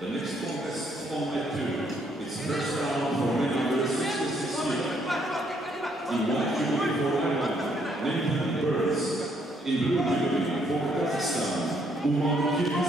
The next contest on night 2. It's first round for men under 66 kilos. In white jury for Ireland, Nathan Birds. In blue jury for Kazakhstan, Untitled.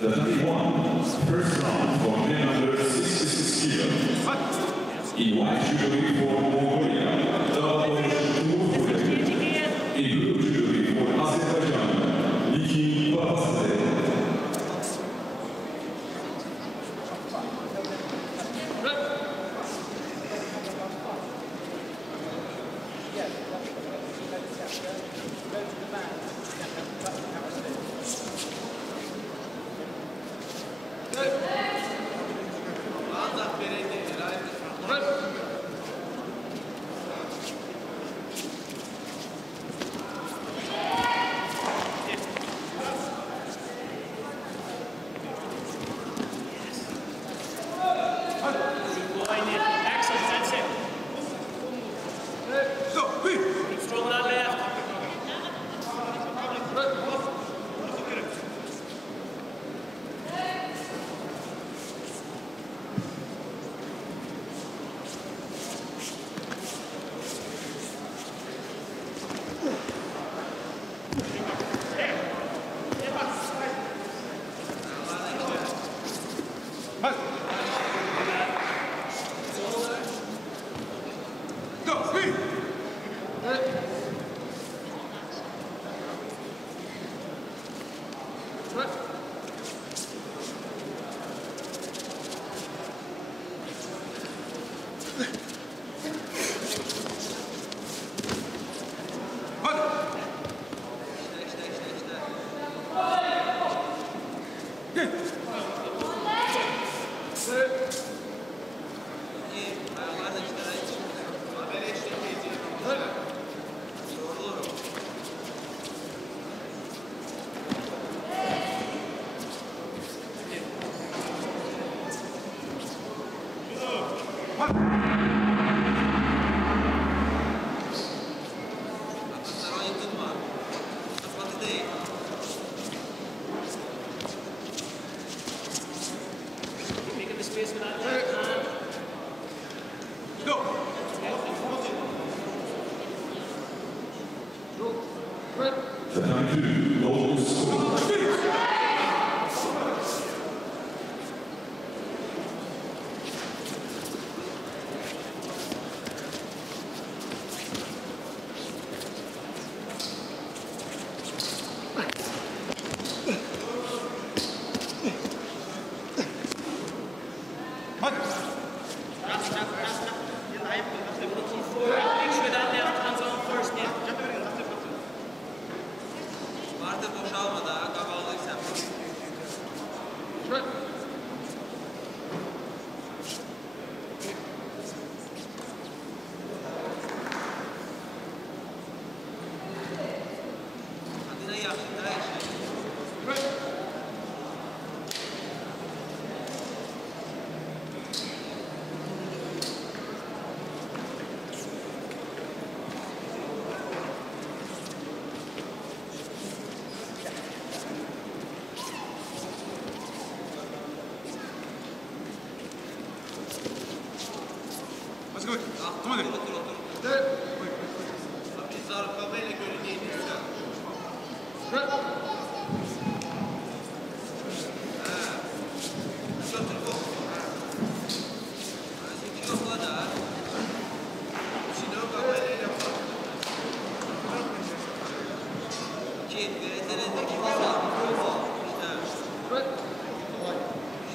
The Dhabi won first round for men under 66 kilos. In white jury for Mongolia, in blue jury for Azerbaijan, Niki Babasade. Tatami 2, no score.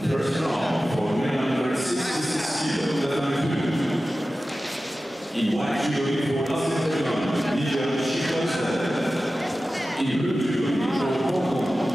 First round for 166 kilos, Tatami 2. In white judo for Untitled Chapter, in blue judo for Hong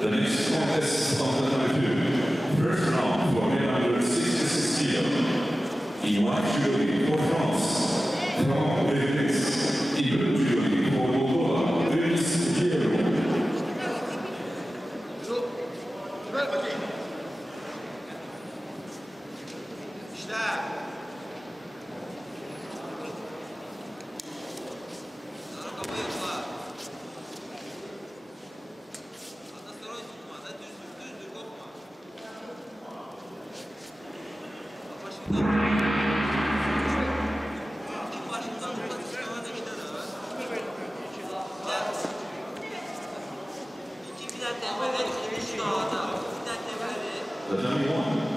The next contest on Tatami 2. First round for 166 kilos. In white judo for France, Franck Bernes. In blue judo for Moldova, Denis Guerrero. Tatami 1.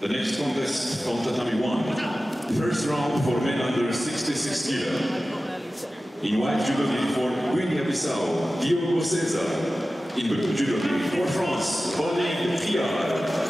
The next contest on Tatami 1. First round for men under 66 kilo. In white judo for Guinea-Bissau, Diogo Cesar. In blue judo for France, Pauline Triard.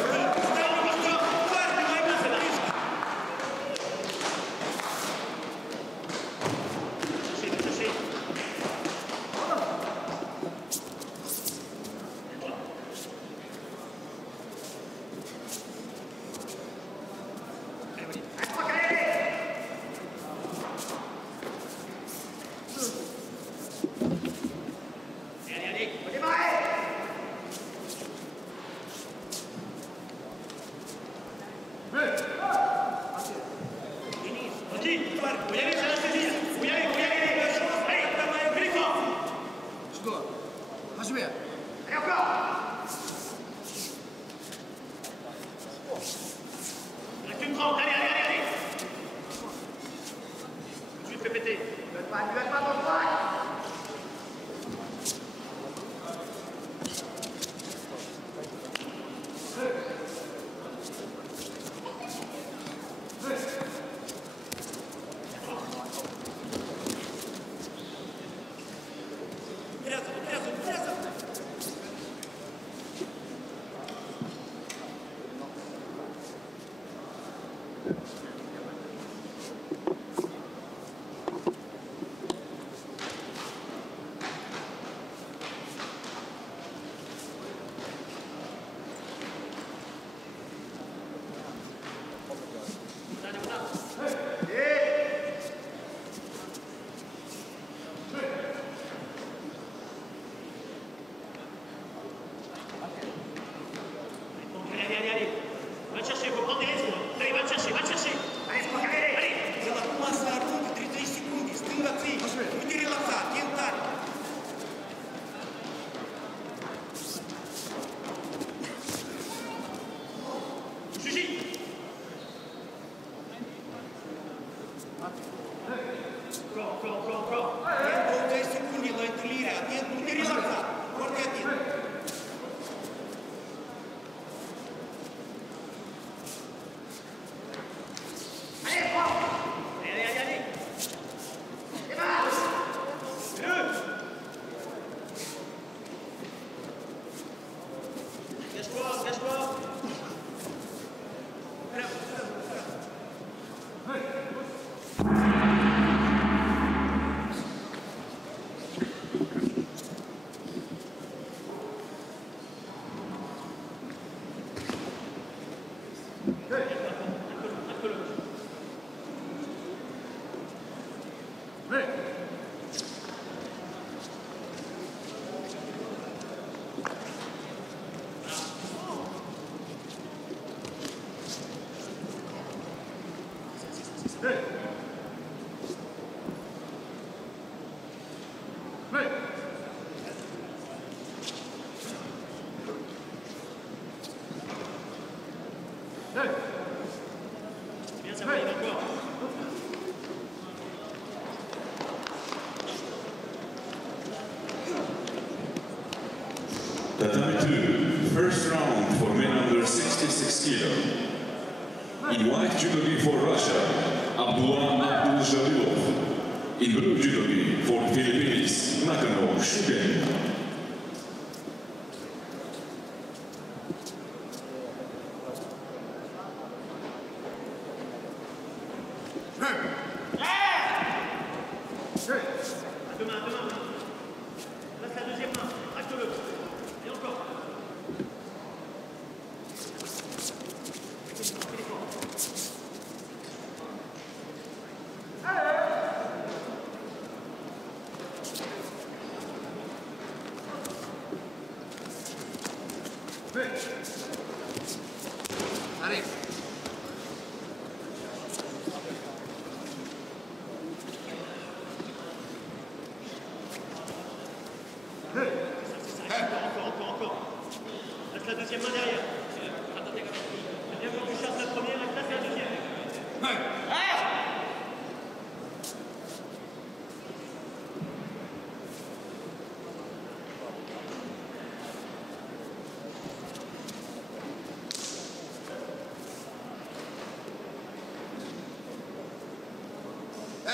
Tatami 2, first round for men under 66 kilo. In white judo for Russia, Abdullah Abdul-Jalilov. In blue judo for Philippines, Nakano Shugen.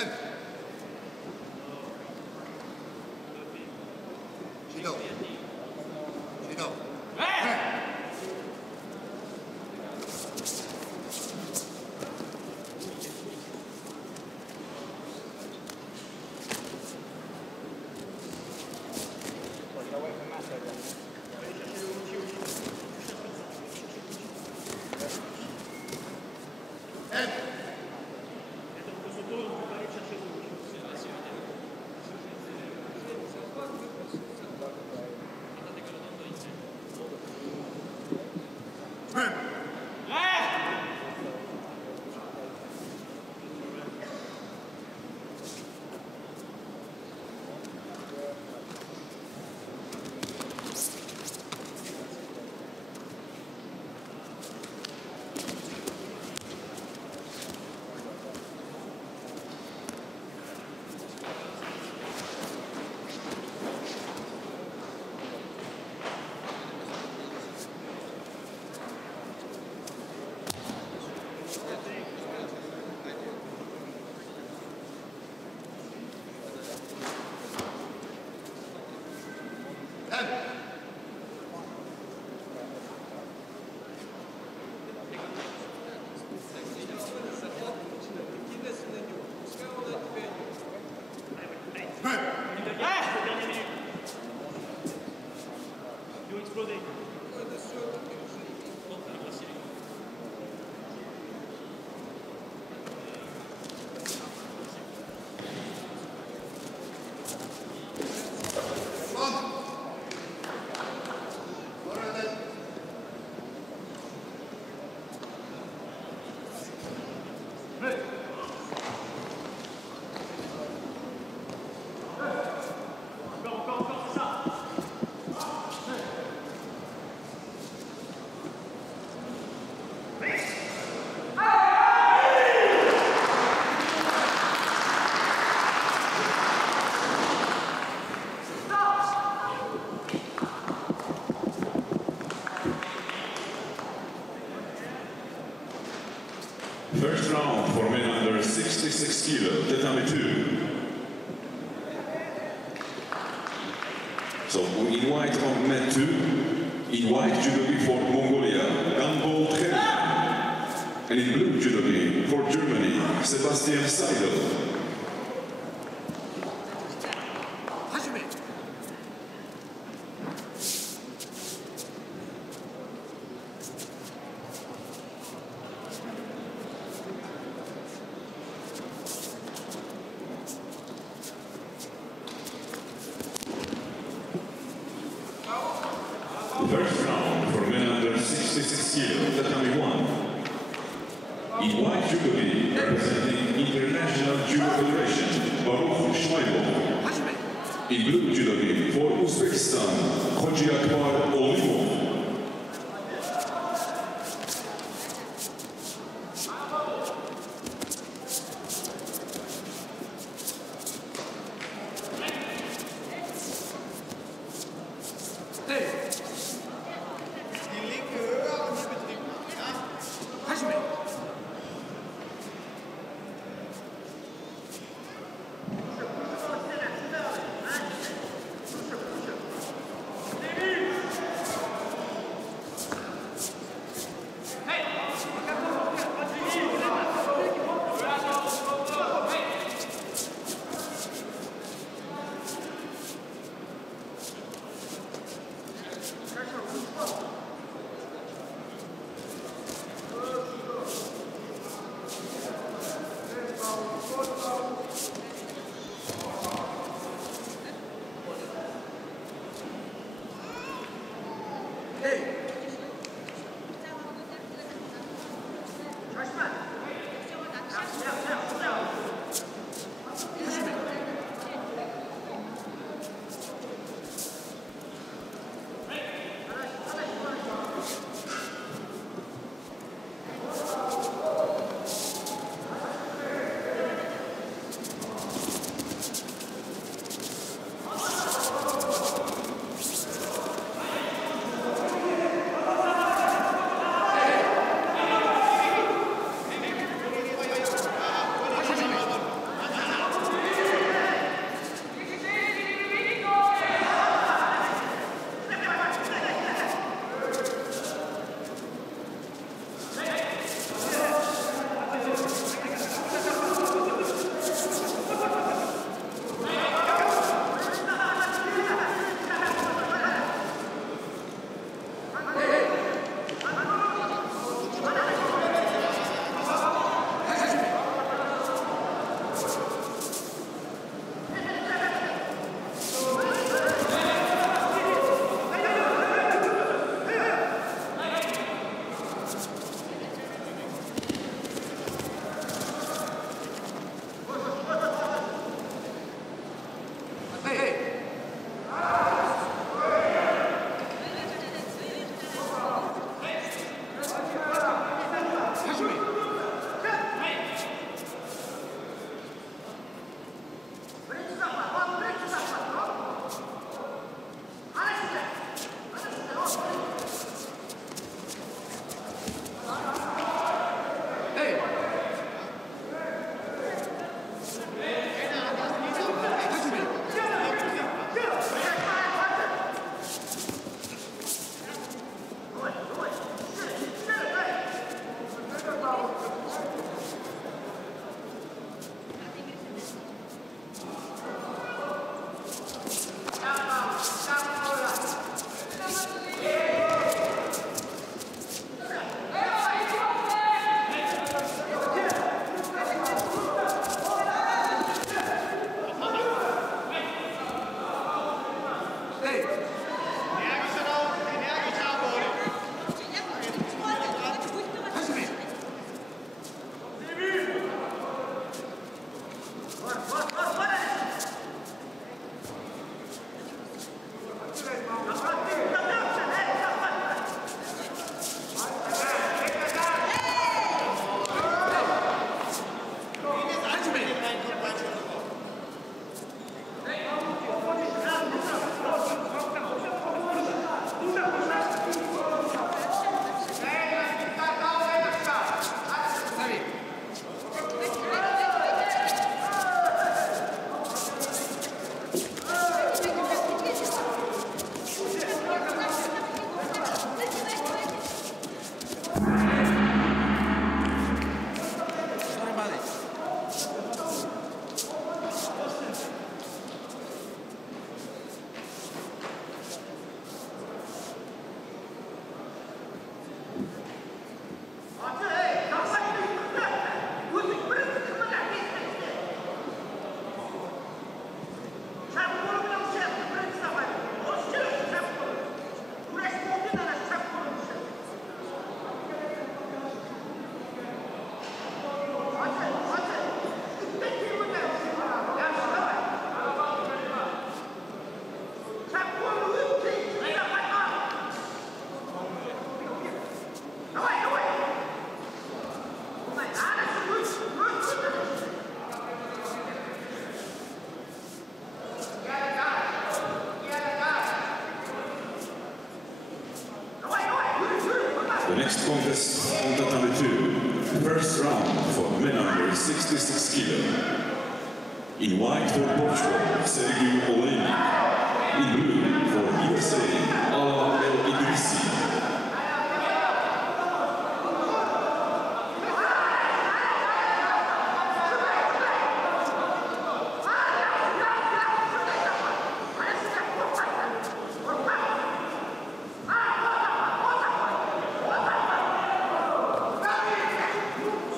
Judo. Judo. First round for men under 66 kilo, Tatami 2. So in white on mat 2, in white judogi for Mongolia, Untitled Chapter. And in blue judogi for Germany, Sebastian Seidel. First round for men under 66 kilo, Tatami 1. In white judogi, representing International Judo Federation, Baruch Shmailov. In blue judogi for Uzbekistan, Hoji Akbar Olimov. next contest on Tatami 2, first round for men under 66 kilo. In white for Portugal, Sergio Olejnik. In blue for USA, Ala El Idrissi.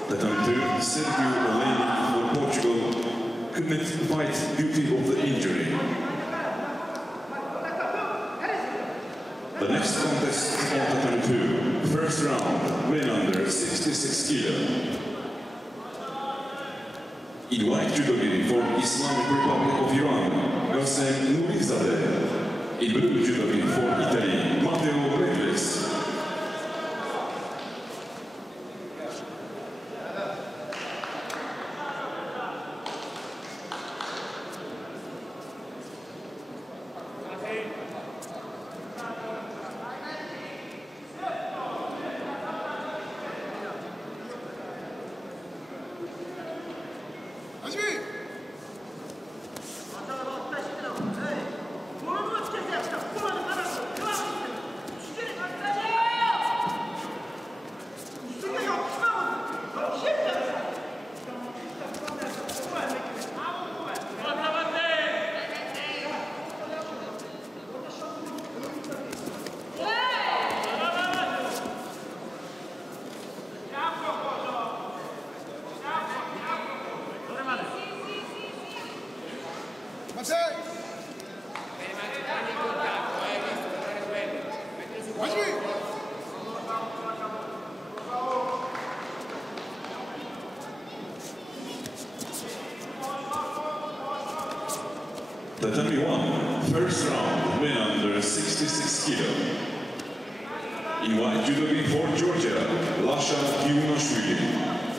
Tatami 2, Sergio Olejnik for Portugal commit fight due of the injury. The next contest on Tatami 2, first round, men under 66 kilo. In white judo for Islamic Republic of Iran, Qasem Nurizadeh. In blue judo for Italy, Matteo Breves. Tatami 1, first round, men under 66 kilo. In white judo for Georgia, Lasha Giunashvili.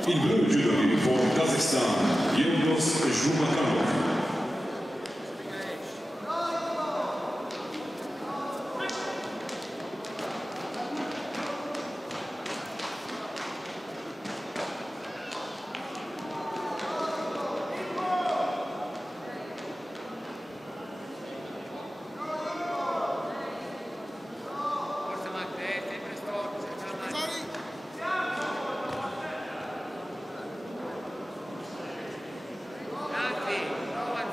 In blue judo for Kazakhstan, Yildiz Zhumakanov. Grazie.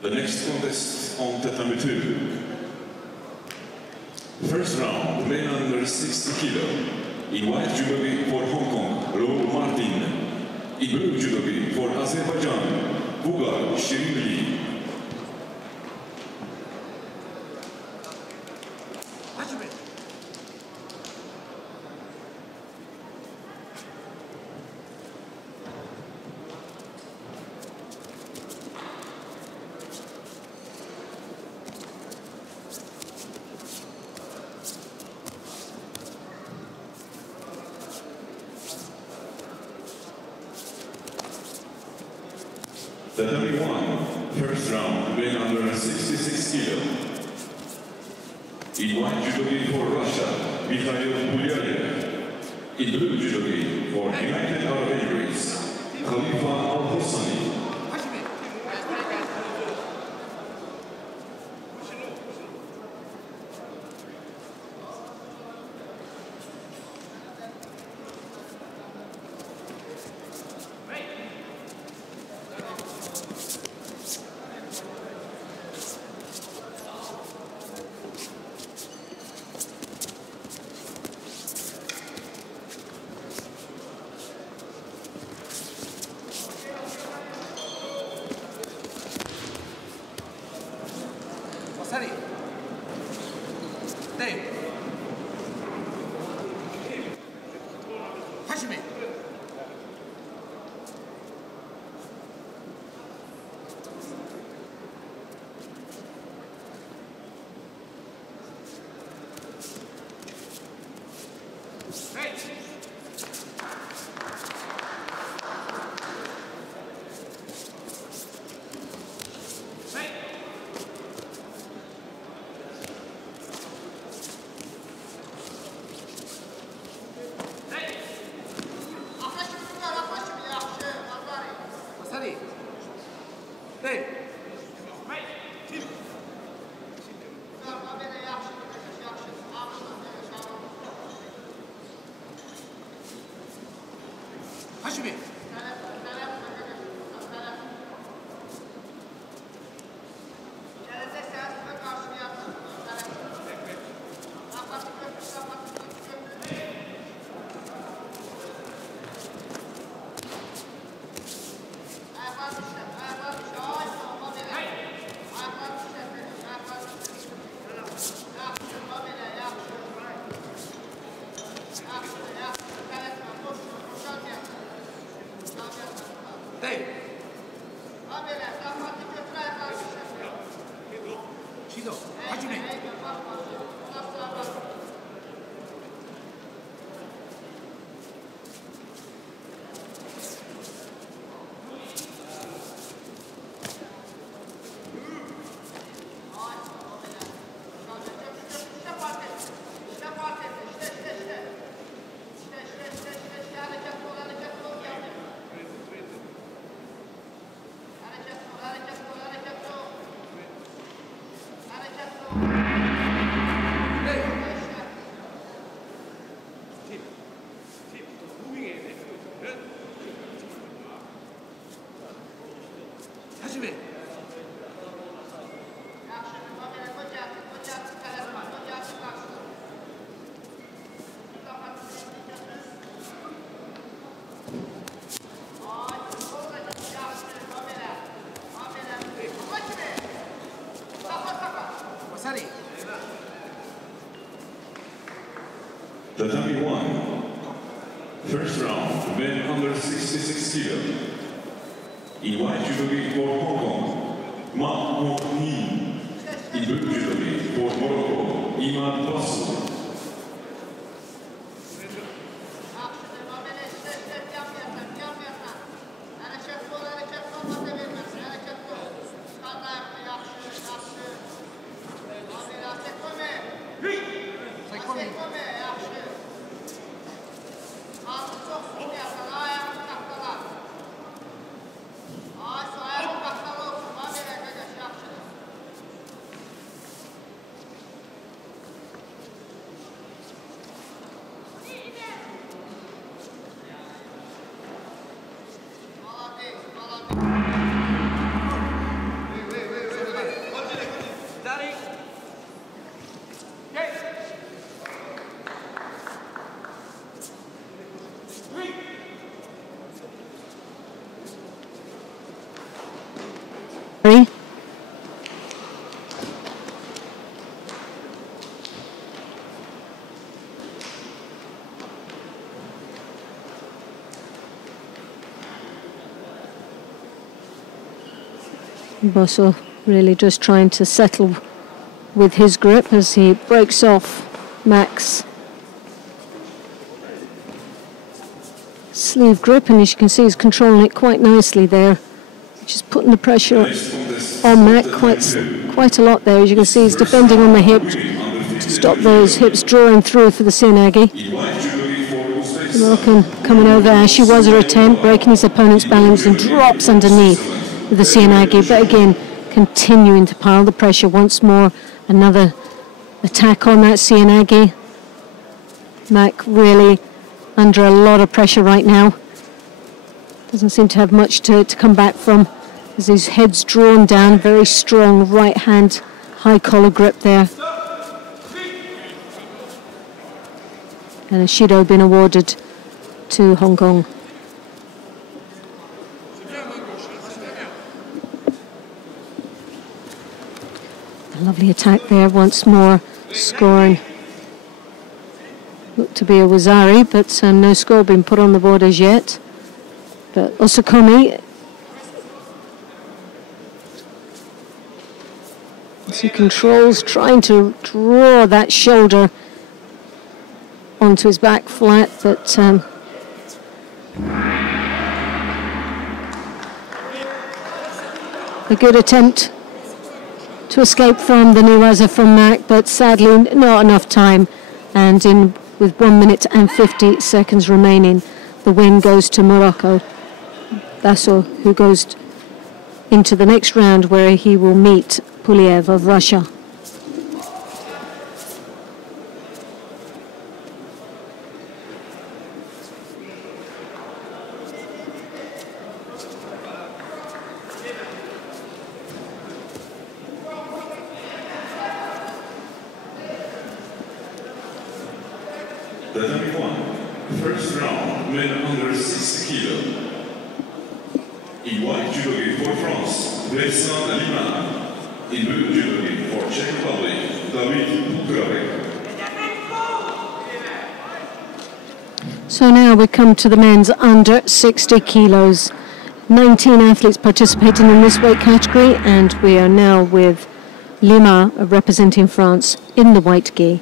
The next contest on Tatami 2. First round, men under 60 kilo. In white judogi for Hong Kong, Ro Martin. In blue judogi for Azerbaijan, Bugar Shirin. Tatami 1, first round, men under 66 kilo. In white judogi for Russia, Mikhail Bulyayev. In blue judogi for United Arab Emirates, Khalifa Al-Hossani. Sari. Dave. Hashimi. Dave. Hashimi. Tatami 1. First round, men under 66 kilo. In white judo for Hong Kong, Ma Mok-Hee. In blue judo for Morocco, Iman Basu. Bosso really just trying to settle with his grip as he breaks off Mac's sleeve grip, and as you can see he's controlling it quite nicely there, just putting the pressure on Mac quite a lot there. As you can see he's defending on the hip to stop those hips drawing through for the Sianagi. The Moroccan coming over, as she was her attempt, breaking his opponent's balance and drops underneath with the Sianagi, but again continuing to pile the pressure once more. Another attack on that Sianagi. Mac really under a lot of pressure right now. Doesn't seem to have much to come back from as his head's drawn down. Very strong right hand high collar grip there. And a Judo been awarded to Hong Kong. A lovely attack there once more, scoring. Looked to be a Wazari, but no score been put on the board as yet. But Osakomi, as he controls, trying to draw that shoulder onto his back flat, but a good attempt to escape from the Niwaza from Mac, but sadly not enough time, and with 1 minute and 50 seconds remaining, the win goes to Morocco. Basso, who goes into the next round where he will meet Puliev of Russia. Tatami 1, first round, men under 60 kilo. In white judo for France, Vincent Lima. In blue judo for Czech Republic, Dhabi. So now we come to the men's under 60 kilos. 19 athletes participating in this weight category, and we are now with Lima representing France in the white gi.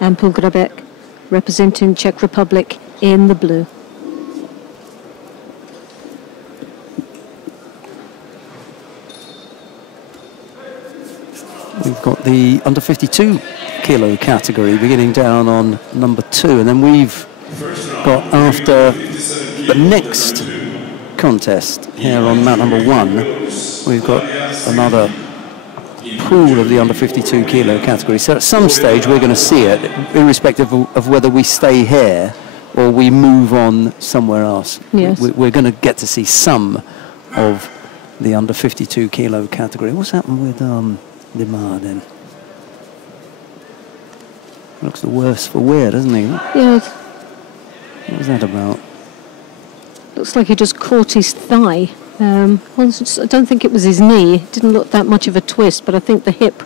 And Pulgrabek representing Czech Republic in the blue. We've got the under 52 kilo category beginning down on number 2, and then we've got, after the next contest here on mat number 1, we've got another pool of the under 52 kilo category. So at some stage we're going to see it, irrespective of whether we stay here or we move on somewhere else. Yes. We're going to get to see some of the under 52 kilo category. What's happened with Limar then? Looks the worse for wear, doesn't he? Yeah. What was that about? Looks like he just caught his thigh. I don't think it was his knee. It didn't look that much of a twist, but I think the hip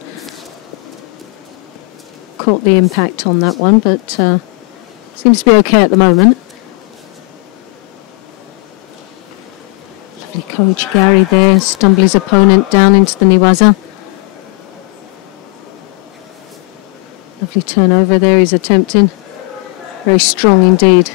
caught the impact on that one, but seems to be okay at the moment. Lovely coach Gary there, stumble his opponent down into the Niwaza. Lovely turnover there he's attempting. Very strong indeed.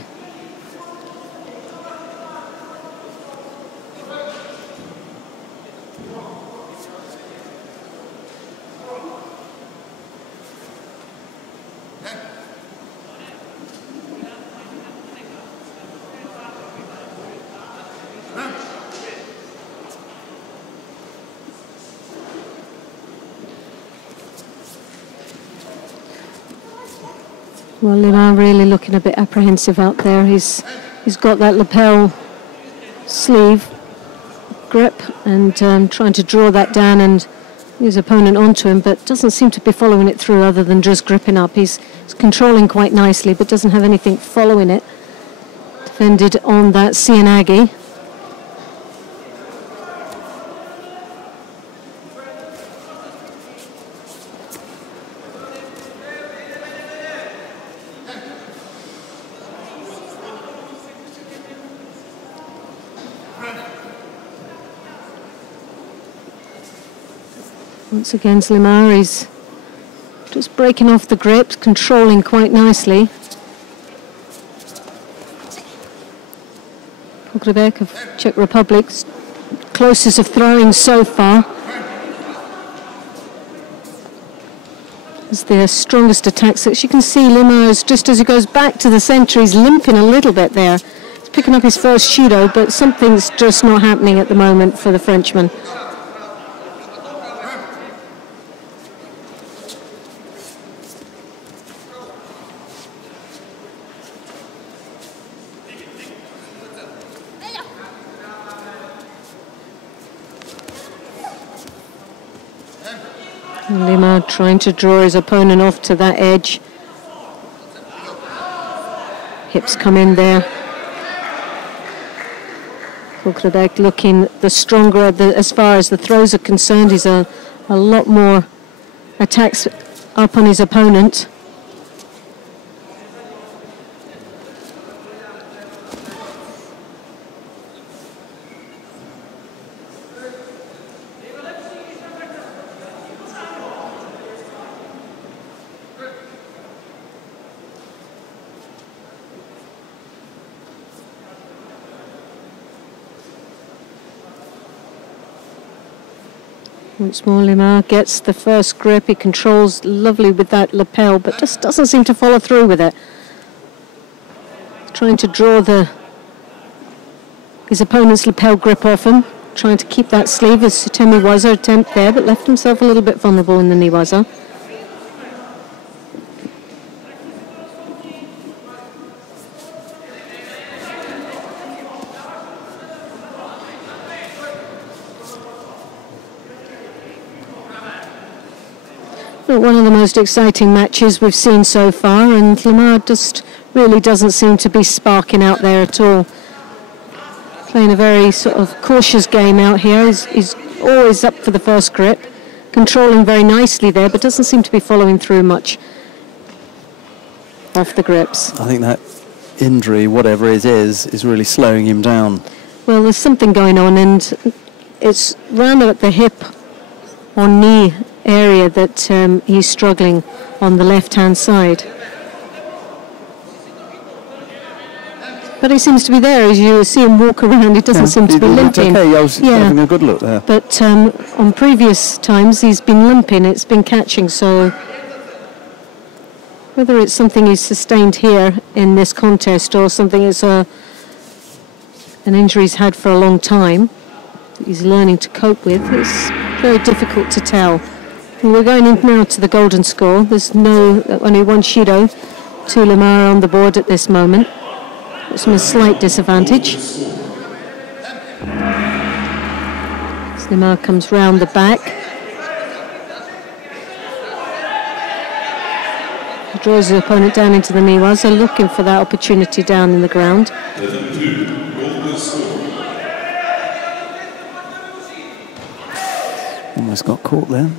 Well, Limar really looking a bit apprehensive out there. He's got that lapel sleeve grip and trying to draw that down and his opponent onto him, but doesn't seem to be following it through other than just gripping up. He's controlling quite nicely, but doesn't have anything following it. Defended on that Sianagi. Once again, Slimar is just breaking off the grips, controlling quite nicely. Pogrebek of Czech Republic, closest of throwing so far. It's their strongest attacks. As you can see, Limar is, just as he goes back to the centre, he's limping a little bit there. He's picking up his first Judo, but something's just not happening at the moment for the Frenchman. Limar trying to draw his opponent off to that edge. Hips come in there. Pogrebek looking the stronger as far as the throws are concerned. He's a lot more attacks up on his opponent. Once more, Limar gets the first grip. He controls lovely with that lapel, but just doesn't seem to follow through with it. He's trying to draw his opponent's lapel grip off him, trying to keep that sleeve as Tatami was an attempt there, but left himself a little bit vulnerable in the Niwaza. One of the most exciting matches we've seen so far, and Limar just really doesn't seem to be sparking out there at all. Playing a very sort of cautious game out here. He's always up for the first grip, controlling very nicely there, but doesn't seem to be following through much off the grips. I think that injury, whatever it is really slowing him down. Well, there's something going on, and it's round at the hip or knee area that he's struggling on the left-hand side. But he seems to be there. As you see him walk around, he doesn't seem to be limping. Okay, I was having a good look there. But on previous times, he's been limping. It's been catching, so whether it's something he's sustained here in this contest or something it's an injury he's had for a long time that he's learning to cope with, it's very difficult to tell. And we're going in now to the golden score. There's only one Judo, 2 Limar on the board at this moment. It's from a slight disadvantage. Limar comes round the back. He draws his opponent down into the Niwaza, looking for that opportunity down in the ground. Almost got caught there.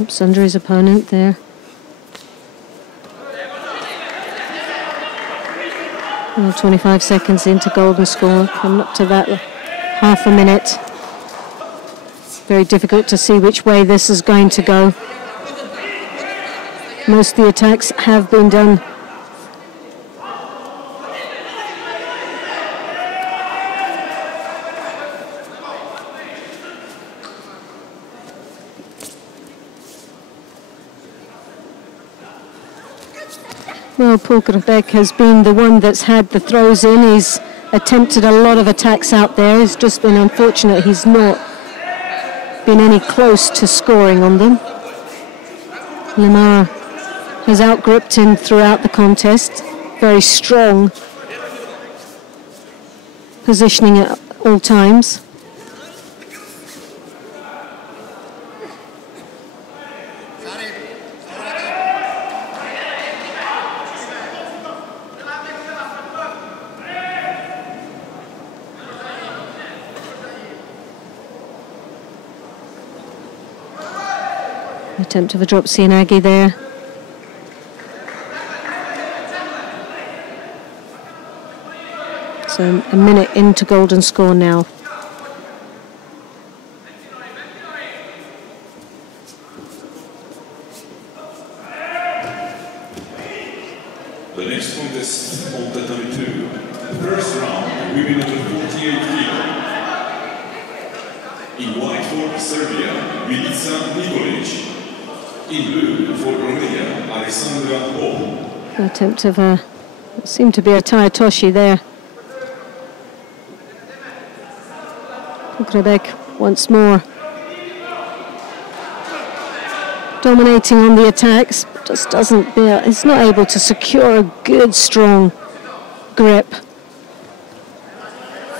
Drops under his opponent there. Well, 25 seconds into golden score, coming up to that half a minute. Very difficult to see which way this is going to go. Most of the attacks have been done. Well, Paul Grabek has been the one that's had the throws in. He's attempted a lot of attacks out there. It's just been unfortunate he's not been any close to scoring on them. Lemar has outgripped him throughout the contest. Very strong positioning at all times. Attempt of a drop Sianagi there. So a minute into golden score now. The next contest on Tatami 2. The first round, women under 48 kilo. In white for Serbia, Milica Nikolic. In blue for Romania, Alexandra Hall. Attempt of a, seemed to be a Tai Toshi there. Grabek once more dominating on the attacks, just doesn't, he's not able to secure a good strong grip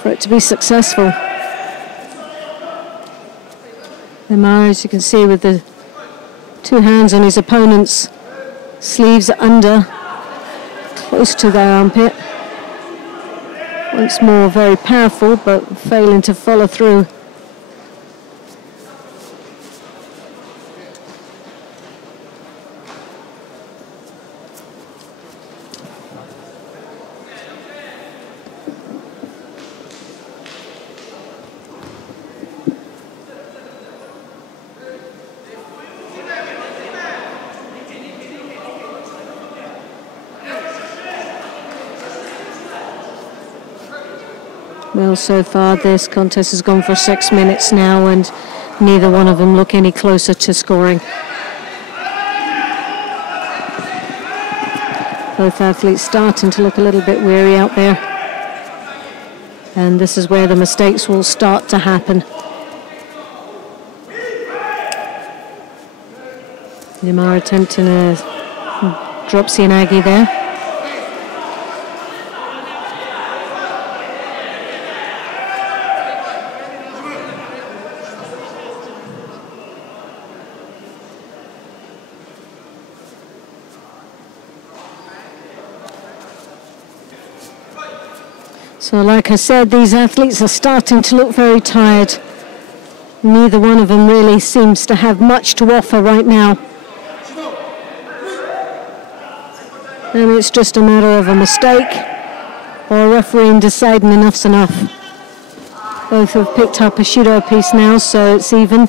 for it to be successful. Lemar, as you can see, with the two hands on his opponent's sleeves under, close to their armpit. Once more, very powerful, but failing to follow through. Well, so far this contest has gone for 6 minutes now, and neither one of them look any closer to scoring. Both athletes starting to look a little bit weary out there. And this is where the mistakes will start to happen. Lemar attempting a drop Sianagi there. So like I said, these athletes are starting to look very tired. Neither one of them really seems to have much to offer right now. And it's just a matter of a mistake or a referee deciding enough's enough. Both have picked up a Judo piece now, so it's even.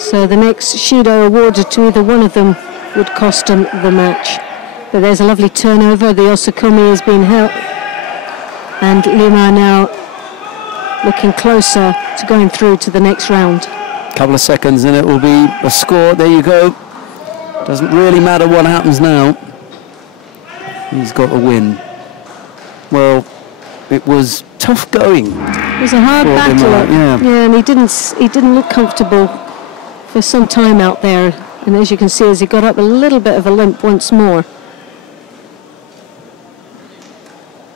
So the next Judo awarded to either one of them would cost them the match. But there's a lovely turnover. The Osakumi has been held. And Lemar now looking closer to going through to the next round. Couple of seconds and it will be a score. There you go. Doesn't really matter what happens now. He's got a win. Well, it was tough going. It was a hard battle. Yeah, and he didn't look comfortable for some time out there. And as you can see, as he got up, a little bit of a limp once more.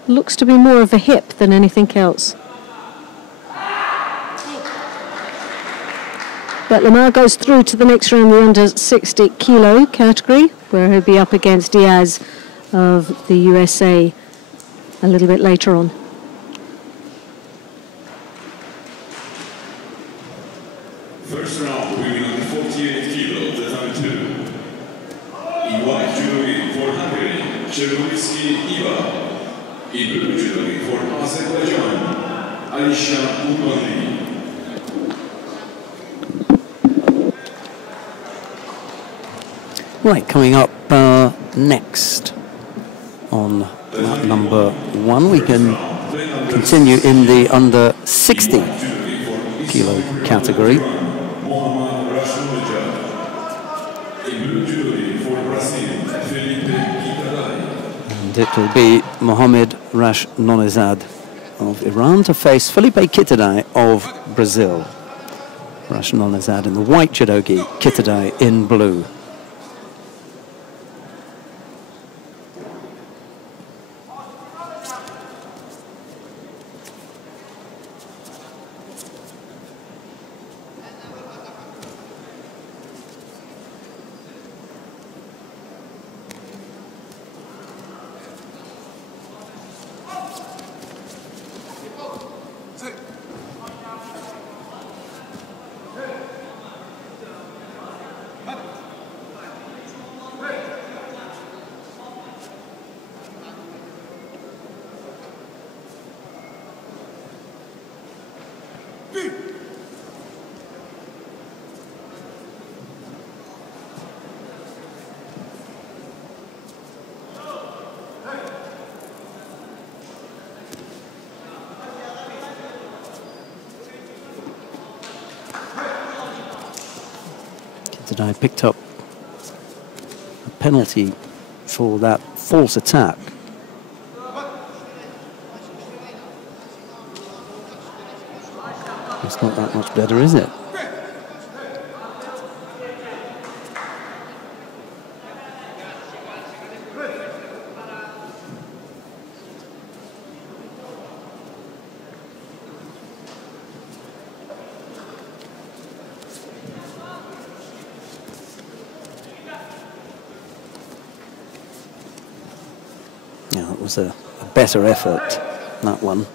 Looks to be more of a hip than anything else. But Lemar goes through to the next round, the under 60 kilo category, where he'll be up against Diaz of the USA a little bit later on. First round, women under 48 kilo, Tatami In blue judo for Azerbaijan, Alisha Umari. Right, coming up next on number 1, we can continue in the under 60 kilo category. And it will be Mohamed Rashnonezad of Iran to face Felipe Kitadai of Brazil. Rashnonezad in the white judogi, Kitadai in blue. I picked up a penalty for that false attack. It's not that much better, is it? Was a better effort, that one.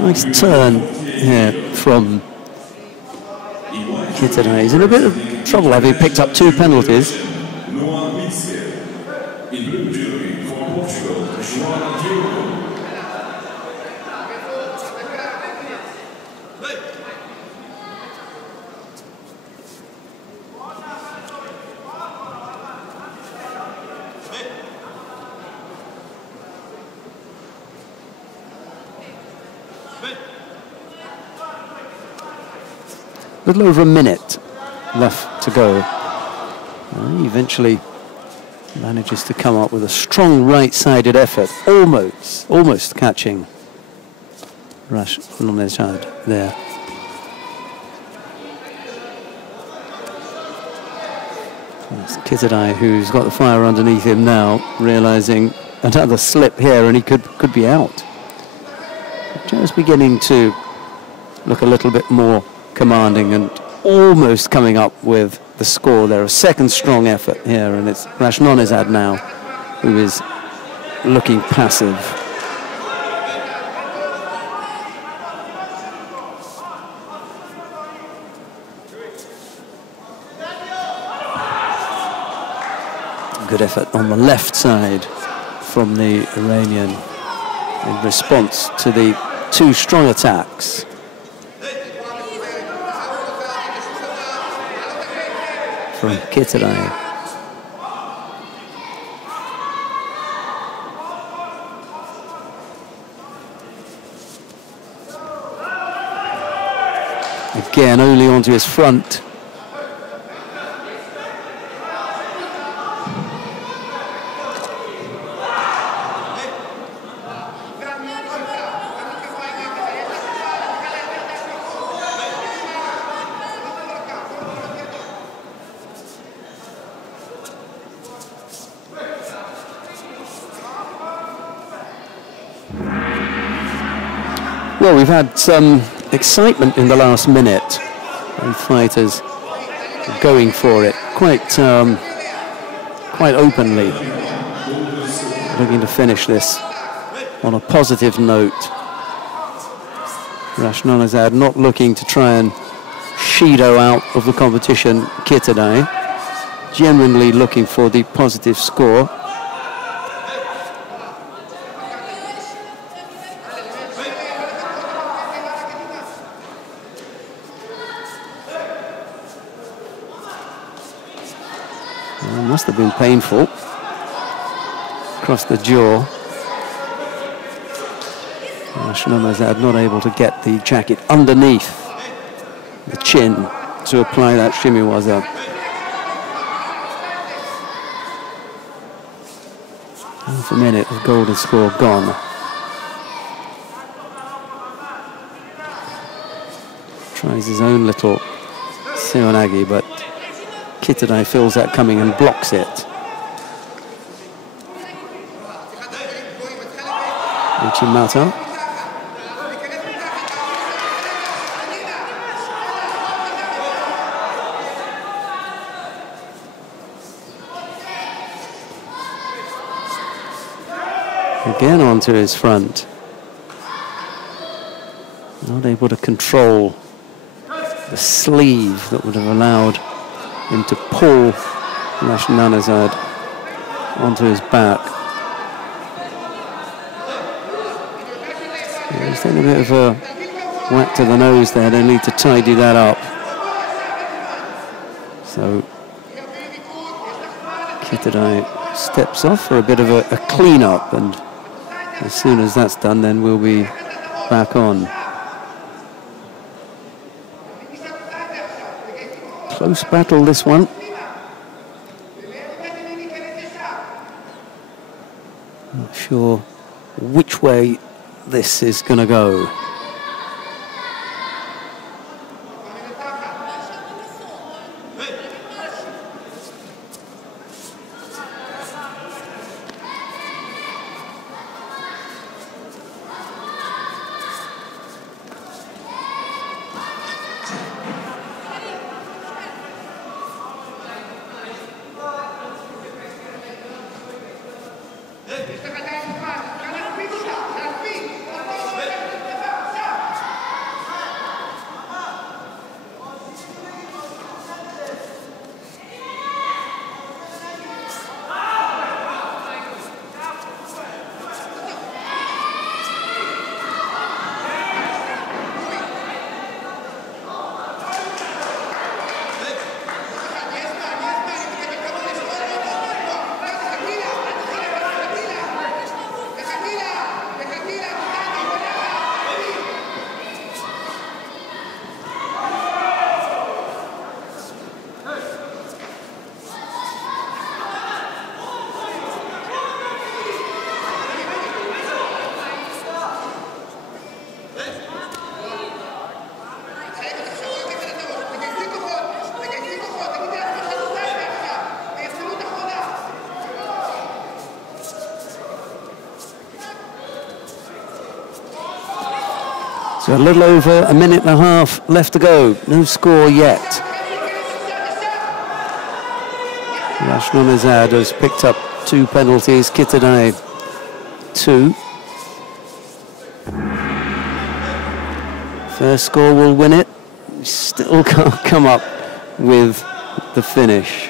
Nice turn here from Kitadai. He's in a bit of trouble having picked up 2 penalties. A little over a minute left to go. He eventually manages to come up with a strong right-sided effort, almost catching Rashnonezad there. It's Kitadai who's got the fire underneath him now, realizing another slip here and he could be out. Just beginning to look a little bit more commanding and almost coming up with the score there. A second strong effort here, and it's Rashnonezad now who is looking passive. Good effort on the left side from the Iranian in response to the 2 strong attacks. from Kitadai. Again, only onto his front. Well, we've had some excitement in the last minute. Both fighters going for it quite openly, looking to finish this on a positive note. Rashnonazad not looking to try and Shido out of the competition. Kitadai genuinely looking for the positive score. Must have been painful across the jaw. Rashnonazad not able to get the jacket underneath the chin to apply that shimiwaza. Half a minute of golden score gone. Tries his own little seoinage, but Kitadai feels that coming and blocks it. Uchimata. Again onto his front. Not able to control the sleeve that would have allowed him to pull Rashnonazad onto his back. Yeah, he's taking a bit of a whack to the nose there. They need to tidy that up. So Kitadai steps off for a bit of a clean-up, and as soon as that's done, then we'll be back on. Close battle, this one. Not sure which way this is going to go. So a little over a minute and a half left to go. No score yet. Rashnonazad has picked up 2 penalties. Kitadai 2. First score will win it. Still can't come up with the finish.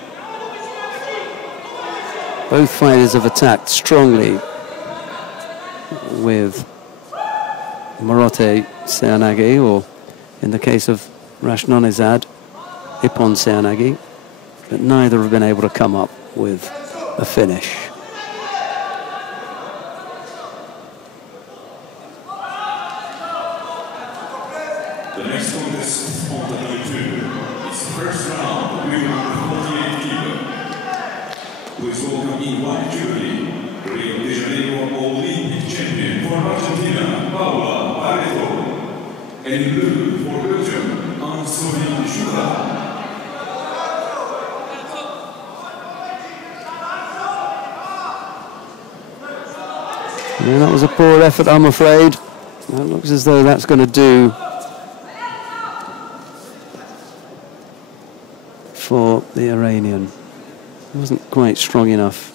Both fighters have attacked strongly with Morote seoinage, or in the case of Rashnonazad, Ippon seoinage. but neither have been able to come up with a finish. The next contest on the Tatami 2 is first round with number 48 kilo. Please welcome in white jury, Rio de Janeiro Olympic champion for Argentina, Paula Barreto, and in blue for Belgium, Judo. Yeah, that was a poor effort, I'm afraid. It looks as though that's going to do for the Iranian. It wasn't quite strong enough.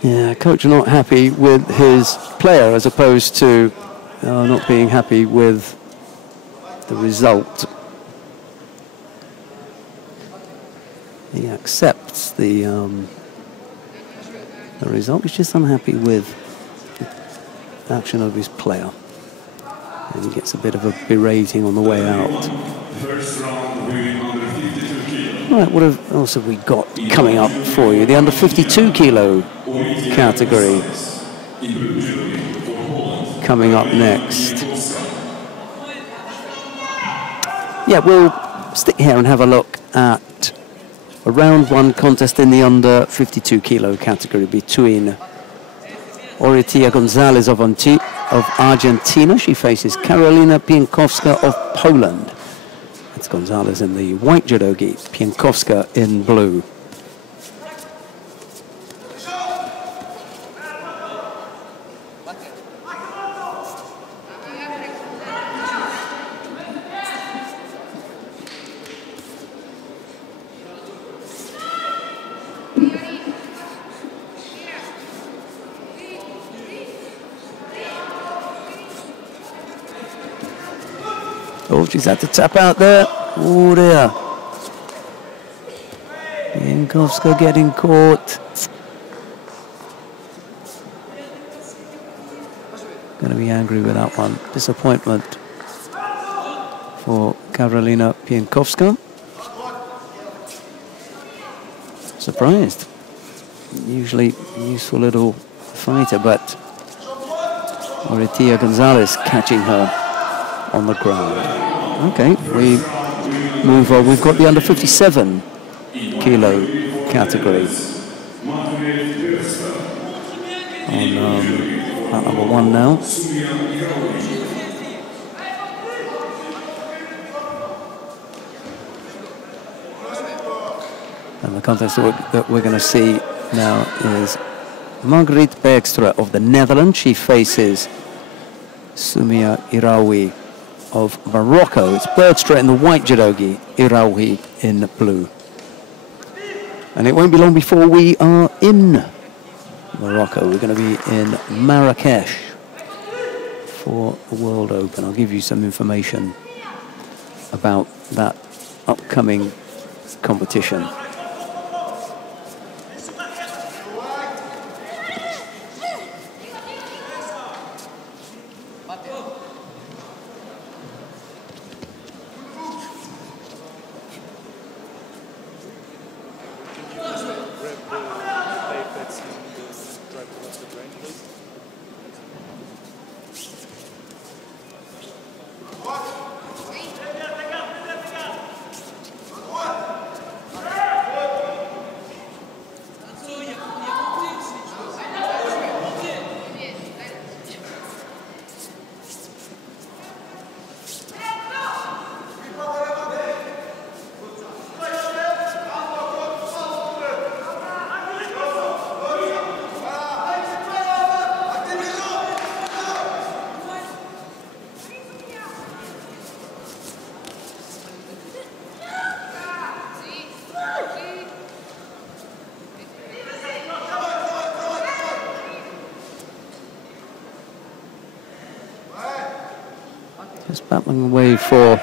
Yeah, coach not happy with his player as opposed to not being happy with the result. He accepts the result. He's just unhappy with the action of his player, and he gets a bit of a berating on the way out. Right, what else have we got coming up for you? The under 52 kilo category coming up next. Yeah, we'll stick here and have a look at a round one contest in the under 52 kilo category between Oritia Gonzalez of Argentina. She faces Karolina Pienkowska of Poland. It's Gonzalez in the white judogi, Pienkowska in blue. Oh, she's had to tap out there. Oh dear. Pienkowska getting caught. Going to be angry with that one. Disappointment for Karolina Pienkowska. Surprised. Usually useful little fighter, but Oritia Gonzalez catching her on the ground. Okay, we move on. We've got the under 57 kilo category on number one now. And the contest that we're going to see now is Margriet Bergstra of the Netherlands. She faces Sumia Iraoui of Morocco. It's Bergstra in the white judogi, Iraoui in blue. And it won't be long before we are in Morocco. We're going to be in Marrakesh for the World Open. I'll give you some information about that upcoming competition. Just battling away for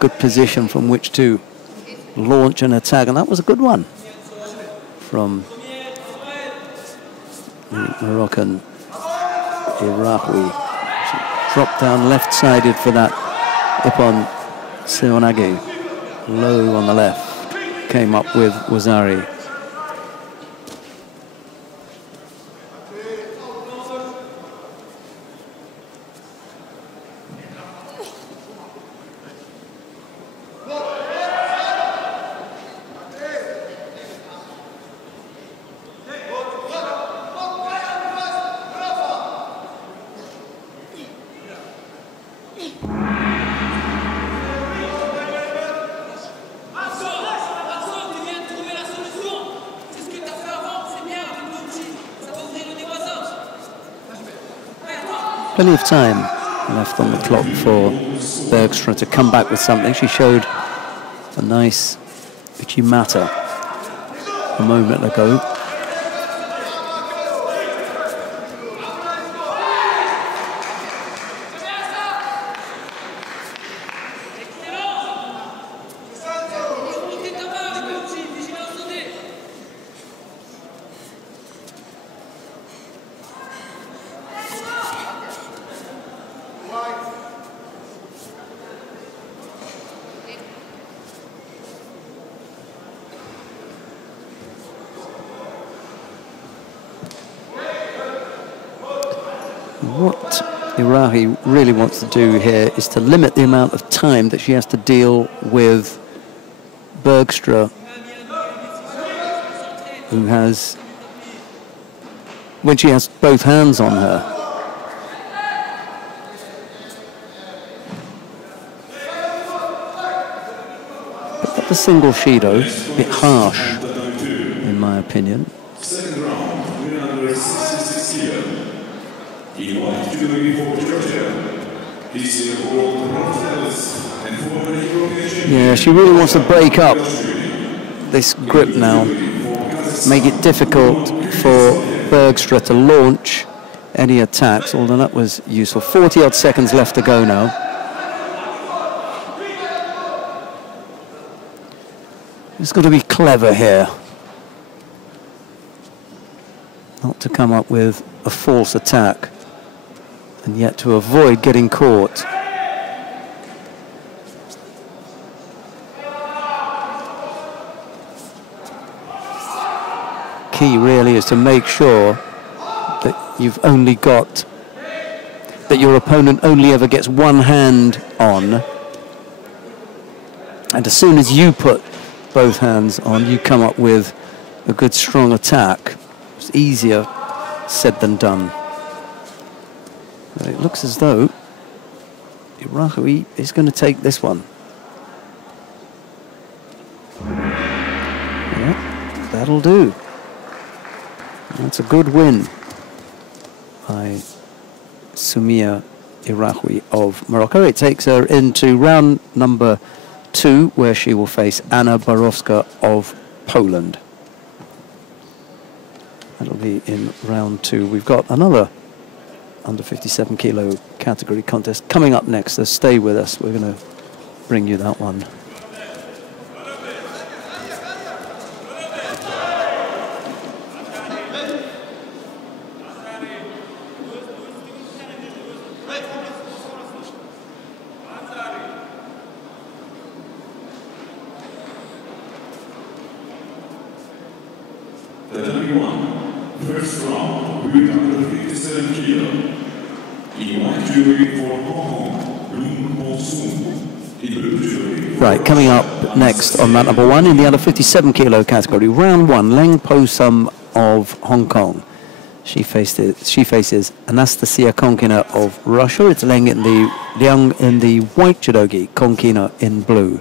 good position from which to launch an attack, and that was a good one from the Moroccan Iraoui. She dropped down left-sided for that Ipon Seonage. Low on the left, came up with Wazari. Plenty of time left on the clock for Bergstra to come back with something. She showed a nice Uchimata a moment ago. What Iraoui really wants to do here is to limit the amount of time that she has to deal with Bergstra, who has, when she has both hands on her. But the single Shido, a bit harsh, in my opinion. Second round, winner under 66 kilo. In white judo for Georgia, he's a world bronze medalist and former European champion. Yeah, she really wants to break up this grip now, make it difficult for Bergstra to launch any attacks, although that was useful. 40-odd seconds left to go now. It's got to be clever here, not to come up with a false attack, and yet to avoid getting caught. Key really is to make sure that you've only got, that your opponent only ever gets one hand on, and as soon as you put both hands on, you come up with a good strong attack. It's easier said than done. It looks as though Iraoui is going to take this one. Yeah, that'll do. That's a good win by Sumia Iraoui of Morocco. It takes her into round number 2, where she will face Anna Borowska of Poland. That'll be in round 2. We've got another under 57 kilo category contest coming up next, so stay with us. We're going to bring you that one. Tatami 1, first round, with under 57 kilo. In white jury for Hong Kong, Bloom Monsoon. In blue jury. Right, coming up next on that number 1 in the under 57 kilo category, round 1, Leng Po Sum of Hong Kong. She faces Anastasia Konkina of Russia. It's Liang in the white judogi, Konkina in blue.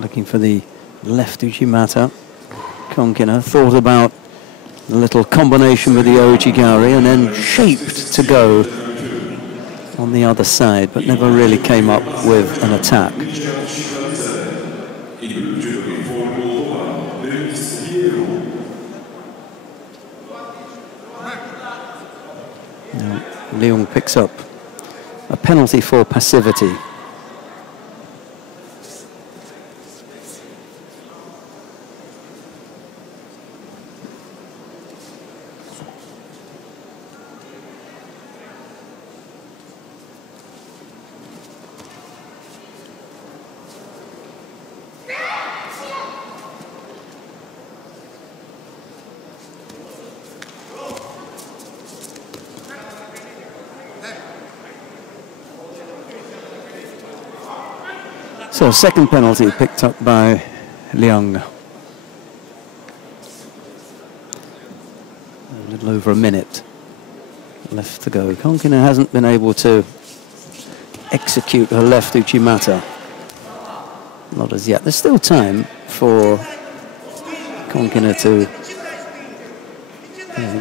looking for the left Uchimata. Konkina thought about a little combination with the Ouchigari and then shaped to go on the other side, but never really came up with an attack. Now, Leung picks up a penalty for passivity. So second penalty picked up by Leung. A little over a minute left to go. Konkina hasn't been able to execute her left Uchimata. Not as yet. There's still time for Konkina to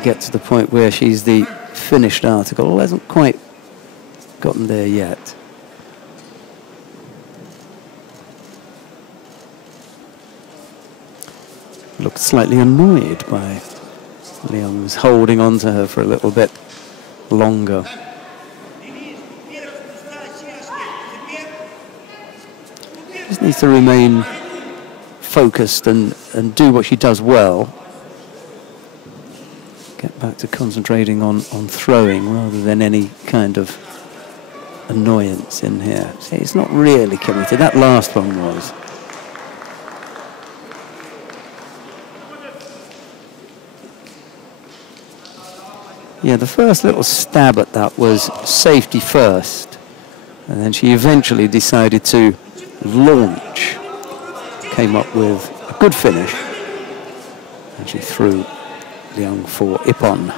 get to the point where she's the finished article. Hasn't quite gotten there yet. Looked slightly annoyed by Leung's holding on to her for a little bit longer. Just needs to remain focused and do what she does well. Get back to concentrating on throwing rather than any kind of annoyance in here. See, it's not really committed. That last one was. Yeah, the first little stab at that was safety first, and then she eventually decided to launch. Came up with a good finish, and she threw Leung for Ippon.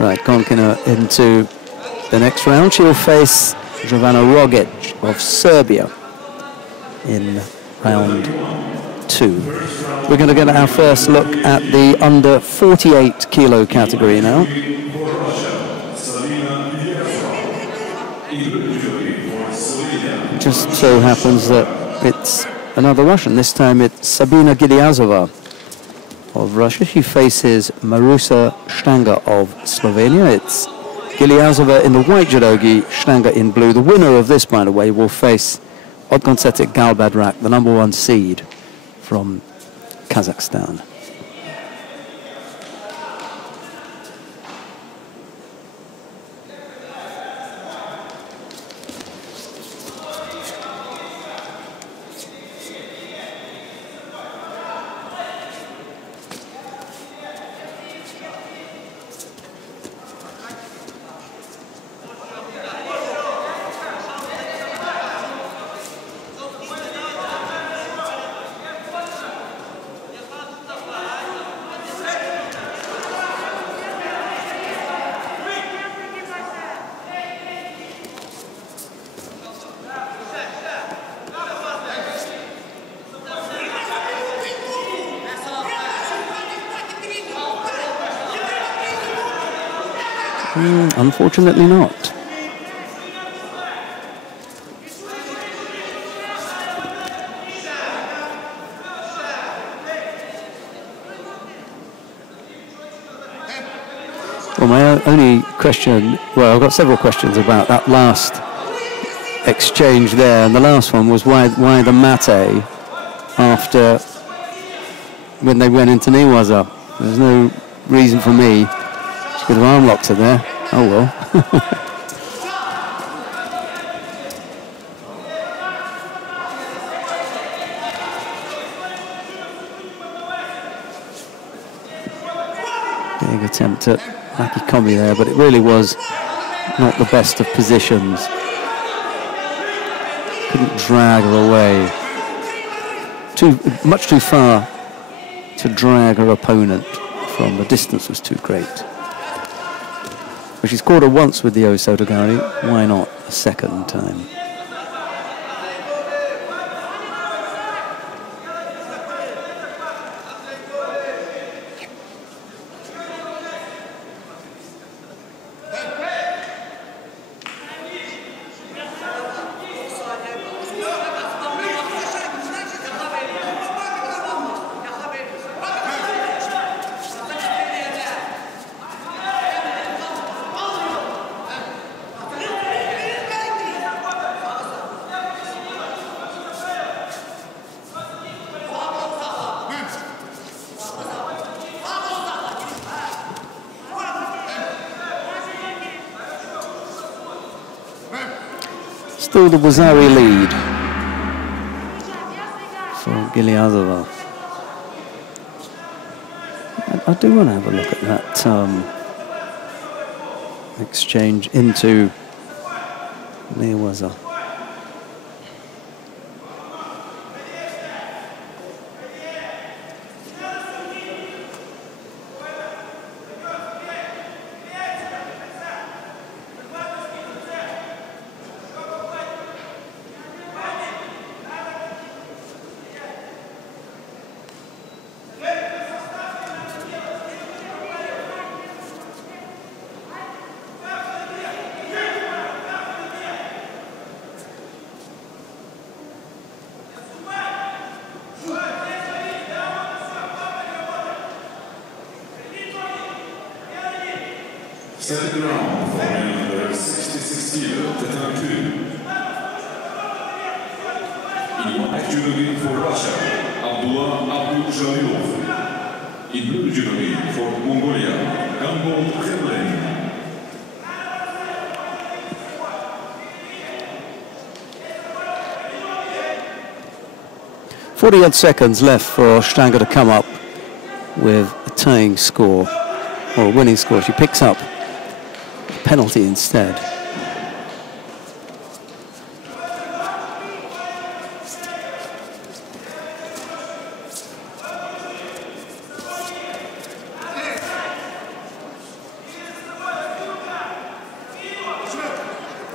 Right, Konkina into the next round. She'll face Jovana Rogic of Serbia in round 2. We're going to get our first look at the under 48 kilo category now. It just so happens that it's another Russian. This time it's Sabina Gilyazova of Russia. She faces Marusa Stanga of Slovenia. It's Gilyazova in the white judogi, Stanga in blue. The winner of this, by the way, will face Otgoncetic Galbadrak, the #1 seed from Kazakhstan. Unfortunately not. Well, my only question, well, I've got several questions about that last exchange there, and the last one was why the mate after when they went into Niwaza. There's no reason for me. She could have arm locked her there. Oh well. Big attempt at Makikomi there, but it really was not the best of positions. Couldn't drag her away. Much too far to drag her opponent from. The distance was too great. But she's scored her once with the Osotogari. Why not a second time? Still the Wazari lead for Gilyazova. I do want to have a look at that exchange into Newaza. Second round for under 66 kilo, Tatami 2. In white judo for Russia, Abdul Jalilov. In blue judo for Mongolia, Gambo Kremlin. 40-odd seconds left for Stanger to come up with a tying score, or a winning score. She picks up a penalty instead.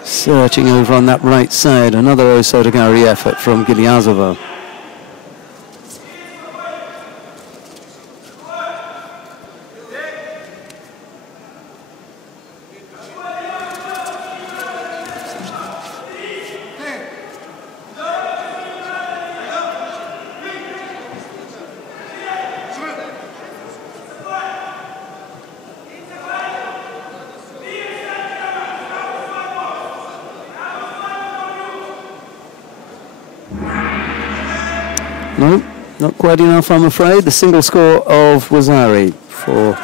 Searching over on that right side, another Osotogari effort from Gilyazova. No, not quite enough, I'm afraid. The single score of Wazari for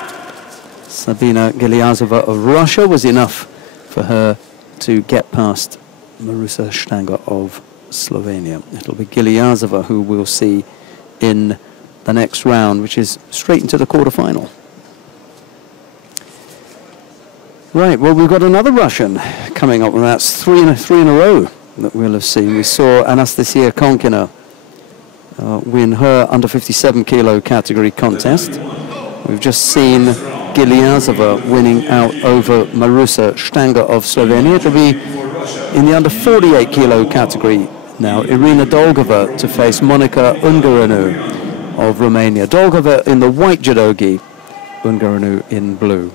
Sabina Gilyazova of Russia was enough for her to get past Marusa Stanger of Slovenia. It'll be Gilyazova who we'll see in the next round, which is straight into the quarterfinal. Right, well, we've got another Russian coming up, and that's three in a row that we'll have seen. We saw Anastasia Konkina win her under 57 kilo category contest. We've just seen Gilyazova winning out over Marusa Stanger of Slovenia. It'll be in the under 48 kilo category now. Irina Dolgova to face Monica Ungaranu of Romania. Dolgova in the white judogi, Ungaranu in blue.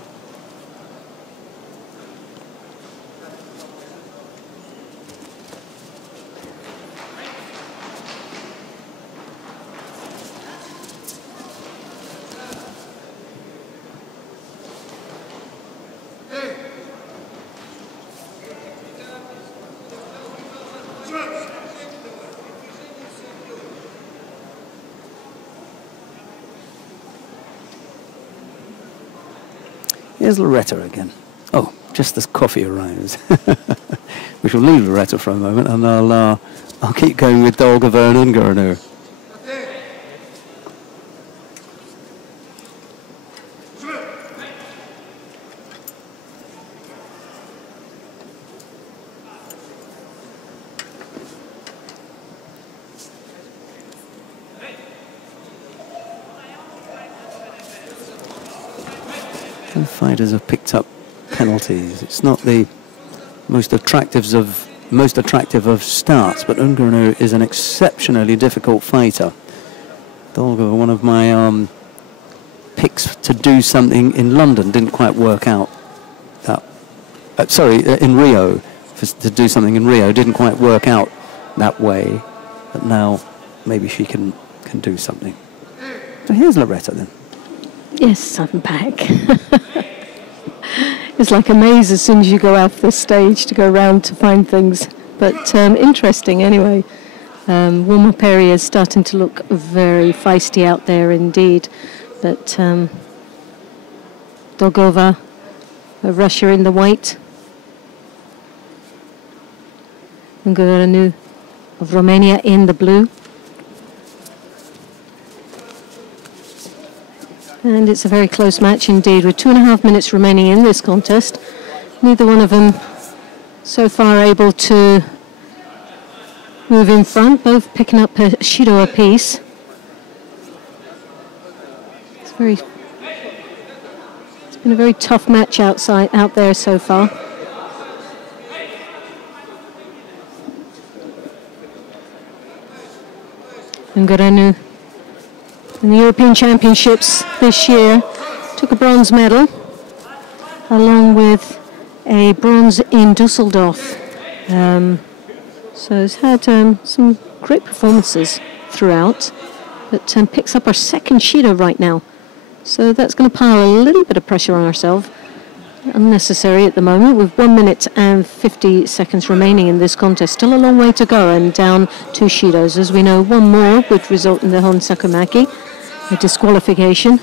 Here's Loretta again. Oh, just as coffee arrives. We shall leave Loretta for a moment, and I'll keep going with Dolgova and Ungaranu. The fighters have picked up penalties. It's not the most attractive of starts, but Ungaranu is an exceptionally difficult fighter. Dolgova, one of my picks to do something in London, didn't quite work out. In Rio, to do something in Rio, didn't quite work out that way. But now maybe she can do something. So here's Loretta then. Yes, I'm back. It's like a maze as soon as you go off the stage to go around to find things. But interesting anyway. Warm-up area is starting to look very feisty out there indeed. But Dolgova, Russia in the white. Ungaranu of Romania in the blue. And it's a very close match indeed, with 2.5 minutes remaining in this contest. Neither one of them so far able to move in front, both picking up a Shido apiece. It's been a very tough match out there so far. Ungaranu in the European Championships this year took a bronze medal, along with a bronze in Dusseldorf. So has had some great performances throughout, but picks up our second Shido right now. So that's going to pile a little bit of pressure on ourselves. Unnecessary at the moment, with 1 minute and 50 seconds remaining in this contest. Still a long way to go, and down 2 Shidos. As we know, one more would result in the Hon Sakumaki, a disqualification.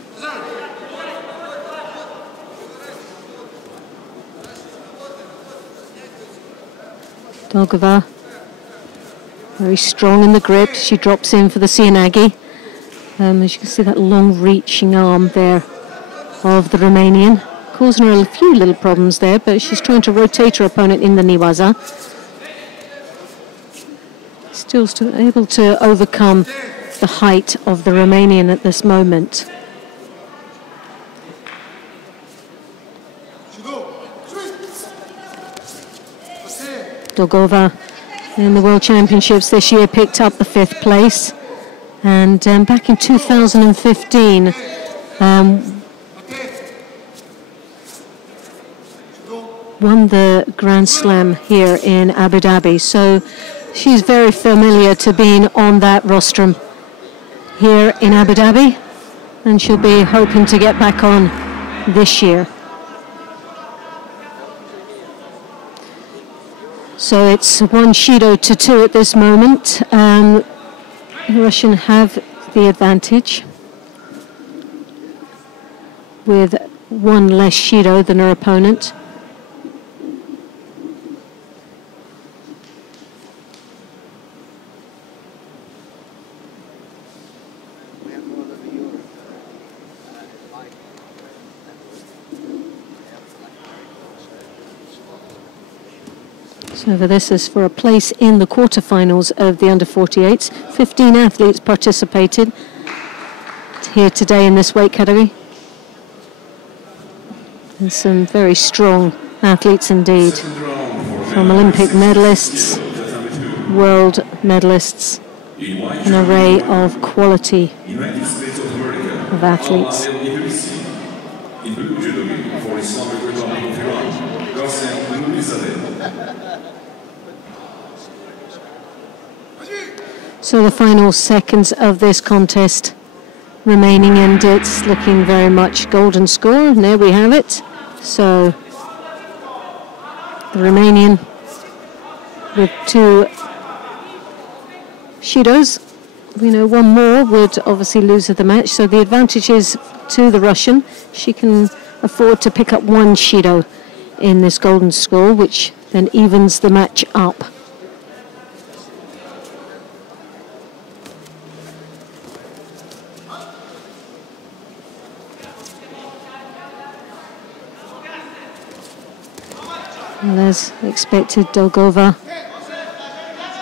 Dolgova, very strong in the grip. She drops in for the Sianagi. As you can see, that long reaching arm there of the Romanian, causing her a few little problems there, but she's trying to rotate her opponent in the Niwaza. Still able to overcome the height of the Romanian at this moment. Dolgova in the World Championships this year picked up the 5th place, and back in 2015 won the Grand Slam here in Abu Dhabi. So she's very familiar to being on that rostrum here in Abu Dhabi, and she'll be hoping to get back on this year. So it's 1 Shido to 2 at this moment. The Russian have the advantage with 1 less Shido than her opponent. So this is for a place in the quarterfinals of the under-48s. 15 athletes participated here today in this weight category. And some very strong athletes indeed, from Olympic medalists, world medalists, an array of quality of athletes. So the final seconds of this contest remaining, and it's looking very much golden score, and there we have it. So the Romanian with 2 Shidos. We know 1 more would obviously lose the match, so the advantage is to the Russian. She can afford to pick up 1 Shido in this golden score, which then evens the match up. And as expected, Dolgova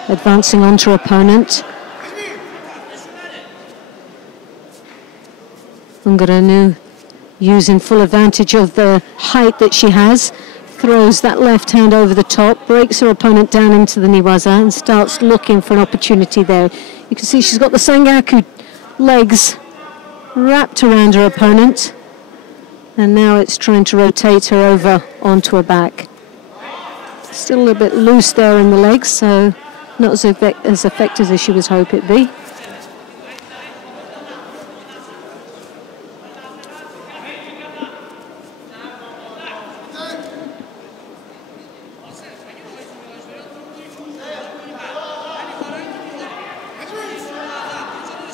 advancing onto her opponent. Ungaranu using full advantage of the height that she has throws that left hand over the top, breaks her opponent down into the niwaza and starts looking for an opportunity there. You can see she's got the sangaku legs wrapped around her opponent, and now it's trying to rotate her over onto her back. Still a little bit loose there in the legs, so not as effective as she was hoping it'd be.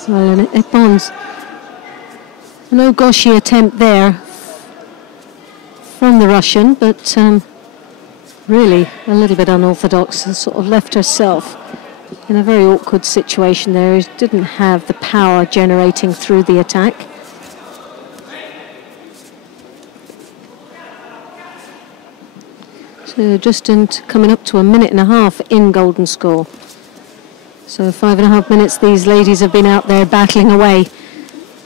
Well, and it bonds. An Ogoshi attempt there from the Russian, but really a little bit unorthodox, and sort of left herself in a very awkward situation there. Didn't have the power generating through the attack. So just coming up to a minute and a half in golden score. So 5.5 minutes these ladies have been out there battling away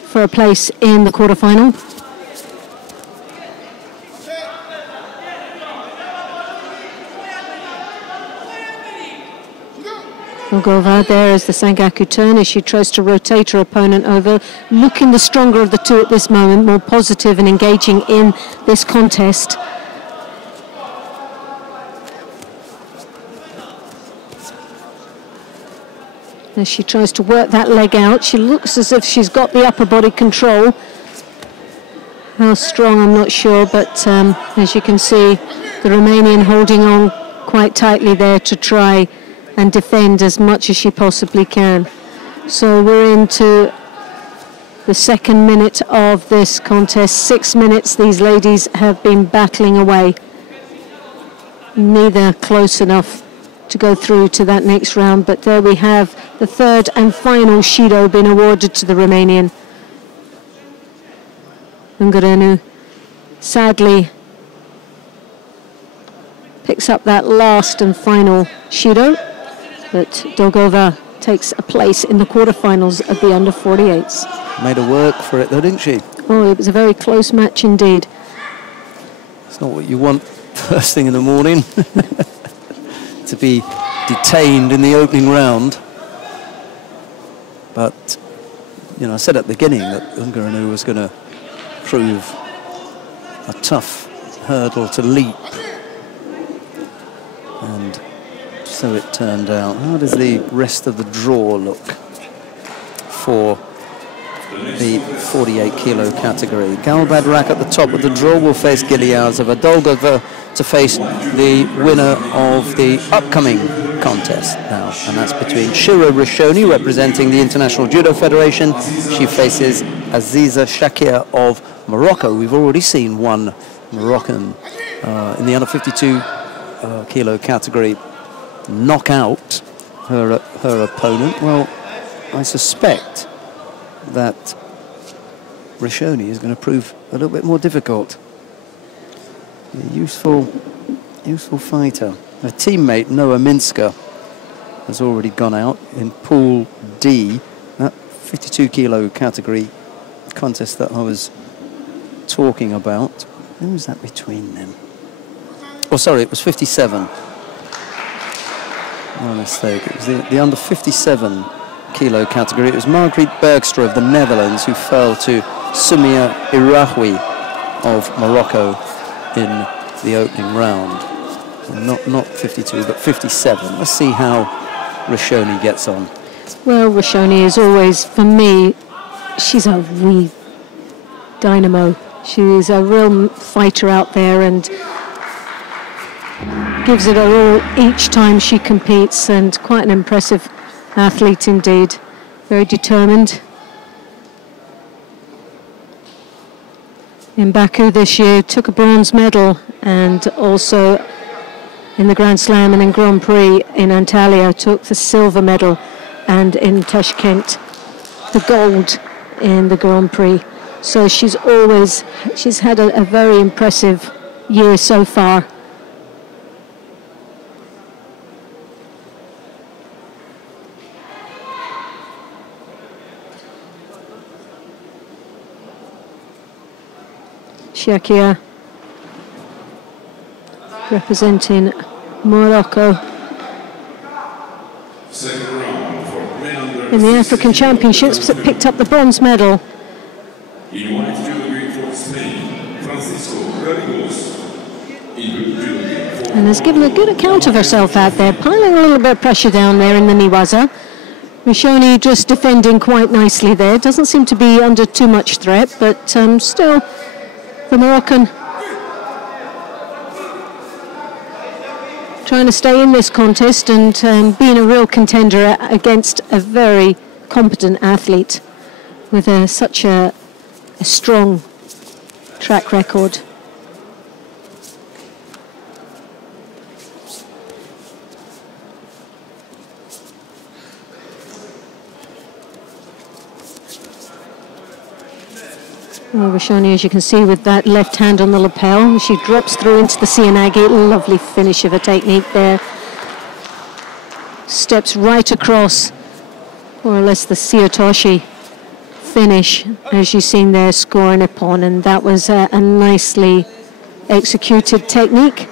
for a place in the quarterfinal. Mogova there as the sangaku turn as she tries to rotate her opponent over, looking the stronger of the two at this moment, more positive and engaging in this contest. As she tries to work that leg out, she looks as if she's got the upper body control. How strong, I'm not sure, but as you can see, the Romanian holding on quite tightly there to try and defend as much as she possibly can. So we're into the second minute of this contest. 6 minutes these ladies have been battling away. Neither close enough to go through to that next round, but there we have the third and final Shido being awarded to the Romanian. Ungureanu sadly picks up that last and final Shido, but Dolgova takes a place in the quarterfinals of the under-48s. Made her work for it though, didn't she? Oh, it was a very close match indeed. It's not what you want first thing in the morning. To be detained in the opening round. But, you know, I said at the beginning that Ungureanu was going to prove a tough hurdle to leap. And so it turned out. How does the rest of the draw look for the 48 kilo category? Galbadrak at the top of the draw will face Giliazova. Dolgova to face the winner of the upcoming contest now, and that's between Shira Rishoni, representing the International Judo Federation. She faces Aziza Shakir of Morocco. We've already seen one Moroccan in the under 52 kilo category knock out her opponent. Well, I suspect that Rishoni is going to prove a little bit more difficult. A useful fighter. Her teammate Noah Minska has already gone out in Pool D, that 52 kilo category contest that I was talking about. Who was that between them? Oh, sorry, it was 57. My mistake. It was the under 57 kilo category. It was Margriet Bergstra of the Netherlands who fell to Sumia Irahui of Morocco in the opening round. Not 52, but 57. Let's see how Rishoni gets on. Well, Rishoni is always, for me, she's a wee dynamo. She's a real fighter out there and gives it her all each time she competes, and quite an impressive athlete indeed. Very determined. In Baku this year, took a bronze medal, and also in the Grand Slam and in Grand Prix in Antalya took the silver medal, and in Tashkent the gold in the Grand Prix. So she's had a very impressive year so far. representing Morocco Second round for men under in the African Championships that picked up the bronze medal. In white jewelry for Spain, Francisco Garrigos. In blue jewelry for And has given a good account of herself out there, piling a little bit of pressure down there in the Niwaza. Rishoni just defending quite nicely there. Doesn't seem to be under too much threat, but still the Moroccan trying to stay in this contest and being a real contender against a very competent athlete with such a strong track record. Well, Rishoni, as you can see, with that left hand on the lapel, she drops through into the Sianagi. Lovely finish of a technique there. Steps right across, more or less the Siotoshi finish, as you've seen there, scoring upon. And that was a nicely executed technique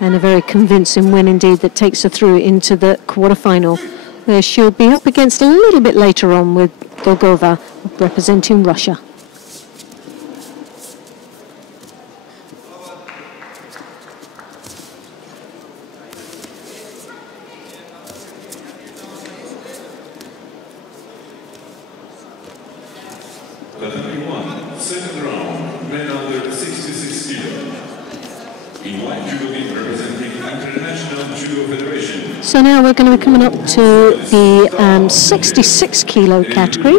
and a very convincing win indeed that takes her through into the quarterfinal, where she'll be up against a little bit later on with Gogova, representing Russia. Tatami 1, second round, men under 66 kilo. In white judo representing International Judo Federation. So now we're going to be coming up to the 66 kilo category,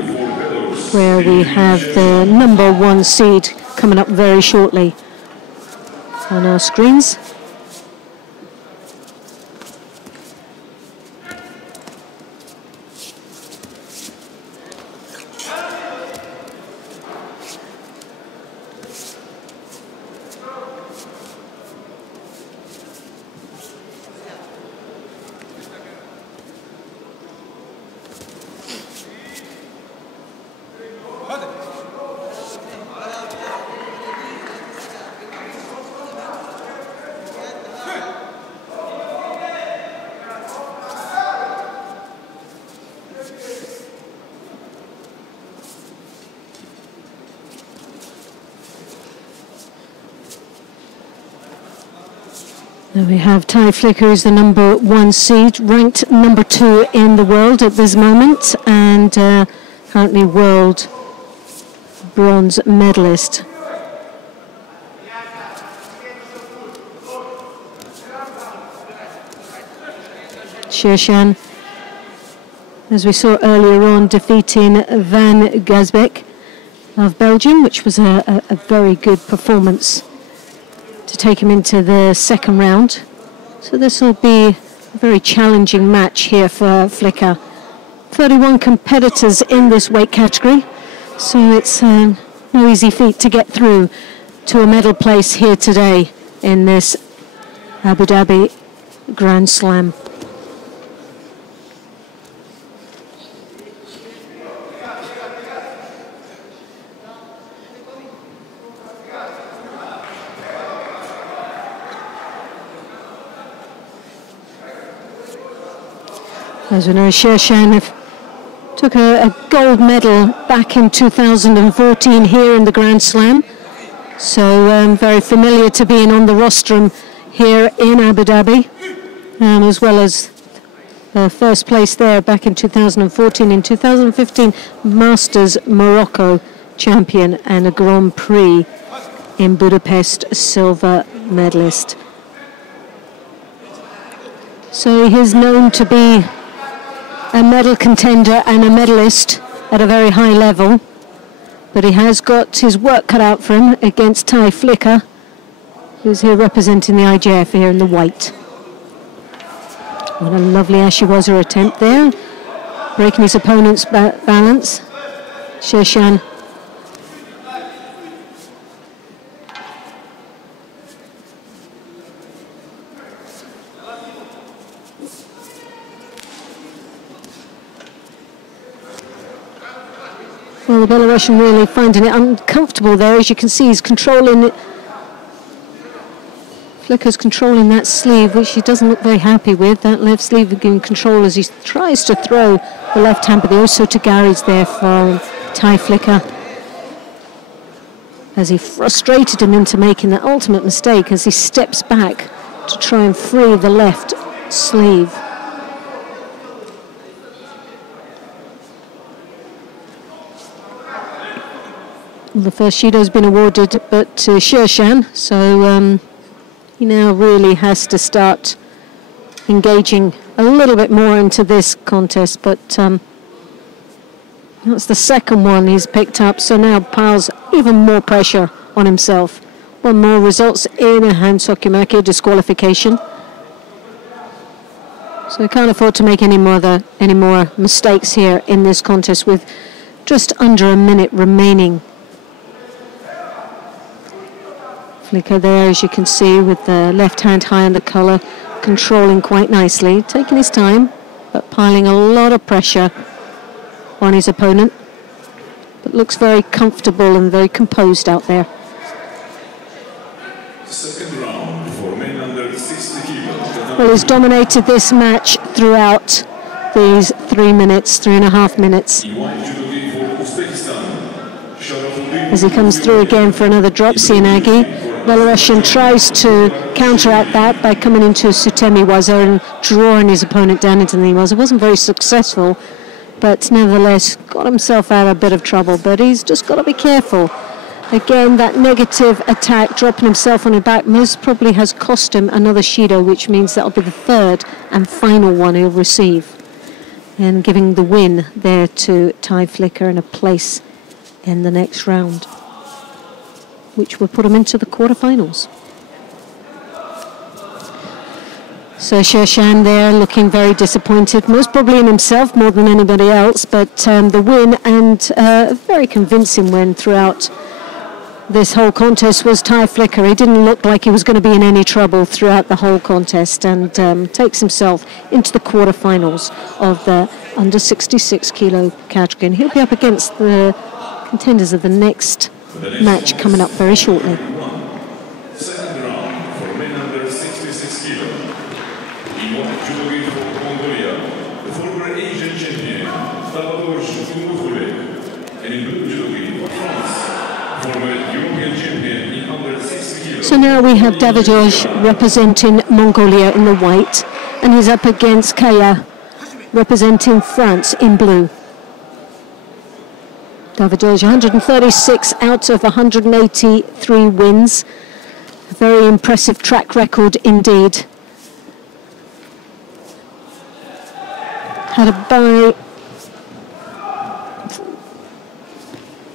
where we have the number 1 seed coming up very shortly on our screens. Now we have Tai Flicker, who's the number 1 seed, ranked number 2 in the world at this moment, and currently world bronze medalist. Shershan, as we saw earlier on, defeating Van Gasbeck of Belgium, which was a very good performance to take him into the second round. So this will be a very challenging match here for Flicker. 31 competitors in this weight category, so it's no easy feat to get through to a medal place here today in this Abu Dhabi Grand Slam. As we know, Shershan took a gold medal back in 2014 here in the Grand Slam. So very familiar to being on the rostrum here in Abu Dhabi, as well as first place there back in 2014. In 2015, Masters Morocco champion and a Grand Prix in Budapest silver medalist. So he's known to be a medal contender and a medalist at a very high level, but he has got his work cut out for him against Tai Flicker, who's here representing the IJF here in the white. What a lovely Ashiwaza attempt there, breaking his opponent's balance. Shershan. Well, the Belarusian really finding it uncomfortable there. As you can see, he's controlling Flicker's controlling that sleeve, which he doesn't look very happy with. That left sleeve giving control as he tries to throw the left hand, but the also to Gary's there for Thai Flicker, as he frustrated him into making the ultimate mistake as he steps back to try and free the left sleeve. Well, the first Judo's been awarded, but to Shershan, so he now really has to start engaging a little bit more into this contest, but that's the second one he's picked up, so now piles even more pressure on himself. One more results in a hand sokumaki disqualification. So he can't afford to make any more mistakes here in this contest with just under a minute remaining. Flicker there, as you can see, with the left hand high on the collar, controlling quite nicely, taking his time, but piling a lot of pressure on his opponent, but looks very comfortable and very composed out there. Second round for men under 60 kilos. Well, he's dominated this match throughout these 3.5 minutes. As he comes through again for another drop, Sianagi. Belarusian tries to counteract that by coming into a Sutemi waza and drawing his opponent down into the knee waza. It wasn't very successful, but nevertheless got himself out of a bit of trouble. But he's just got to be careful. Again, that negative attack, dropping himself on his back, most probably has cost him another Shido, which means that'll be the third and final one he'll receive. And giving the win there to Thai Flicker and a place in the next round, which will put him into the quarterfinals. So Shershan there looking very disappointed, most probably in himself more than anybody else, but the win, and a very convincing win throughout this whole contest, was Thai Flicker. He didn't look like he was going to be in any trouble throughout the whole contest, and takes himself into the quarterfinals of the under 66 kilo category. And he'll be up against the contenders of the next match coming up very shortly. Second round for men under 66 kilos. In white judo for Mongolia, the former Asian champion, Dhabi, and in blue judo for France, former European champion in under 60 kilos. So now we have Davidoj representing Mongolia in the white, and he's up against Kaya representing France in blue. Davidoj, 136 out of 183 wins. A very impressive track record indeed. Had a bye.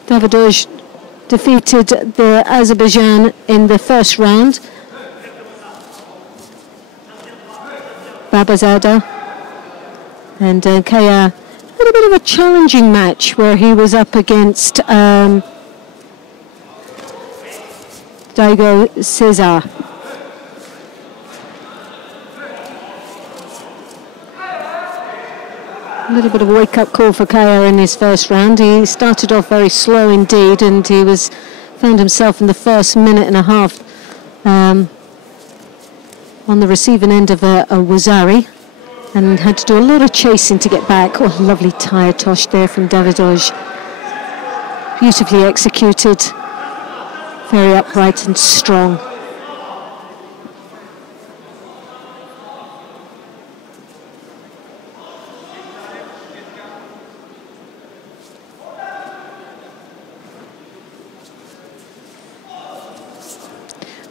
Davidoj defeated the Azerbaijan in the first round. Babazada. And Kaya had a bit of a challenging match where he was up against Daigo Cesar. A little bit of a wake-up call for Kaya in his first round. He started off very slow indeed, and he found himself in the first minute and a half on the receiving end of a Wazari, and had to do a lot of chasing to get back. Oh, lovely tire tosh there from Davidoj. Beautifully executed, very upright and strong.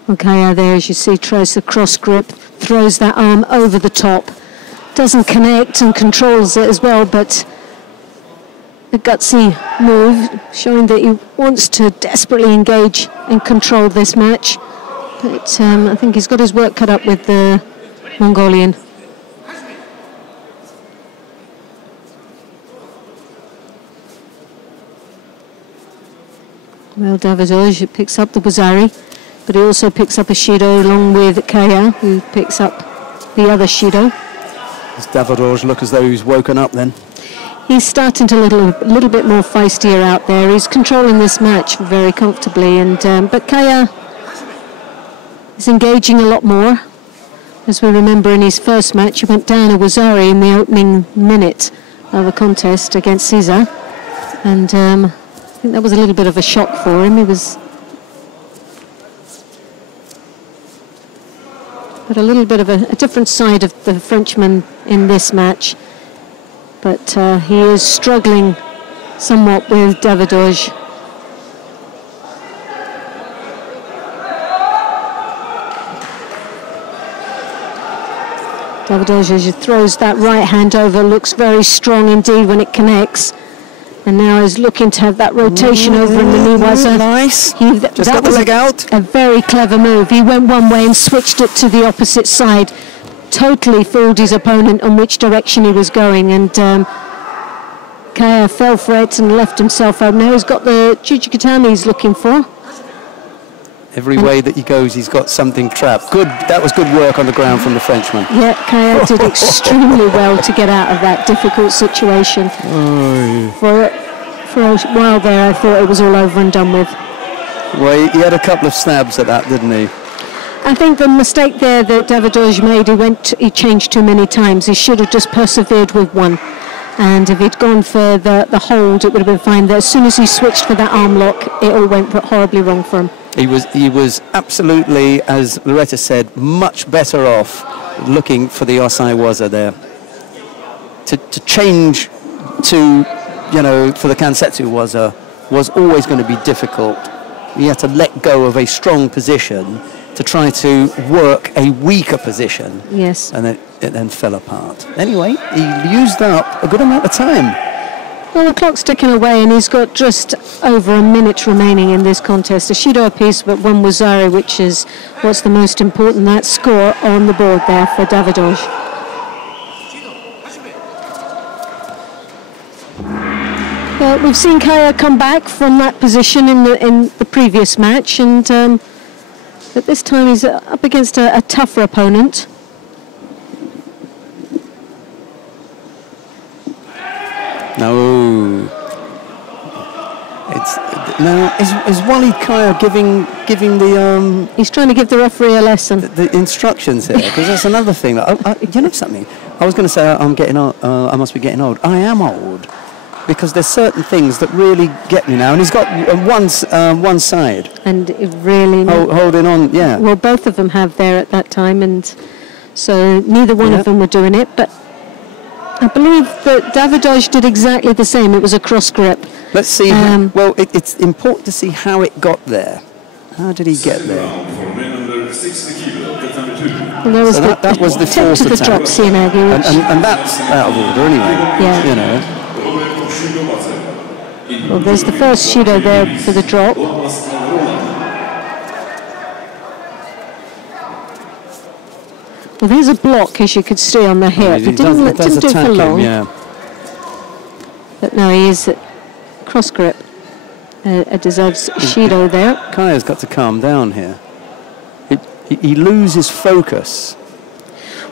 Okay, there, as you see, tries the cross grip, throws that arm over the top. Doesn't connect and controls it as well, but a gutsy move, showing that he wants to desperately engage and control this match. But I think he's got his work cut up with the Mongolian. Well, Davidoj picks up the Wazari, but he also picks up a Shido along with Kaya, who picks up the other Shido. Does Davidoj look as though he's woken up then? He's starting to look a little bit more feistier out there. He's controlling this match very comfortably, and but Kaya He's engaging a lot more. As we remember in his first match, he went down a Wazari in the opening minute of a contest against Caesar. And I think that was a little bit of a shock for him. He was... But a little bit of a different side of the Frenchman in this match. But he is struggling somewhat with Davidovich. Davidovich, as he throws that right hand over, looks very strong indeed when it connects. And now is looking to have that rotation over in the knee waza. Nice. Just that got the was leg out. A very clever move. He went one way and switched it to the opposite side. Totally fooled his opponent on which direction he was going. And Kaya fell for it and left himself out. Now he's got the Tatami he's looking for. Every way that he goes, he's got something trapped. Good. That was good work on the ground from the Frenchman. Yeah, Kaya did extremely well to get out of that difficult situation. For a while there, I thought it was all over and done with. Well, he had a couple of stabs at that, didn't he? I think the mistake there that Davidovich made, he changed too many times. He should have just persevered with one. And if he'd gone for the hold, it would have been fine. As soon as he switched for that arm lock, it all went horribly wrong for him. He was absolutely, as Loretta said, much better off looking for the Osai Waza there. To change to, for the Kansetsu Waza was always going to be difficult. He had to let go of a strong position to try to work a weaker position. Yes. And it then fell apart. Anyway, he used up a good amount of time. Well, the clock's ticking away, and he's got just over a minute remaining in this contest. A Judo apiece, but one Wazari, which is what's the most important. That score on the board there for Davidovich. Well, we've seen Kaya come back from that position in the previous match, and but this time he's up against a tougher opponent. No. Is Wally Kaya giving the He's trying to give the referee a lesson. The instructions here, because that's another thing. You know something? I was going to say I'm getting old. I must be getting old. I am old because there's certain things that really get me now. And he's got one side. And it really holding on. Yeah. Well, both of them have there at that time, and so neither one of them were doing it, but. I believe that Davidovich did exactly the same. It was a cross grip. Let's see. Well, it's important to see how it got there. How did he get there? Well, there was that was the fourth attack. The drop, Sienagi, and that's out of order anyway. Yeah. Well, there's the first Judo there for the drop. Well, there's a block, as you could see on the hip. It didn't do it for long. But no, he is cross grip. A deserves Judo there. Kaya's got to calm down here. He loses focus.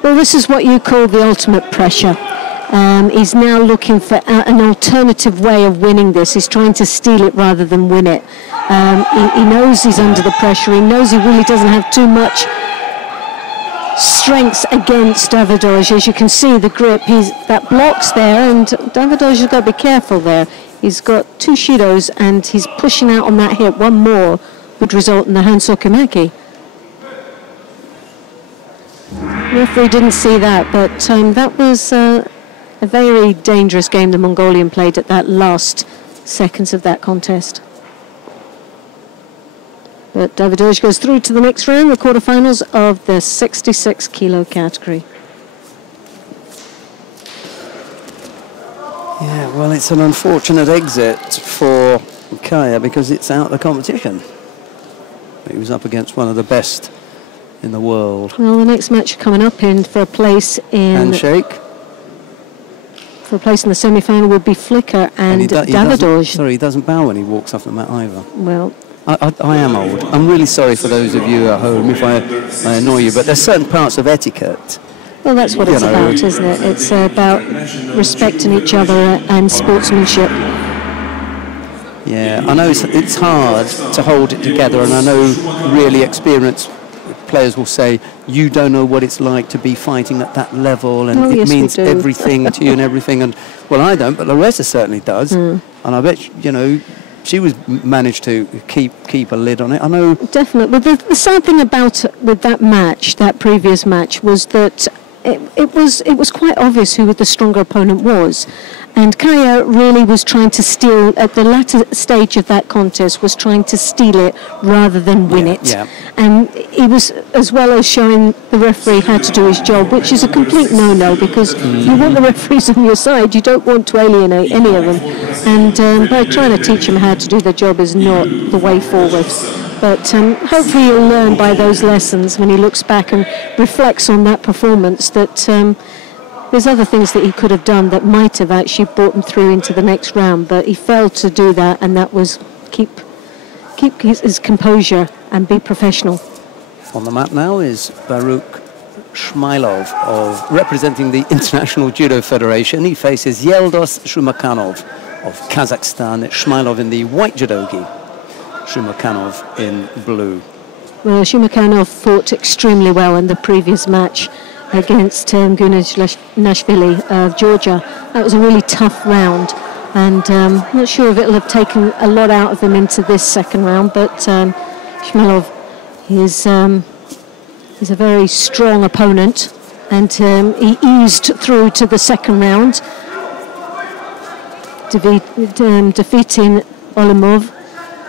Well, this is what you call the ultimate pressure. He's now looking for an alternative way of winning this. He's trying to steal it rather than win it. He knows he's under the pressure. He knows he really doesn't have too much strengths against Davidovich. As you can see, the grip, that blocks there, and Davidovich has got to be careful there. He's got two Judos, and he's pushing out on that hip. One more would result in the Hansokimaki. The referee didn't see that, but that was a very dangerous game the Mongolian played at that last seconds of that contest. But Davidovich goes through to the next round, the quarterfinals of the 66 kilo category. Yeah, well, it's an unfortunate exit for Kaya because it's out of the competition. He was up against one of the best in the world. Well, the next match coming up for a place in... Handshake. For a place in the semi-final would be Flicker and Davidovich. Sorry, he doesn't bow when he walks off the mat either. Well... I am old. I'm really sorry for those of you at home if I annoy you, but there's certain parts of etiquette. Well, that's what it's about, isn't it? It's about respecting each other and sportsmanship. Yeah, I know it's hard to hold it together, and I know really experienced players will say, you don't know what it's like to be fighting at that level, and it yes, means we do. everything to you and everything. And well, I don't, but Loretta certainly does. And I bet, you know, she was managed to keep a lid on it. I know. Definitely. But the sad thing about with that match, that previous match, was that it was quite obvious who the stronger opponent was. And Kaya really was trying to steal, at the latter stage of that contest, was trying to steal it rather than win it. Yeah. And he was, as well as showing the referee how to do his job, which is a complete no-no, because you want the referees on your side, you don't want to alienate any of them. And by trying to teach them how to do their job is not the way forward. But hopefully he'll learn by those lessons when he looks back and reflects on that performance that there's other things that he could have done that might have actually brought him through into the next round, but he failed to do that, and that was keep his composure and be professional. On the mat now is Baruch Shmailov, representing the International Judo Federation. He faces Yeldos Shumakanov of Kazakhstan. Shmailov in the white judogi, Shumakanov in blue. Well, Shumakanov fought extremely well in the previous match against Gunaj of Georgia. That was a really tough round, and I'm not sure if it'll have taken a lot out of him into this second round, but Shmailov is a very strong opponent, and he eased through to the second round, defeating Olimov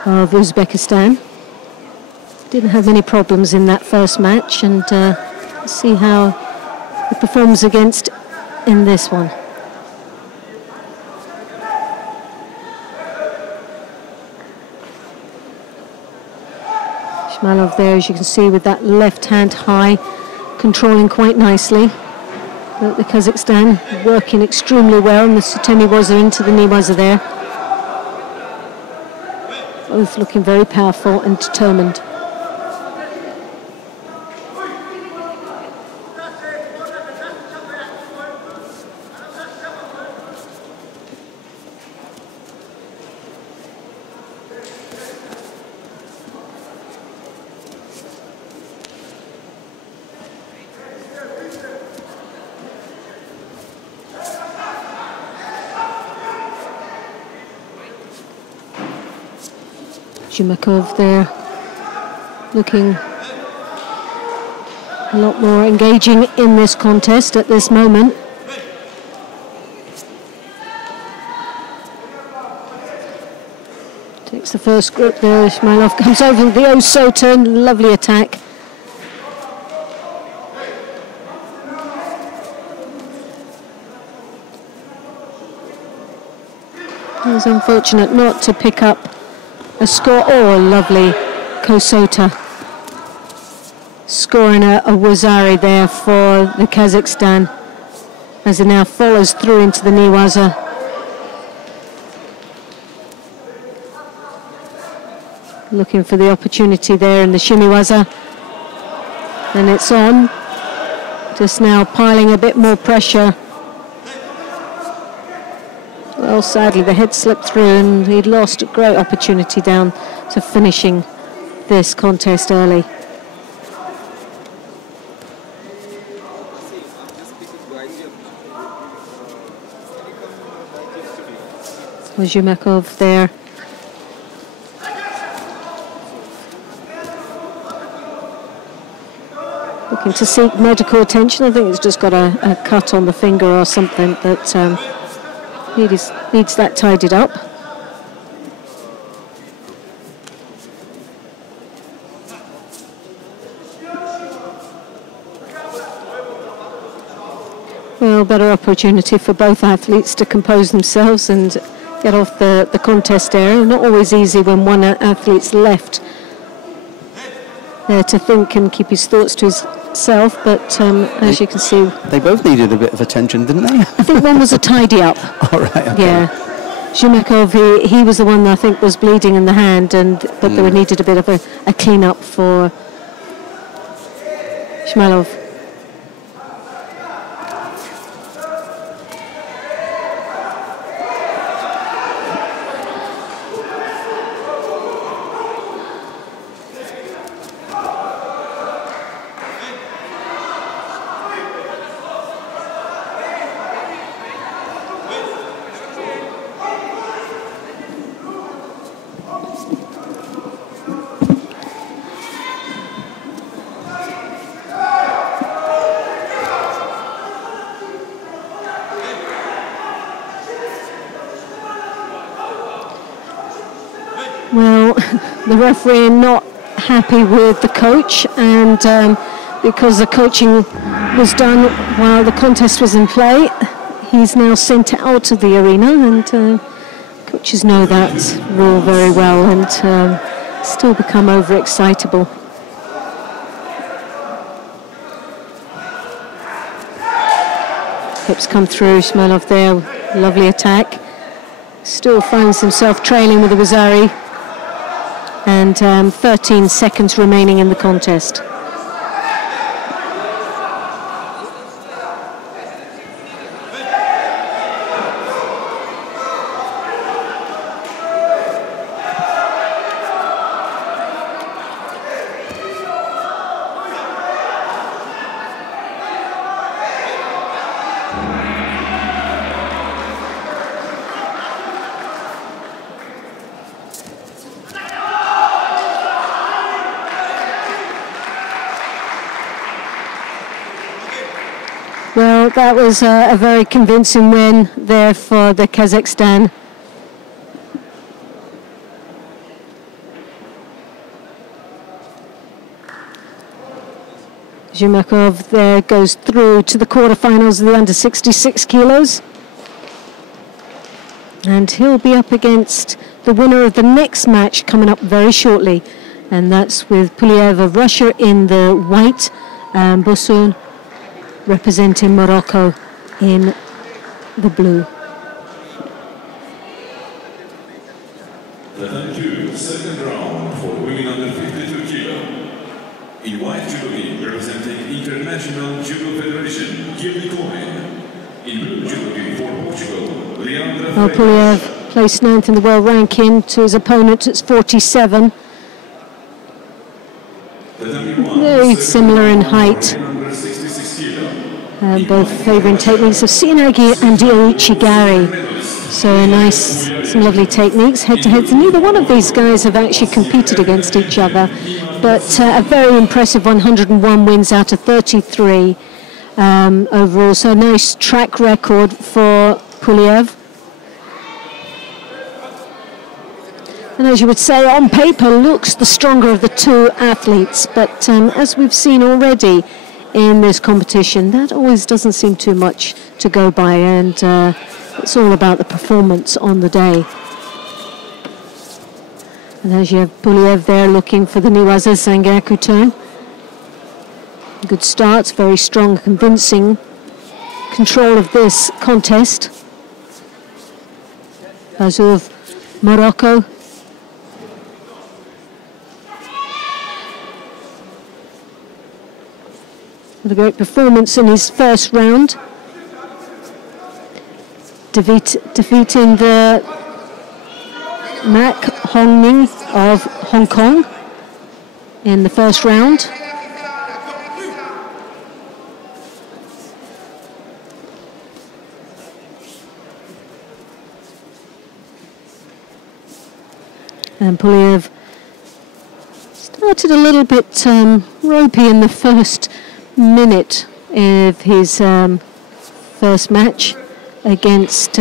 of Uzbekistan. Didn't have any problems in that first match, and let's see how he performs against in this one. Shmailov there, as you can see, with that left hand high, controlling quite nicely. But the Kazakhstan working extremely well, and the Tatami waza into the knee waza there. Both looking very powerful and determined. Shumakov there, looking a lot more engaging in this contest at this moment. Takes the first grip there, Shmailov comes over the Osota, lovely attack. It was unfortunate not to pick up a score. Oh, lovely Kosota scoring a Wazari there for the Kazakhstan as it now follows through into the knee waza. Looking for the opportunity there in the shimmy waza, and it's on. Just now piling a bit more pressure. Well, sadly, the head slipped through, and he'd lost a great opportunity down to finishing this contest early. Zhumakov there. Looking to seek medical attention. I think it's just got a cut on the finger or something, but needs that tidied up. Well, better opportunity for both athletes to compose themselves and get off the contest area. Not always easy when one athlete's left there to think and keep his thoughts to himself, but as you can see, they both needed a bit of attention, didn't they? I think one was a tidy up. All right. Okay. Yeah, Shumakov, he was the one that I think was bleeding in the hand, but they needed a bit of a clean up for Shmailov. the referee not happy with the coach, and because the coaching was done while the contest was in play, he's now sent out of the arena, and coaches know that rule very well and still become overexcitable. Hips come through, Smirnov there, lovely attack. Still finds himself trailing with the Wazari, and 13 seconds remaining in the contest. Well, that was a very convincing win there for the Kazakhstan. Zhumakov there goes through to the quarterfinals of the under 66 kilos. And he'll be up against the winner of the next match coming up very shortly. And that's with Puliev of Russia in the white, and Bosun representing Morocco in the blue. The second round for women under 52 kilo. In white judo representing International Judo Federation, Gilly Cohen. In blue judo for Portugal, Leandra. Well, Puliev placed 9th in the world ranking to his opponent at 47. Very similar in height. Both favouring techniques of Sianagi and Ichigari. So nice, some lovely techniques, head-to-heads. Neither one of these guys have actually competed against each other, but a very impressive 101 wins out of 33 overall. So a nice track record for Puliev. And as you would say, on paper looks the stronger of the two athletes, but as we've seen already in this competition, that always doesn't seem too much to go by, and it's all about the performance on the day. And as you have Puliev there looking for the Niwaza Sangaku turn. Good starts, very strong, convincing control of this contest. Azov, Morocco. What a great performance in his first round. Defeating the Mak Hongming of Hong Kong in the first round. And Puliev started a little bit ropey in the first minute of his first match against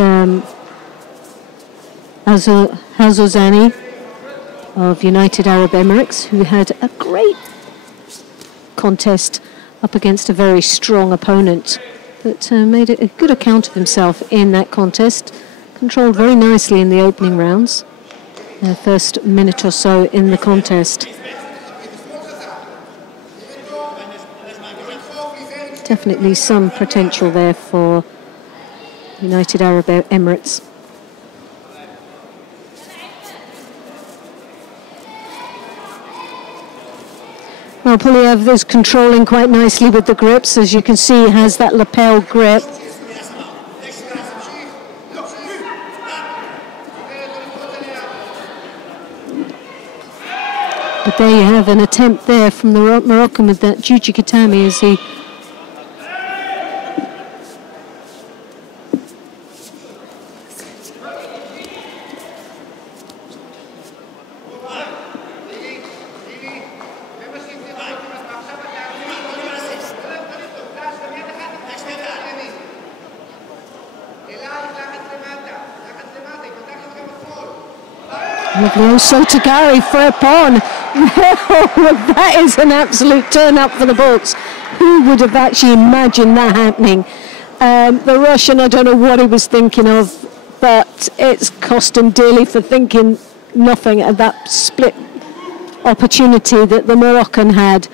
Hazozani of United Arab Emirates, who had a great contest up against a very strong opponent, but made a good account of himself in that contest, controlled very nicely in the opening rounds, first minute or so in the contest. Definitely some potential there for United Arab Emirates. Well, Puliev is controlling quite nicely with the grips. As you can see, he has that lapel grip. But there you have an attempt there from the Moroccan with that Judo Tatami as he Lovely also to Gary for a pawn. That is an absolute turn up for the books. Who would have actually imagined that happening? The Russian, I don't know what he was thinking of, but it's cost him dearly for thinking nothing at that split opportunity that the Moroccan had.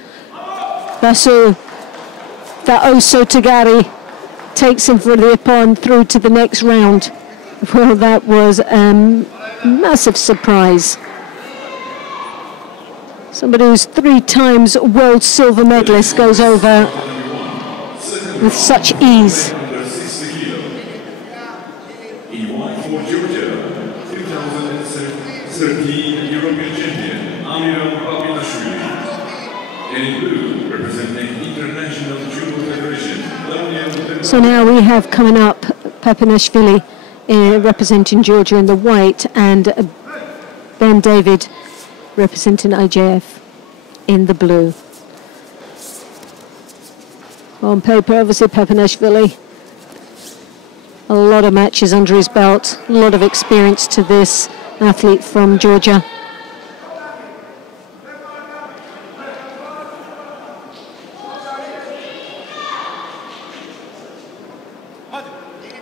Basu, that Oso Tagari takes him for the pawn through to the next round. Well, that was a massive surprise. Somebody who's 3 times world silver medalist goes over with such ease. He won for Georgia, 2013 European champion, and in blue, representing International Judo Federation. So now we have coming up Papinashvili representing Georgia in the white, and Ben David representing IJF in the blue. On paper, obviously, Papinashvili, a lot of matches under his belt, a lot of experience to this athlete from Georgia.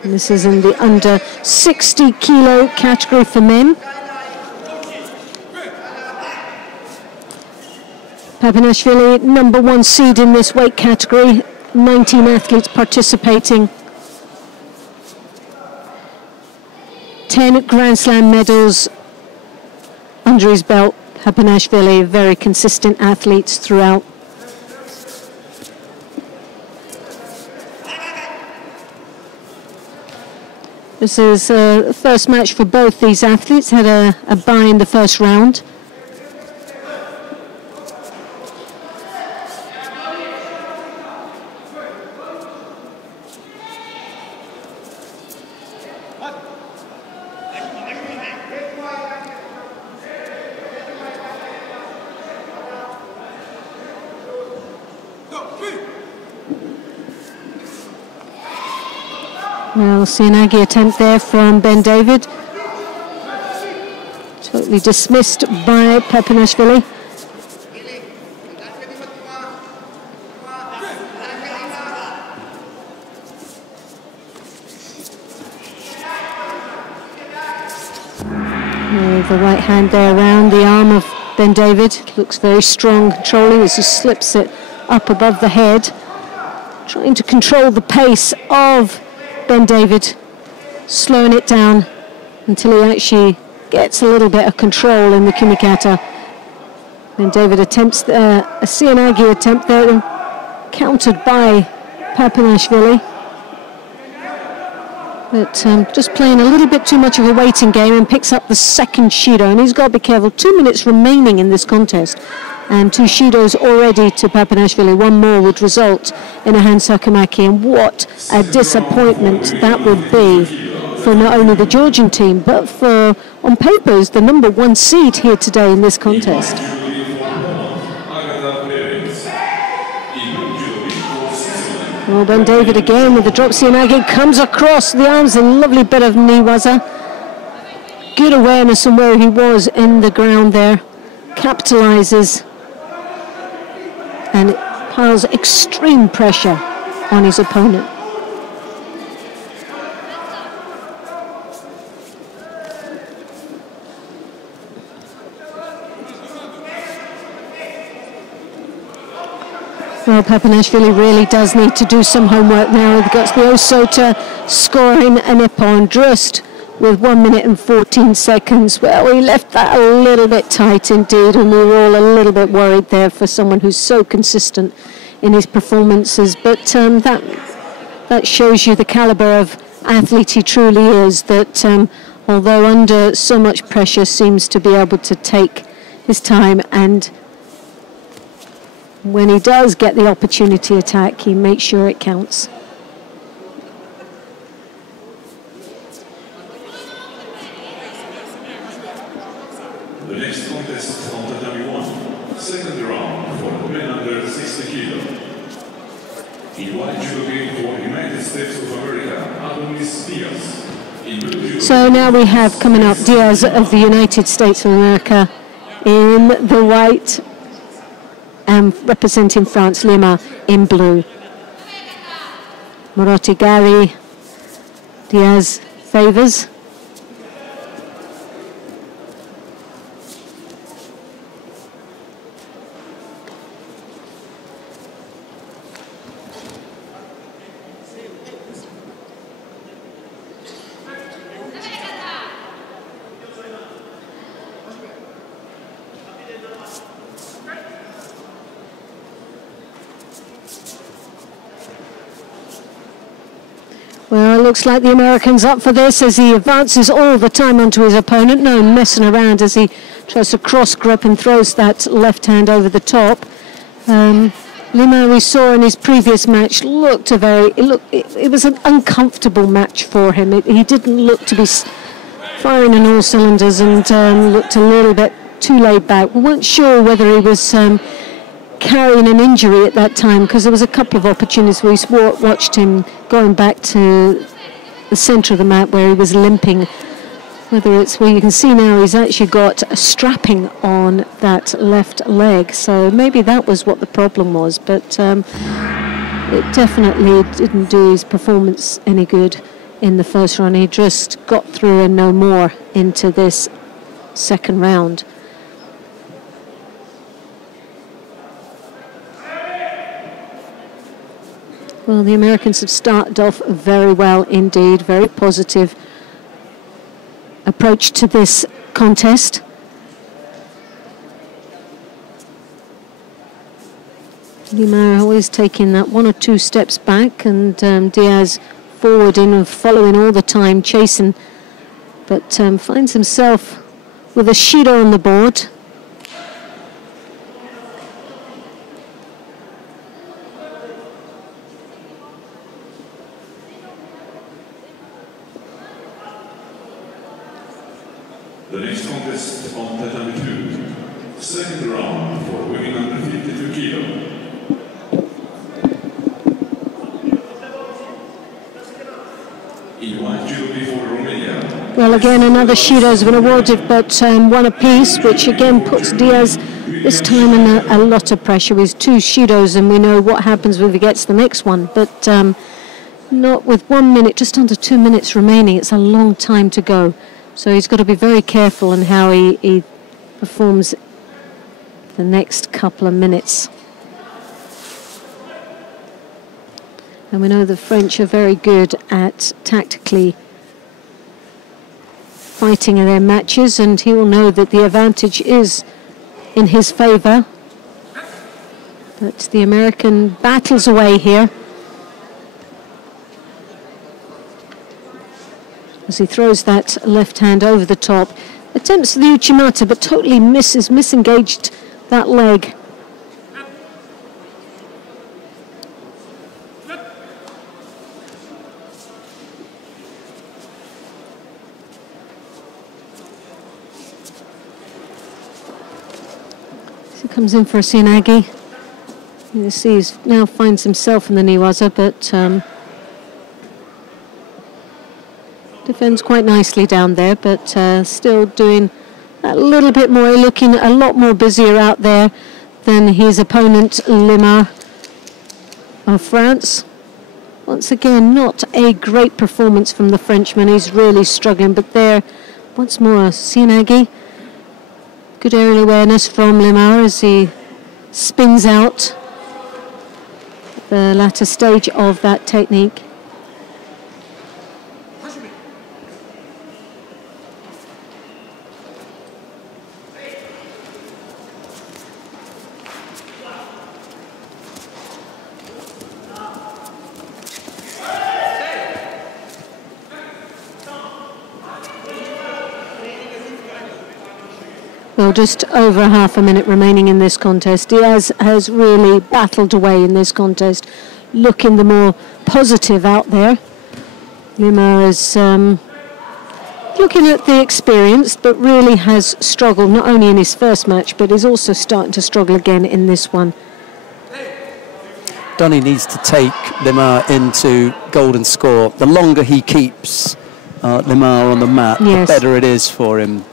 And this is in the under 60 kilo category for men. Papinashvili, number 1 seed in this weight category, 19 athletes participating. 10 Grand Slam medals under his belt. Papinashvili, very consistent athletes throughout. This is the first match for both these athletes, had a bye in the first round. Well, Sianagi attempt there from Ben David. Totally dismissed by Papinashvili. The right hand there around the arm of Ben David. Looks very strong, controlling as he slips it up above the head. Trying to control the pace of Ben David, slowing it down until he actually gets a little bit of control in the kumikata. Ben David attempts a Sianagi attempt there, countered by Papinashvili. But just playing a little bit too much of a waiting game, and picks up the second Shido. And he's got to be careful. 2 minutes remaining in this contest. And 2 Shidos already to Papinashvili. 1 more would result in a hand sakamaki. And what a disappointment that would be for not only the Georgian team, but for, on papers, the number 1 seed here today in this contest. Well, Ben David again with the drop Sianagi, comes across the arms, a lovely bit of knee waza. Good awareness on where he was in the ground there. Capitalizes and piles extreme pressure on his opponent. Well, Papinashvili really does need to do some homework now. He gets the Osota scoring a Nippon just with 1 minute and 14 seconds. Well, he left that a little bit tight indeed, and we were all a little bit worried there for someone who's so consistent in his performances. But that shows you the caliber of athlete he truly is, that although under so much pressure, seems to be able to take his time, and when he does get the opportunity attack, he makes sure it counts. The next contest on Tatami 1, second round for the men under 60 kilo. In white judo for United States of America, Adonis Diaz. So now we have coming up Diaz of the United States of America in the white, and representing France, Lima in blue. Morotti Gary, Diaz favours. Well, it looks like the American's up for this as he advances all the time onto his opponent. No messing around as he tries to cross grip and throws that left hand over the top. Lima, we saw in his previous match, looked a very... It was an uncomfortable match for him. He didn't look to be firing on all cylinders and looked a little bit too laid back. We weren't sure whether he was carrying an injury at that time, because there was a couple of opportunities where we watched him going back to the centre of the mat where he was limping. Whether it's where you can see now he's actually got a strapping on that left leg, so maybe that was what the problem was, but it definitely didn't do his performance any good in the first round. He just got through and no more into this second round. Well, the Americans have started off very well indeed, very positive approach to this contest. Lima always taking that one or two steps back, and Diaz forward in and following all the time, chasing, but finds himself with a Shido on the board. The next contest on Tatami 2, second round for women under 52 kilo. In white judo before Romania. Well, again, another Shido has been awarded, but one apiece, which again puts Diaz this time in a lot of pressure. With two Shidos, and we know what happens when he gets the next one, but not with 1 minute, just under 2 minutes remaining. It's a long time to go. So he's got to be very careful in how he performs the next couple of minutes. And we know the French are very good at tactically fighting in their matches, and he will know that the advantage is in his favour. But the American battles away here as he throws that left hand over the top. Attempts the Uchimata, but totally misengaged that leg. So he comes in for a Sianagi. You see, he now finds himself in the Niwaza, but defends quite nicely down there, but still doing a little bit more, looking a lot more busier out there than his opponent, Lima of France. Once again, not a great performance from the Frenchman. He's really struggling, but there, once more, Sianagi. Good aerial awareness from Lima as he spins out the latter stage of that technique. Well, just over half a minute remaining in this contest. Diaz has really battled away in this contest, looking the more positive out there. Lima is looking at the experience, but really has struggled not only in his first match, but is also starting to struggle again in this one. Donny needs to take Lima into golden score. The longer he keeps Lemar on the mat, Yes. the better it is for him.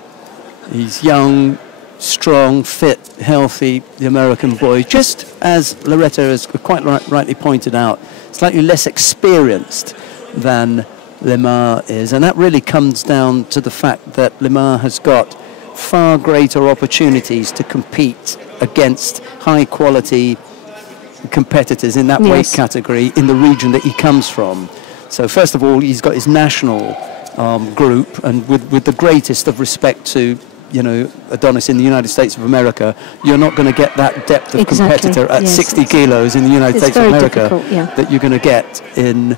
He's young, strong, fit, healthy, the American boy. Just as Loretta has quite rightly pointed out, slightly less experienced than Lemar is. And that really comes down to the fact that Lemar has got far greater opportunities to compete against high-quality competitors in that weight category in the region that he comes from. So first of all, he's got his national group, and with the greatest of respect to, you know, Adonis in the United States of America, you're not going to get that depth of competitor at 60 kilos in the United States of America that you're going to get in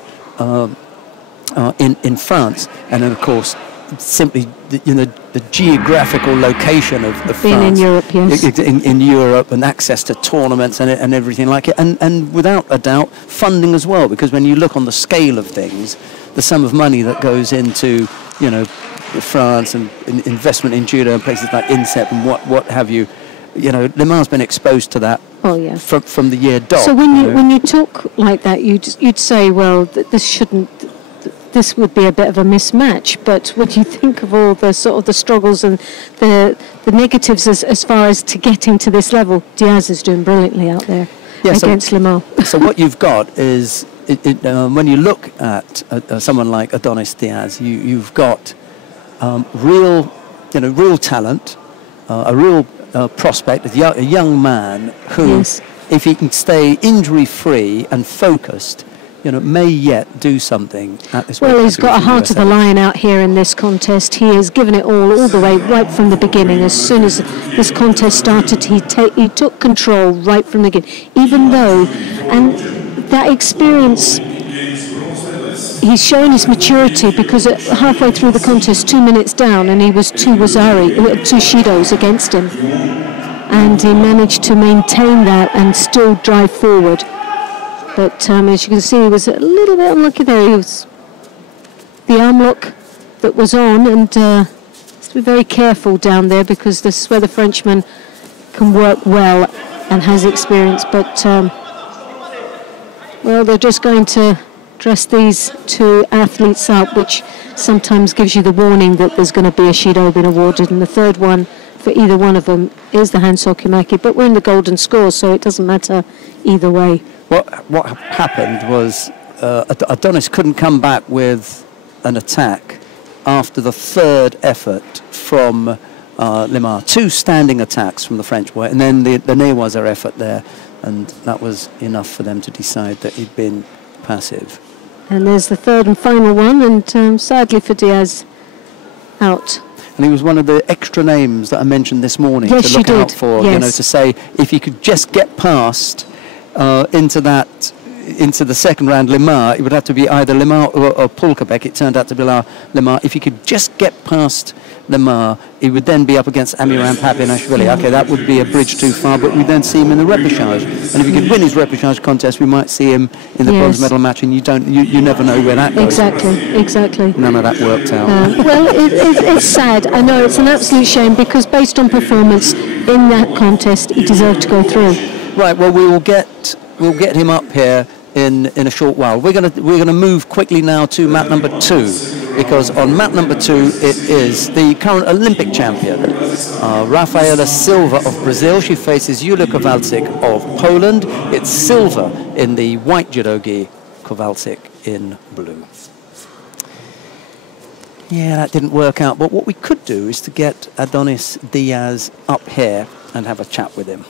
France. And then, of course, simply the geographical location of being France, in Europe, yes, in Europe, and access to tournaments and everything like it, and without a doubt funding as well, because when you look on the scale of things, the sum of money that goes into, you know, France and investment in judo and places like INSEP and what have you, you know, Lemar's been exposed to that. Oh yeah. From the year dot. So when you talk like that, you'd say, well, this would be a bit of a mismatch. But when you think of all the sort of the struggles and the negatives as far as to getting to this level, Diaz is doing brilliantly out there against Lemar. So what you've got is, when you look at someone like Adonis Diaz, you've got real talent, a real prospect, a young man who, if he can stay injury-free and focused, you know, may yet do something at this. Well, he's got a heart of the lion out here in this contest. He has given it all the way, right from the beginning. As soon as this contest started, he took control right from the beginning. Even though, and that experience, he's shown his maturity, because halfway through the contest, 2 minutes down, and he was two Shidos against him, and he managed to maintain that and still drive forward. But as you can see, he was a little bit unlucky there. He was the arm lock that was on, and has to be very careful down there, because this is where the Frenchman can work well and has experience. But well, they're just going to dress these two athletes up, which sometimes gives you the warning that there's going to be a Shido being awarded, and the third one for either one of them is the Hansokimaki. But we're in the golden score, so it doesn't matter either way. What happened was Adonis couldn't come back with an attack after the third effort from Lemar. 2 standing attacks from the French boy, and then the Newaza effort there, and that was enough for them to decide that he'd been passive. And there's the third and final one, and sadly for Diaz, out. And he was one of the extra names that I mentioned this morning to look out for, you know, to say if he could just get past into the second round, Lemar, it would have to be either Lemar or Pulkabek. It turned out to be Lemar. If he could just get past Lemar, he would then be up against Amiram Papinashvili. Okay, that would be a bridge too far, but we'd then see him in the repechage. And if he could win his repechage contest, we might see him in the bronze medal match, and you never know where that goes. Exactly. None of that worked out. Well, it's sad. I know it's an absolute shame, because based on performance in that contest, he deserved to go through. Right. Well, we'll get him up here in a short while. We're gonna move quickly now to mat number 2, because on mat number 2 it is the current Olympic champion, Rafaela Silva of Brazil. She faces Julia Kowalczyk of Poland. It's silver in the white judogi, Kowalczyk in blue. Yeah, that didn't work out. But what we could do is to get Adonis Diaz up here and have a chat with him.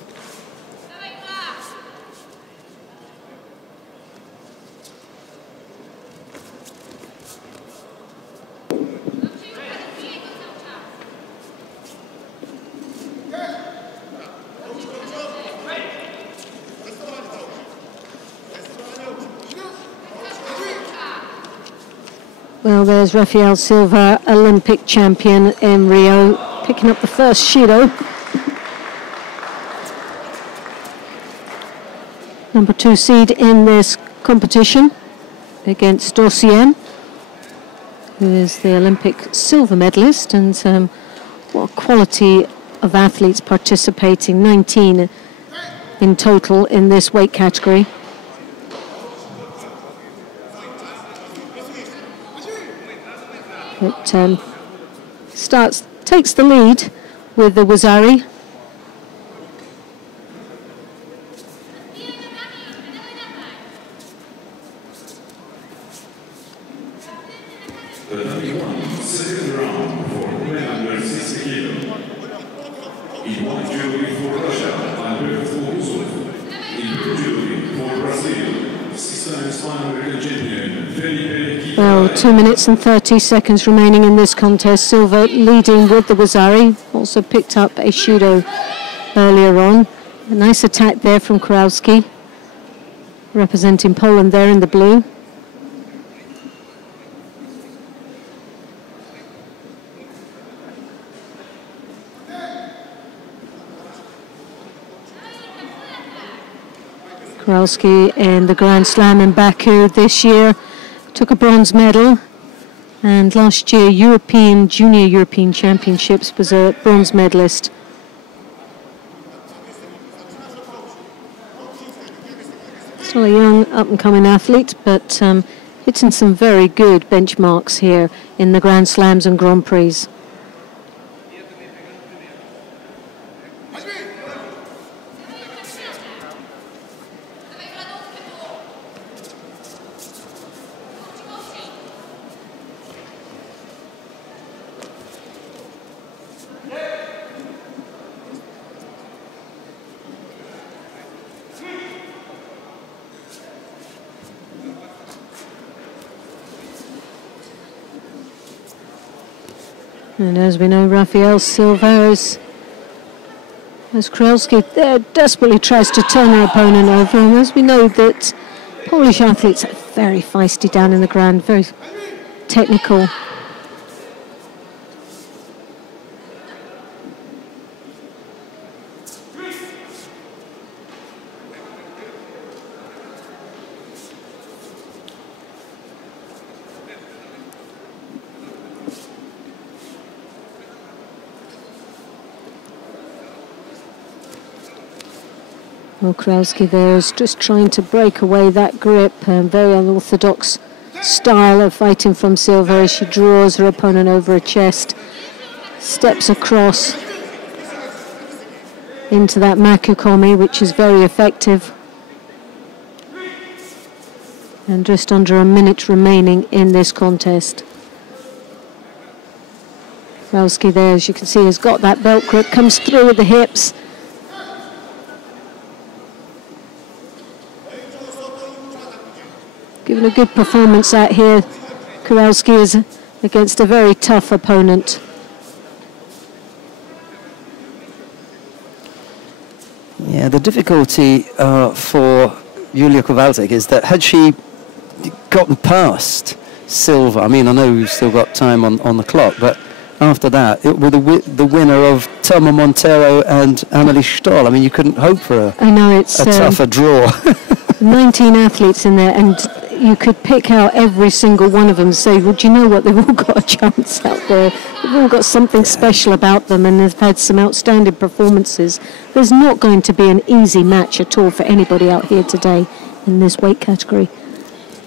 Well, there's Rafael Silva, Olympic champion in Rio, picking up the first Shido. Number 2 seed in this competition against Dossien, who is the Olympic silver medalist. And what a quality of athletes participating, 19 in total in this weight category. takes the lead with the Wazari. Second round for women under 60 kilo. In white jewelry for Russia, Alberto Uso. In blue jewelry for Brazil, 6 times Pan-American champion, Felipe. Well, 2 minutes and 30 seconds remaining in this contest. Silva leading with the Wazari. Also picked up a Judo earlier on. A nice attack there from Kowalski, representing Poland there in the blue. Kowalski in the Grand Slam in Baku this year took a bronze medal, and last year Junior European Championships was a bronze medalist. Still a young up-and-coming athlete, but hitting some very good benchmarks here in the Grand Slams and Grand Prix. And as we know, Rafael Silva, as Kowalski desperately tries to turn her opponent over, and as we know that Polish athletes are very feisty down in the ground, very technical. Well, Kowalski there is just trying to break away that grip, very unorthodox style of fighting from Silva as she draws her opponent over her chest, steps across into that makukomi, which is very effective. And just under a minute remaining in this contest. Kowalski there, as you can see, has got that belt grip, comes through with the hips. Giving a good performance out here. Kowalski is against a very tough opponent. Yeah, the difficulty for Julia Kowalczyk is that had she gotten past Silva, I mean, I know we've still got time on the clock, but after that, it was the winner of Thelma Montero and Amelie Stoll. I mean, you couldn't hope for a tougher draw. 19 athletes in there, and you could pick out every single one of them and say, well, do you know what, they've all got a chance out there. They've all got something special about them, and they've had some outstanding performances. There's not going to be an easy match at all for anybody out here today in this weight category.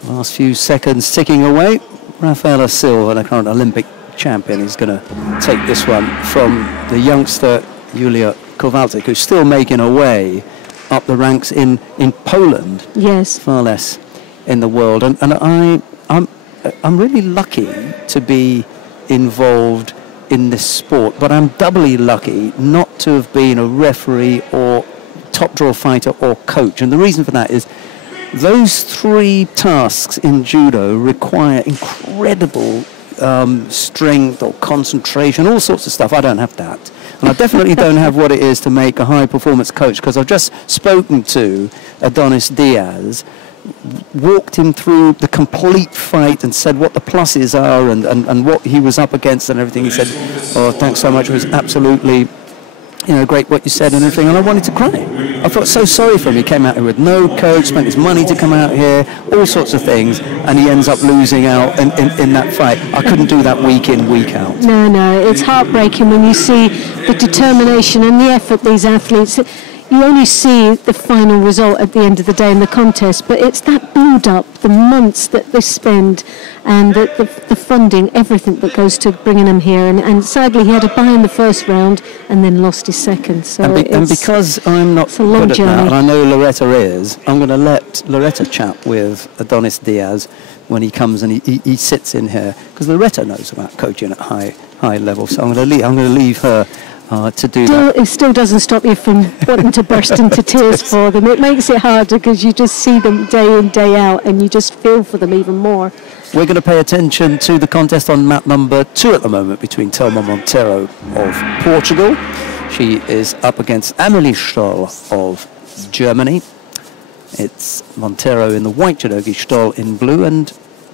Last few seconds ticking away. Rafaela Silva, the current Olympic champion, is going to take this one from the youngster Julia Kowalczyk, who's still making her way up the ranks in Poland. Yes. Far less in the world. And I'm really lucky to be involved in this sport, but I'm doubly lucky not to have been a referee or top draw fighter or coach. And the reason for that is those three tasks in judo require incredible strength or concentration, all sorts of stuff. I don't have that. And I definitely don't have what it is to make a high-performance coach, because I've just spoken to Adonis Diaz, walked him through the complete fight and said what the pluses are and what he was up against and everything. He said, oh, thanks so much, it was absolutely, great what you said and everything, and I wanted to cry. I felt so sorry for him. He came out here with no coach, spent his money to come out here, all sorts of things, and he ends up losing out in that fight. I couldn't do that week in, week out. No, it's heartbreaking when you see the determination and the effort these athletes. you only see the final result at the end of the day in the contest, but it's that build-up, the months that they spend, and the funding, everything that goes to bringing him here. And sadly, he had a bye in the first round and then lost his second. So and because I'm not good at that, and I know Loretta is, I'm going to let Loretta chat with Adonis Diaz when he comes and he sits in here, because Loretta knows about coaching at high level. So I'm going to leave her to do that. It still doesn't stop you from wanting to burst into tears for them. It makes it harder because you just see them day in, day out, and you just feel for them even more. We're going to pay attention to the contest on mat number 2 at the moment between Thelma Monteiro of Portugal. She is up against Amelie Stoll of Germany. It's Monteiro in the white judogi, Stoll in blue, and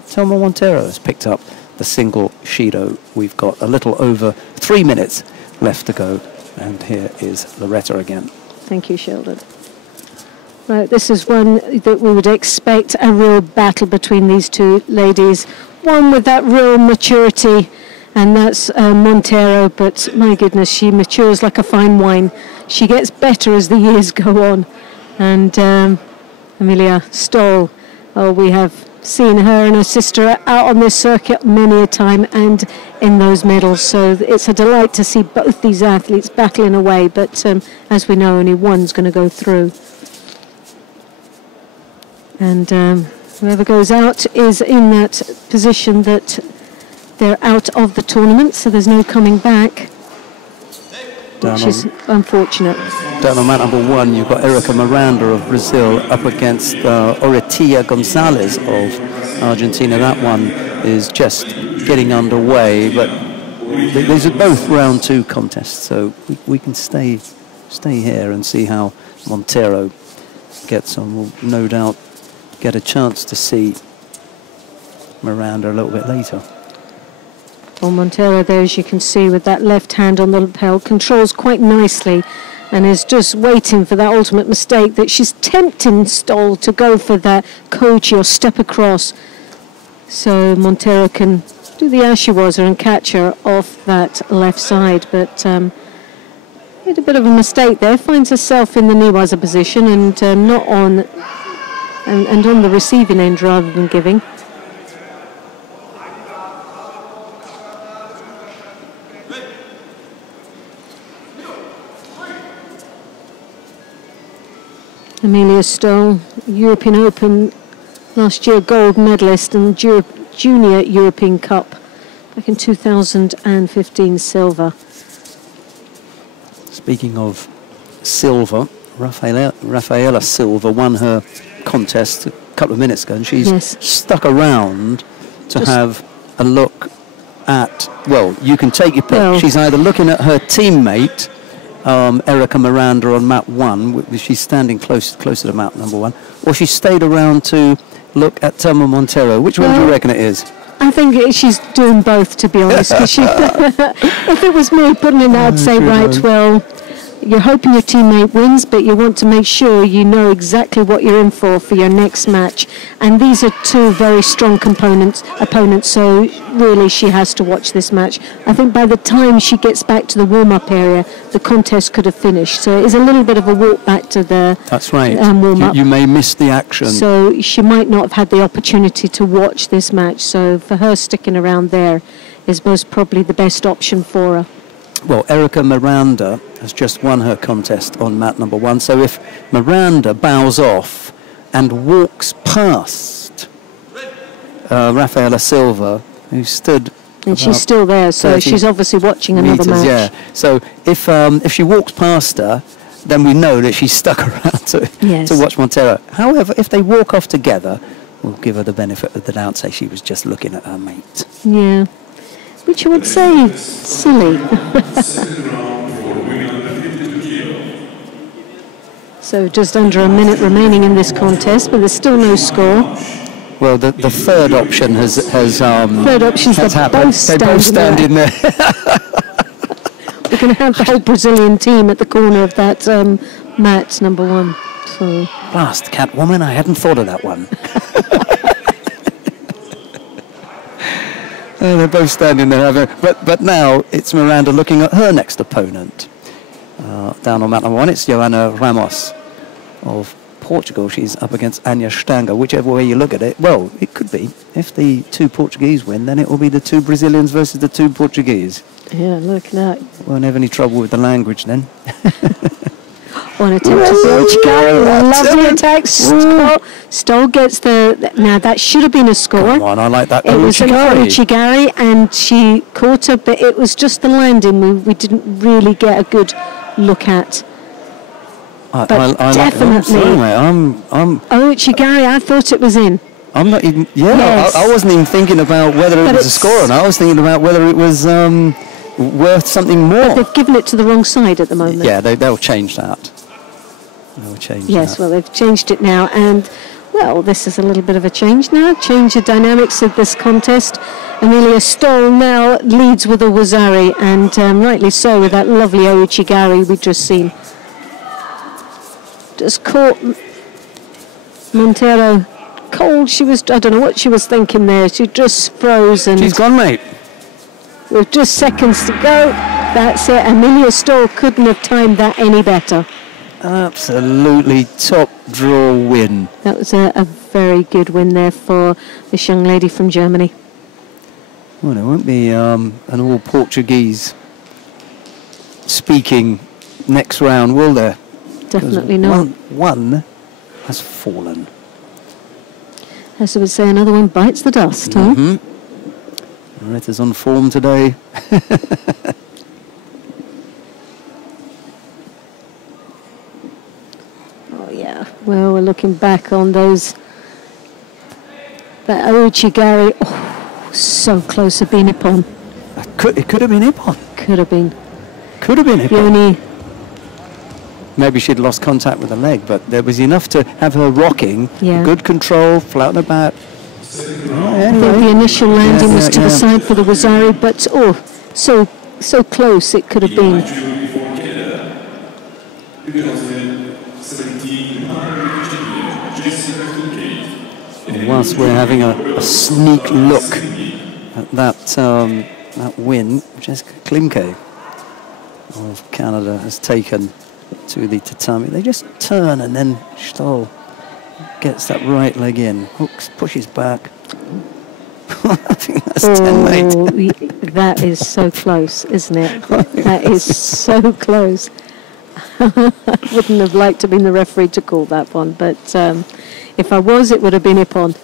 Thelma Monteiro has picked up the single Shido. We've got a little over 3 minutes left to go, and here is Loretta again. Thank you, Sheldon. Right, this is one that we would expect a real battle between these two ladies. One with that real maturity, and that's Monteiro, but my goodness, she matures like a fine wine. She gets better as the years go on. And Amelia Stoll, we have seen her and her sister out on this circuit many a time and in those medals, so it's a delight to see both these athletes battling away, but as we know, only one's going to go through. And whoever goes out is in that position that they're out of the tournament, so there's no coming back, which is unfortunate. Down on mat number 1, you've got Erica Miranda of Brazil up against Oretia Gonzalez of Argentina. That one is just getting underway, but these are both round 2 contests, so we can stay here and see how Monteiro gets on. We'll no doubt get a chance to see Miranda a little bit later. Well, Monteiro there, as you can see, with that left hand on the lapel, controls quite nicely and is just waiting for that ultimate mistake that she's tempting Stoll to go for that koji or step across, so Monteiro can do the ashiwaza and catch her off that left side. But made a bit of a mistake there, finds herself in the niwaza position and not on and on the receiving end rather than giving. Amelia Stoll, European Open last year gold medalist, and Junior European Cup back in 2015 silver. Speaking of silver, Rafaela Silva won her contest a couple of minutes ago, and she's stuck around to have a look at, well, you can take your pick. Well, she's either looking at her teammate Erica Miranda on mat 1, she's standing closer to mat number 1, or she stayed around to look at Thelma Monteiro. Which one do you reckon it is? I think she's doing both, to be honest. If it was me putting in that, I'd say, right, well, you're hoping your teammate wins, but you want to make sure you know exactly what you're in for your next match. And these are 2 very strong opponents, so really she has to watch this match. I think by the time she gets back to the warm-up area, the contest could have finished. So it is a little bit of a walk back to the warm-up. You may miss the action. So she might not have had the opportunity to watch this match. So for her, sticking around there is most probably the best option for her. Well, Erica Miranda has just won her contest on mat number 1, so if Miranda bows off and walks past Rafaela Silva, who stood... And she's still there, so she's obviously watching another match. Yeah, so if she walks past her, then we know that she's stuck around to watch Monteiro. However, if they walk off together, we'll give her the benefit of the doubt, say she was just looking at her mate. Yeah. Which you would say silly. So just under a minute remaining in this contest, but there's still no score. Well, the third option has third option's happened. They both stand in there. We're going to have the whole Brazilian team at the corner of that mat, number 1. So. Blast, Catwoman, I hadn't thought of that one. They're both standing there, but now it's Miranda looking at her next opponent. down on mat number 1. It's Joana Ramos of Portugal. She's up against Anya Stanga. Whichever way you look at it, well, it could be. If the 2 Portuguese win, then it will be the 2 Brazilians versus the 2 Portuguese. Yeah, look at that. Won't have any trouble with the language then. One attempt to Ochigari, lovely attack. Stoll gets the. Now that should have been a score. Come on, I like that. It was an Ochigari, and she caught her, but it was just the landing we didn't really get a good look at. I definitely. Ochigari, I thought it was in. I'm not even. Yeah, yes. I wasn't even thinking about whether it was a score or not. I was thinking about whether it was worth something more. But they've given it to the wrong side at the moment. Yeah, they'll change that. They'll change that. Yes, well, they've changed it now, and well, this is a little bit of a change now. Change the dynamics of this contest. Amelia Stoll now leads with a Wazari, and rightly so with that lovely Ochigari we've just seen. Just caught Montero cold. She was, I don't know what she was thinking there. She just froze. And she's gone, mate. With just seconds to go, that's it. Amelia Stoll couldn't have timed that any better. Absolutely top draw win. That was a very good win there for this young lady from Germany. Well, there won't be an all Portuguese speaking next round, will there? Definitely not. One has fallen. As I would say, another one bites the dust, huh? Loretta's on form today. Oh, yeah. Well, we're looking back on those. That Ochigari, so close to being Ippon. It could have been Ippon. Could have been. Could have been Ippon. Fiona. Maybe she'd lost contact with the leg, but there was enough to have her rocking. Yeah. Good control, flat about. I think the initial landing was to the side for the Wazari, but so close it could have been. And whilst we're having a sneak look at that win, Jessica Klimke of Canada has taken to the tatami. They just turn and then Stoll gets that right leg in, hooks, pushes back. I think that's 10, mate. That is so close, isn't it? That is so close. I wouldn't have liked to have been the referee to call that one, but if I was, it would have been Ippon.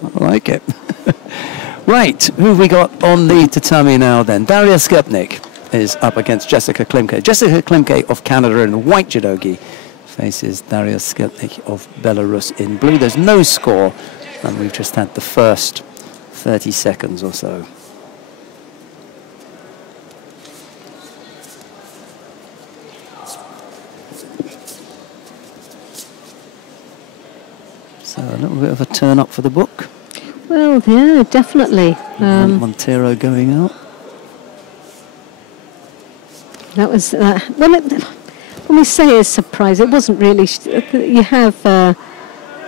I like it. Right, who have we got on the tatami now then? Daria Skepnik is up against Jessica Klimke. Jessica Klimke of Canada in white judogi faces Daria Skepnik of Belarus in blue. There's no score, and we've just had the first 30 seconds or so. So a little bit of a turn up for the book. Well, yeah, definitely. Montero going out. That was, well, when we say a surprise, it wasn't really. You have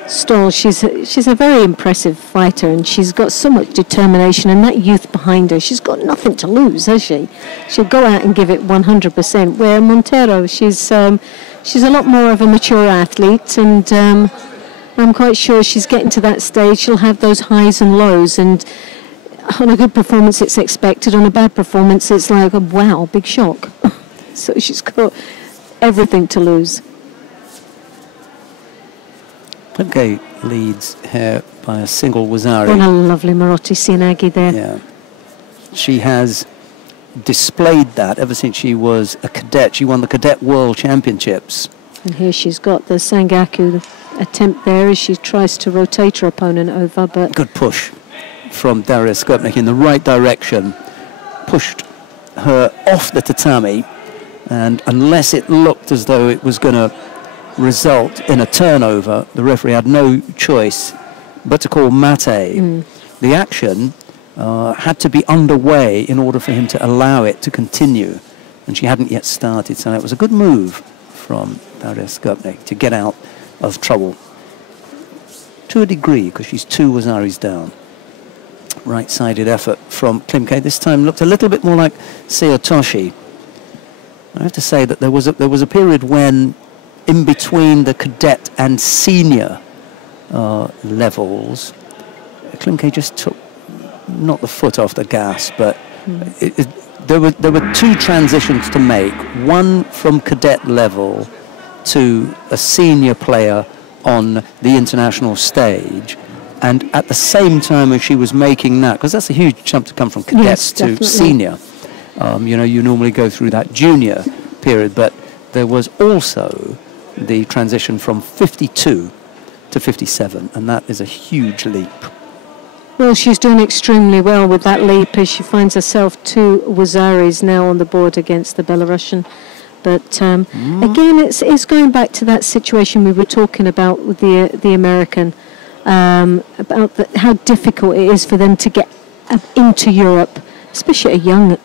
Stoll, she's a very impressive fighter, and she's got so much determination and that youth behind her. She's got nothing to lose, has she? She'll go out and give it 100%, where Montero, she's a lot more of a mature athlete, and I'm quite sure she's getting to that stage. She'll have those highs and lows, and on a good performance it's expected, on a bad performance it's like, a wow, big shock. So she's got everything to lose. Klimke leads here by a single Wazari. What a lovely Marotti Sianagi there. Yeah. She has displayed that ever since she was a cadet. She won the Cadet World Championships. And here she's got the Sangaku attempt there as she tries to rotate her opponent over, but... Good push from Daria Skepnik in the right direction. Pushed her off the tatami, and unless it looked as though it was going to result in a turnover, the referee had no choice but to call mate. The action had to be underway in order for him to allow it to continue, and she hadn't yet started, so it was a good move from Daria Skepnik to get out of trouble. to a degree, because she's 2 Wazaris down. Right-sided effort from Klimke. This time looked a little bit more like Seotoshi. I have to say that there was a period when, in between the cadet and senior levels, Klimke just took not the foot off the gas, but there were 2 transitions to make. One from cadet level to a senior player on the international stage. And at the same time as she was making that, because that's a huge jump to come from cadets to senior. You know, you normally go through that junior period, but there was also the transition from 52 to 57, and that is a huge leap. Well, she's doing extremely well with that leap as she finds herself 2 Wazaris now on the board against the Belarusian. But again, it's going back to that situation we were talking about with the American, about how difficult it is for them to get into Europe, especially young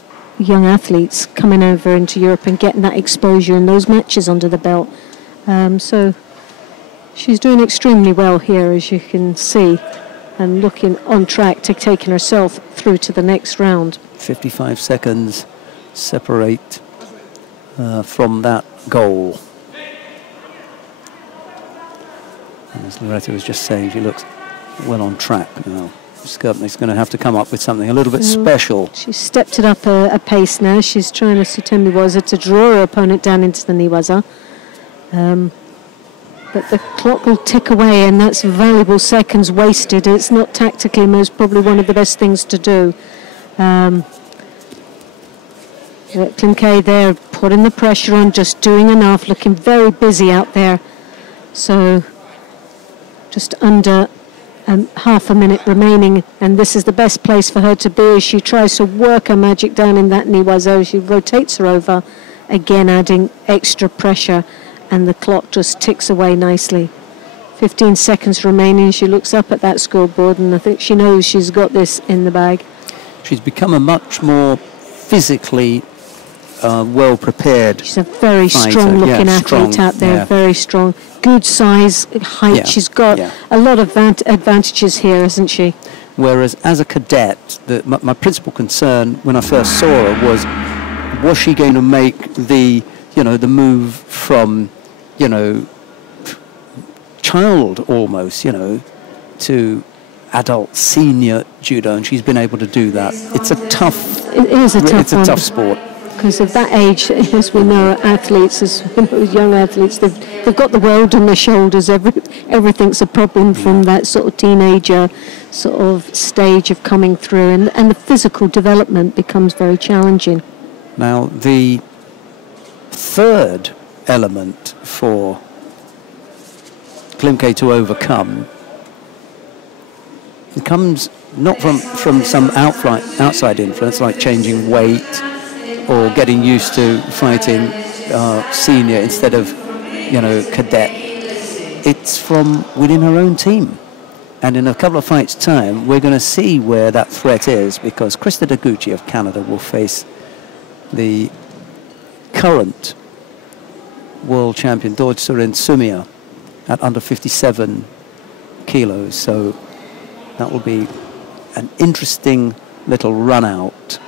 athletes coming over into Europe and getting that exposure and those matches under the belt. So she's doing extremely well here, as you can see, and looking on track to taking herself through to the next round. 55 seconds separate from that goal. And as Loretta was just saying, she looks well on track now. Skirtnik's going to have to come up with something a little bit special. She's stepped it up a pace now. She's trying to Sutemi Waza to draw her opponent down into the Niwaza. But the clock will tick away, and that's valuable seconds wasted. It's not tactically most probably one of the best things to do. Klimke there putting the pressure on, just doing enough, looking very busy out there. So just under half a minute remaining, and this is the best place for her to be as she tries to work her magic down in that Niwazo. She rotates her over, again adding extra pressure, and the clock just ticks away nicely. 15 seconds remaining. She looks up at that scoreboard, and I think she knows she's got this in the bag. She's become a much more physically well prepared. She's a very strong looking athlete out there, very strong, good size, height. She's got a lot of advantages here, hasn't she? Whereas as a cadet, my principal concern when I first saw her was she going to make the move from child almost to adult senior judo, and she's been able to do that. It's a tough sport. Because of that age, as we know, athletes, young athletes, they've got the world on their shoulders. Everything's a problem from that sort of teenager sort of stage of coming through, and the physical development becomes very challenging. Now, the third element for Klimke to overcome, it comes not from some outside influence like changing weight or getting used to fighting senior instead of cadet. It's from within her own team, and in a couple of fights' time we're going to see where that threat is, because Krista Deguchi of Canada will face the current world champion Dojsurin Sumia at under 57 kilos. So that will be an interesting little run out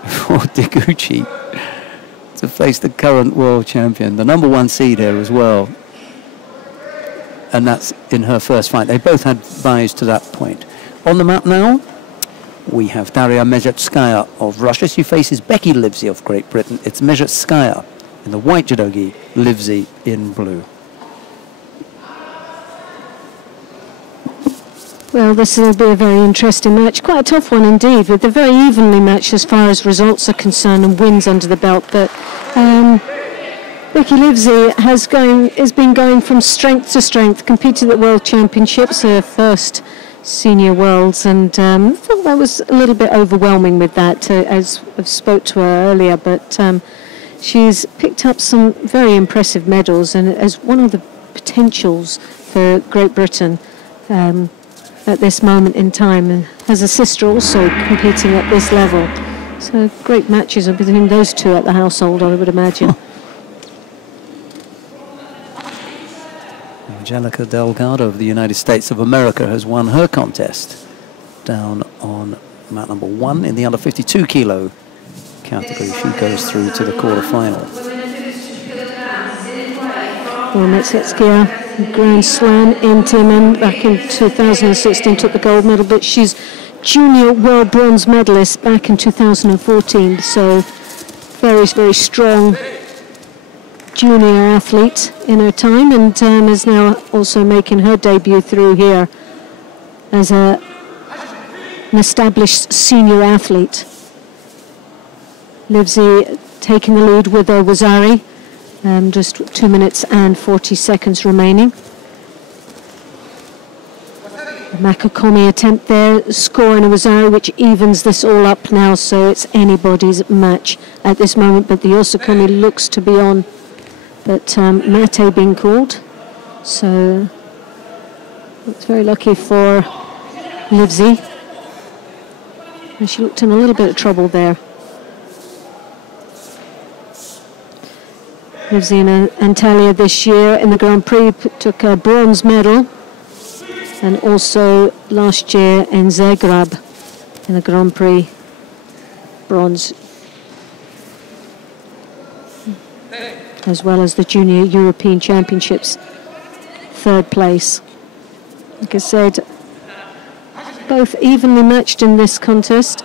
for Deguchi to face the current world champion, the #1 seed here as well, and that's in her first fight. They both had buys to that point. On the map now, we have Daria Mezhetskaya of Russia. She faces Becky Livesey of Great Britain. It's Mezhetskaya in the white judogi, Livesey in blue. Well, this will be a very interesting match. Quite a tough one indeed, with a very evenly matched as far as results are concerned and wins under the belt. But Becky Livesey has been going from strength to strength, competed at World Championships, her first senior worlds, and I thought that was a little bit overwhelming with that, as I spoke to her earlier. But she's picked up some very impressive medals, and as one of the potentials for Great Britain at this moment in time, and has a sister also competing at this level. So great matches between those two at the household, I would imagine. Angelica Delgado of the United States of America has won her contest down on mat number 1 in the under 52 kilo category. She goes through to the quarterfinal. Well, Metsetskia, Grand Slam in Tiananmen back in 2016, took the gold medal, but she's junior world bronze medalist back in 2014, so very, very strong junior athlete in her time, and is now also making her debut through here as an established senior athlete. Livesey taking the lead with Wazari, just 2 minutes and 40 seconds remaining. The Makakomi attempt there, scoring a Wazari, which evens this all up now, so it's anybody's match at this moment, but the Osakomi looks to be on. But Mate being called, so that's very lucky for Livesey. And she looked in a little bit of trouble there. Livesey and Antalya this year in the Grand Prix took a bronze medal, and also last year in Zagreb in the Grand Prix, bronze, as well as the Junior European Championships, 3rd place. Like I said, both evenly matched in this contest.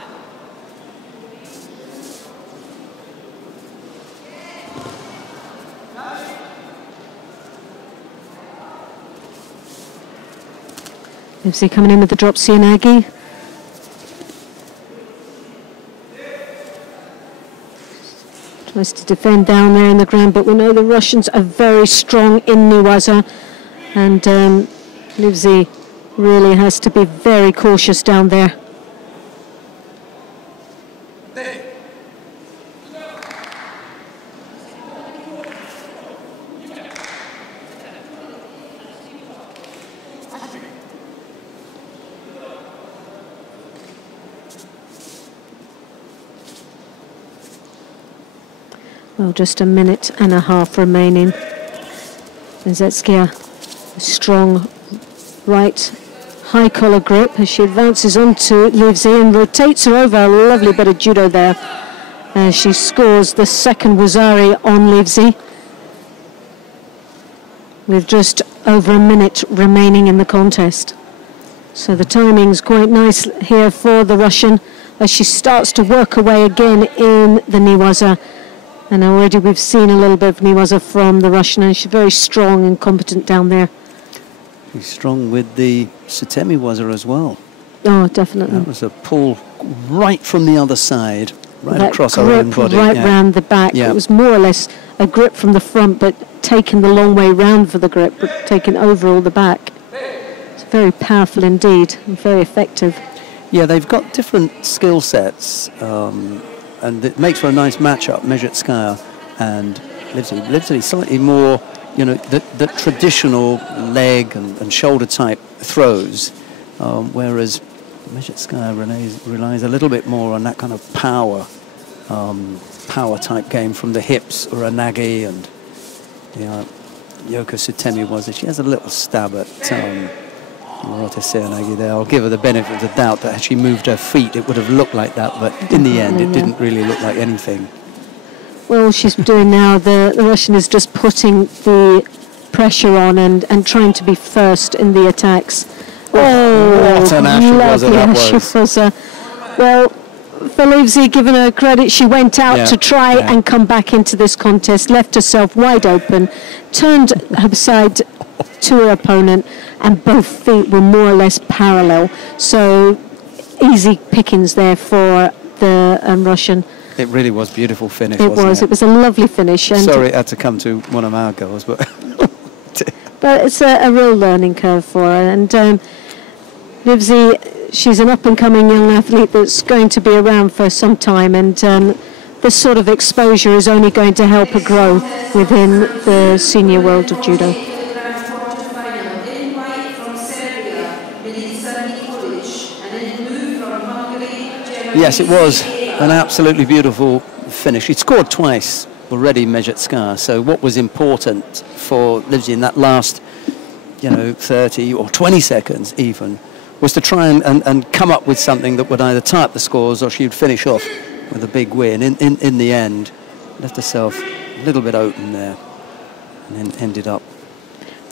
Livesey coming in with the drop Sianagi. Tries to defend down there in the ground, but we know the Russians are very strong in Newaza, and Livesey really has to be very cautious down there. Well, just a minute and a half remaining. Metsetskia, strong right high collar grip as she advances onto Livesey and rotates her over. A lovely bit of judo there as she scores the second Wazari on Livesey with just over a minute remaining in the contest. So the timing's quite nice here for the Russian as she starts to work her way again in the Newaza. And already we've seen a little bit of Newaza from the Russian, and she's very strong and competent down there. She's strong with the Tatami Waza as well. Oh, definitely. That was a pull right from the other side, right that across her own body. Right round the back. Yeah. It was more or less a grip from the front, but taking the long way round for the grip, but taking over all the back. It's very powerful indeed, and very effective. Yeah, they've got different skill sets. And it makes for a nice matchup, Metsetskia and Livesey. Livesey slightly more, you know, the traditional leg and shoulder type throws, whereas Metsetskia relies a little bit more on that kind of power type game from the hips, or a nagi, and Yoko Tatami was that she has a little stab at Morote Seanagi there. I'll give her the benefit of the doubt that had she moved her feet it would have looked like that, but in the end it didn't really look like anything. Well, she's doing now, the Russian is just putting the pressure on and trying to be first in the attacks. Oh, what an Asha was. Well, for Livesey, given her credit, she went out to try and come back into this contest, left herself wide open, turned her side to her opponent, and both feet were more or less parallel. So easy pickings there for the Russian. It really was beautiful finish. It was a lovely finish. And sorry it had to come to one of our girls, but but it's a real learning curve for her. And Livesey, she's an up-and-coming young athlete that's going to be around for some time, and this sort of exposure is only going to help her grow within the senior world of judo. Yes, it was an absolutely beautiful finish. She'd scored twice already, Metsetskia, so what was important for Livesey in that last you know, 30 or 20 seconds even, was to try and come up with something that would either tie up the scores or she'd finish off with a big win. In the end, left herself a little bit open there and then ended up.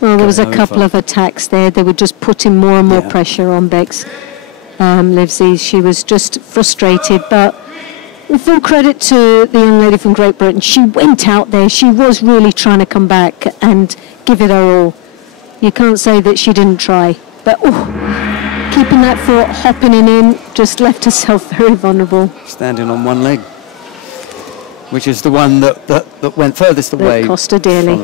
Well, there was a couple of attacks there. They were just putting more and more pressure on Beck's Livesey. She was just frustrated, but with full credit to the young lady from Great Britain, she went out there. She was really trying to come back and give it her all. You can't say that she didn't try, but keeping that foot, hopping in, just left herself very vulnerable. Standing on one leg, which is the one that went furthest away. It cost her dearly.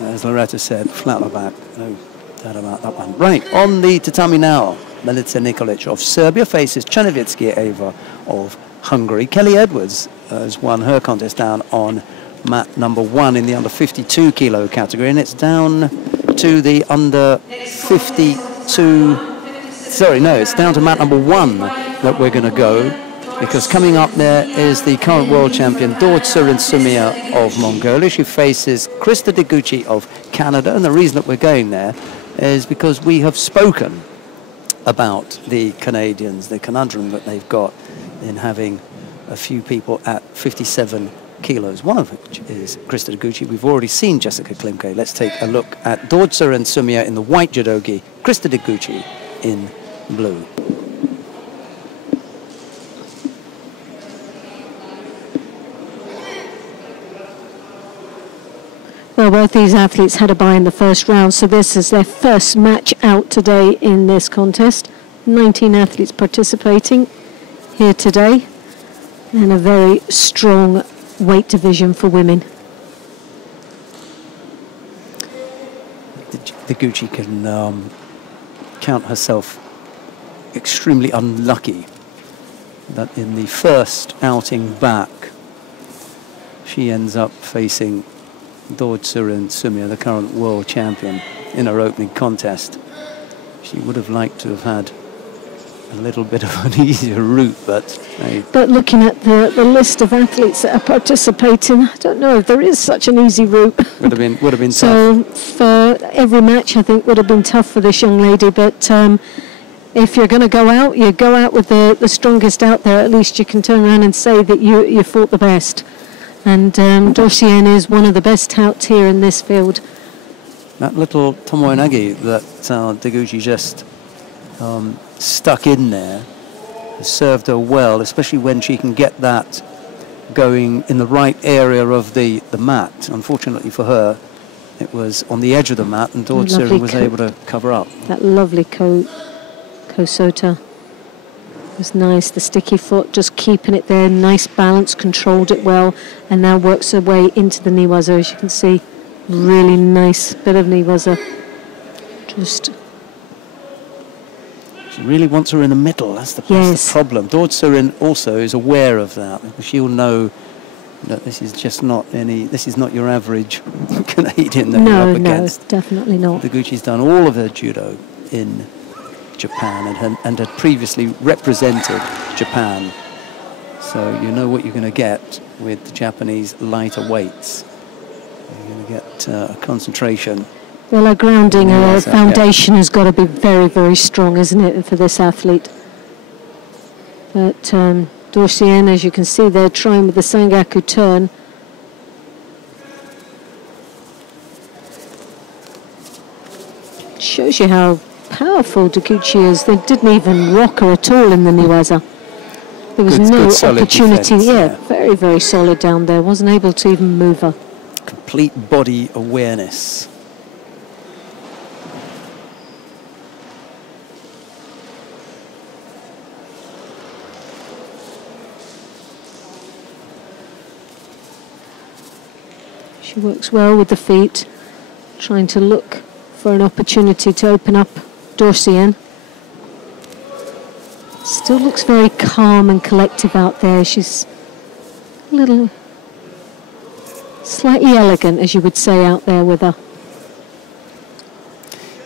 As Loretta said, flat on her back. No doubt about that one. Right, on the tatami now, Milica Nikolic of Serbia faces Černovitzky Eva of Hungary. Kelly Edwards has won her contest down on mat number 1 in the under 52 kilo category, and it's down to the under 52. Sorry, no, it's down to mat number 1 that we're going to go, because coming up there is the current world champion Dortsurin Sumia of Mongolia. She faces Krista Deguchi of Canada, and the reason that we're going there is because we have spoken about the Canadians, the conundrum that they've got in having a few people at 57 kilos, one of which is Krista Deguchi. We've already seen Jessica Klimke. Let's take a look at Dortsurin Sumia in the white judogi, Krista Deguchi in blue. Well, both these athletes had a bye in the first round, so this is their first match out today in this contest. 19 athletes participating here today, and a very strong weight division for women. Deguchi can count herself extremely unlucky that in the first outing back she ends up facing Dortsurin Sumia, the current world champion, in her opening contest. She would have liked to have had a little bit of an easier route, but looking at the list of athletes that are participating, I don't know if there is such an easy route. Would have been tough. So for every match, I think would have been tough for this young lady. But if you're going to go out, you go out with the strongest out there. At least you can turn around and say that you fought the best. And Dortsurin is one of the best touts here in this field. That little tomoe-nage that Deguchi just stuck in there has served her well, especially when she can get that going in the right area of the mat. Unfortunately for her, it was on the edge of the mat, and Dortsurin was able to cover up. That lovely Kosota was nice. The sticky foot, just keeping it there, nice balance, controlled it well, and now works her way into the niwaza, as you can see. Really nice bit of niwaza. Just. She really wants her in the middle. That's the problem. Dortsurin also is aware of that. She'll know that this is just not this is not your average Canadian that you're up against. No, definitely not. Deguchi's done all of her judo in Japan and had previously represented Japan. So you know what you're going to get with the Japanese lighter weights. You're going to get a concentration. Well, her grounding, her foundation has got to be very, very strong, isn't it, for this athlete? But Dortsurin, as you can see, they're trying with the Sangaku turn. Shows you how powerful Deguchi is. They didn't even rock her at all in the niwaza. There was no opportunity. Very, very solid down there. Wasn't able to even move her. Complete body awareness. She works well with the feet, trying to look for an opportunity to open up Dortsurin. Still looks very calm and collective out there. She's a little, slightly elegant, as you would say, out there with her.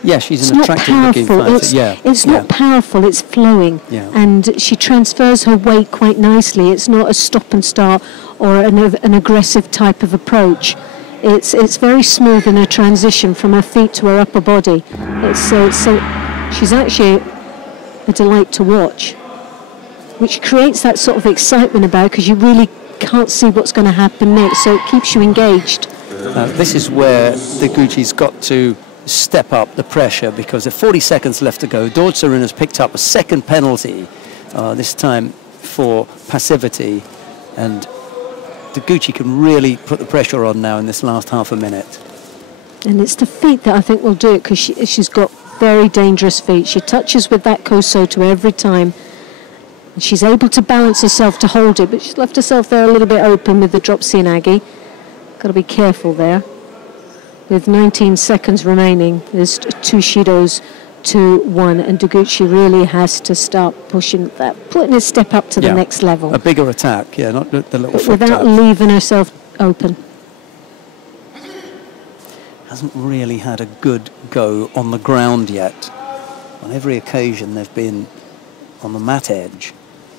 Yeah, she's an attractive looking fighter. It's not powerful, it's flowing. Yeah. And she transfers her weight quite nicely. It's not a stop and start or an aggressive type of approach. It's very smooth in her transition from her feet to her upper body. She's actually a delight to watch, which creates that sort of excitement about it, because you really can't see what's going to happen next, so it keeps you engaged. This is where Deguchi's got to step up the pressure, because there are 40 seconds left to go. Dortzerin has picked up a second penalty, this time for passivity, and Deguchi can really put the pressure on now in this last half a minute. And it's the feet that I think will do it, because she's got very dangerous feet. She touches with that Kosoto every time, and she's able to balance herself to hold it, but she's left herself there a little bit open with the drop Sinagi. Got to be careful there. With 19 seconds remaining, there's 2 Shidos to 1, and Deguchi really has to start pushing that, putting his step up to the next level. A bigger attack, not the little but foot without tap. leaving herself open. Hasn't really had a good go on the ground yet. On every occasion they've been on the mat edge,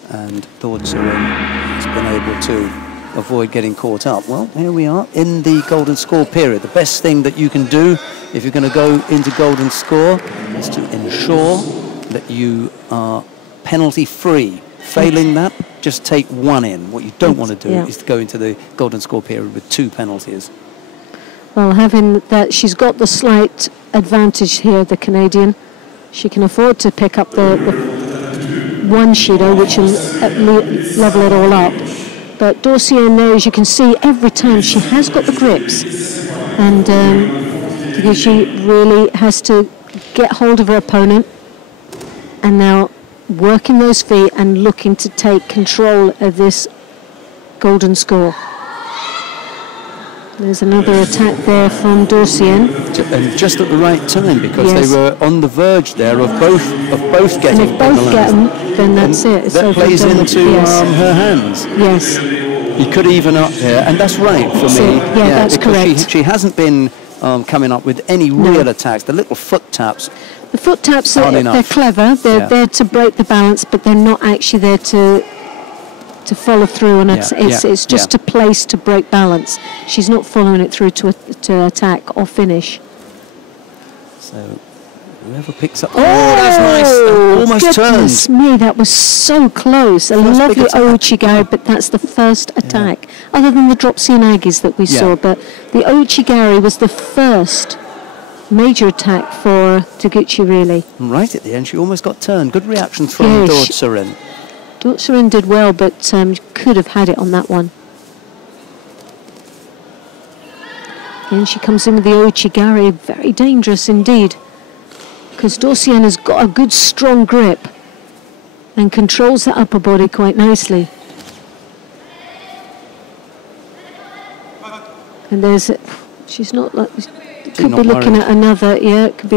and Dortzerin has been able to avoid getting caught up. Well, here we are in the golden score period. The best thing that you can do if you're going to go into golden score is to ensure that you are penalty free. Failing that, just take 1 in. What you don't want to do is to go into the golden score period with 2 penalties. Well, having that, she's got the slight advantage here, the Canadian. She can afford to pick up the 1 Shido, which will level it all up. But Dortzerin there, as you can see, every time she has got the grips, and because she really has to get hold of her opponent, and now working those feet and looking to take control of this golden score. There's another attack there from Dortzerin. And just at the right time, because they were on the verge there of both getting. And if both get them, then that's it. It's that plays into her hands. Yes. He could even up here, and that's right for me. Yeah, that's correct. She hasn't been coming up with any real attacks. The little foot taps. The foot taps they're clever. They're there to break the balance, but they're not actually there to follow through, and it's just a place to break balance. She's not following it through to attack or finish. So whoever picks up, that's nice. Almost goodness me, that was so close. A lovely Ouchigari, but that's the first attack, other than the drop Sinagis that we saw. But the Ouchigari was the first major attack for Deguchi, really. Right at the end, she almost got turned. Good reactions from Dortzerin. Dortzerin did well, but could have had it on that one. Again, she comes in with the Ouchigari, very dangerous indeed, because Dortzerin has got a good strong grip and controls the upper body quite nicely. And there's, she's not like, could be looking at another, could be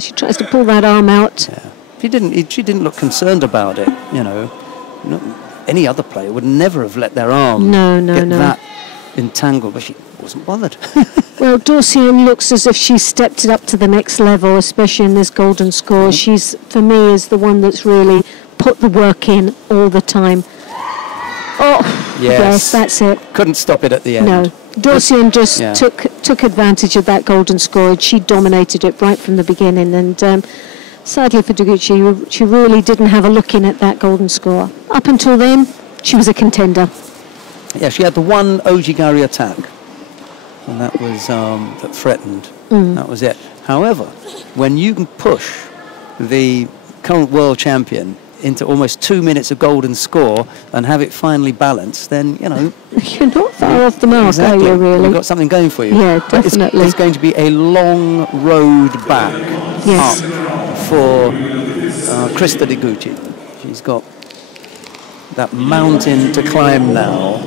she tries to pull that arm out. She didn't look concerned about it, any other player would never have let their arm get that entangled, but she wasn't bothered. Well, Dortzerin looks as if she's stepped it up to the next level, especially in this golden score. She's, for me, is the one that's really put the work in all the time. Oh, yes, that's it. Couldn't stop it at the end. No, Dortzerin just took advantage of that golden score. She dominated it right from the beginning, and sadly for Deguchi, she really didn't have a look in at that golden score. Up until then, she was a contender. Yeah, she had the 1 Ouchigari attack, and that was that threatened. That was it. However, when you can push the current world champion into almost 2 minutes of golden score and have it finally balanced, then you're not far off the mark, are you? Really, you've got something going for you. Yeah, definitely. It's going to be a long road back up for Krista Deguchi. She's got that mountain to climb now,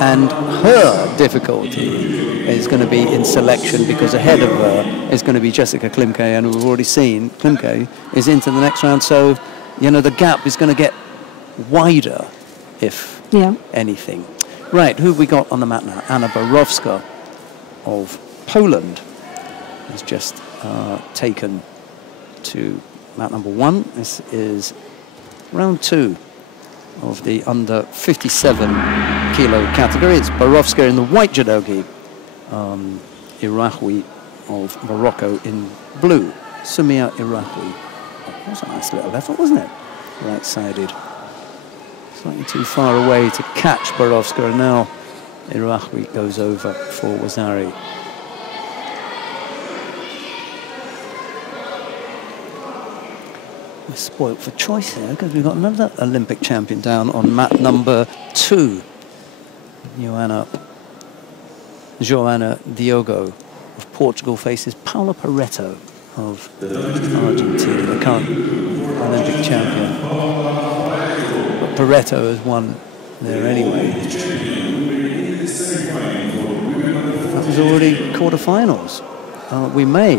and her difficulty is going to be in selection, because ahead of her is going to be Jessica Klimke, and we've already seen Klimke is into the next round, so the gap is going to get wider, if anything. Right, who have we got on the mat now? Anna Borowska of Poland has just taken to mat number 1. This is round 2 of the under 57 kilo category. It's Borowska in the white judogi Iraoui of Morocco in blue. Soumia Iraoui. That was a nice little effort, wasn't it? Right-sided. Slightly too far away to catch Borowska, and now Iraoui goes over for Wazari. We're spoilt for choice here because we've got another Olympic champion down on mat number 2. Joana Diogo of Portugal faces Paula Pareto of Argentina, the current Olympic champion. But Pareto has won there anyway. That was already quarterfinals. We may,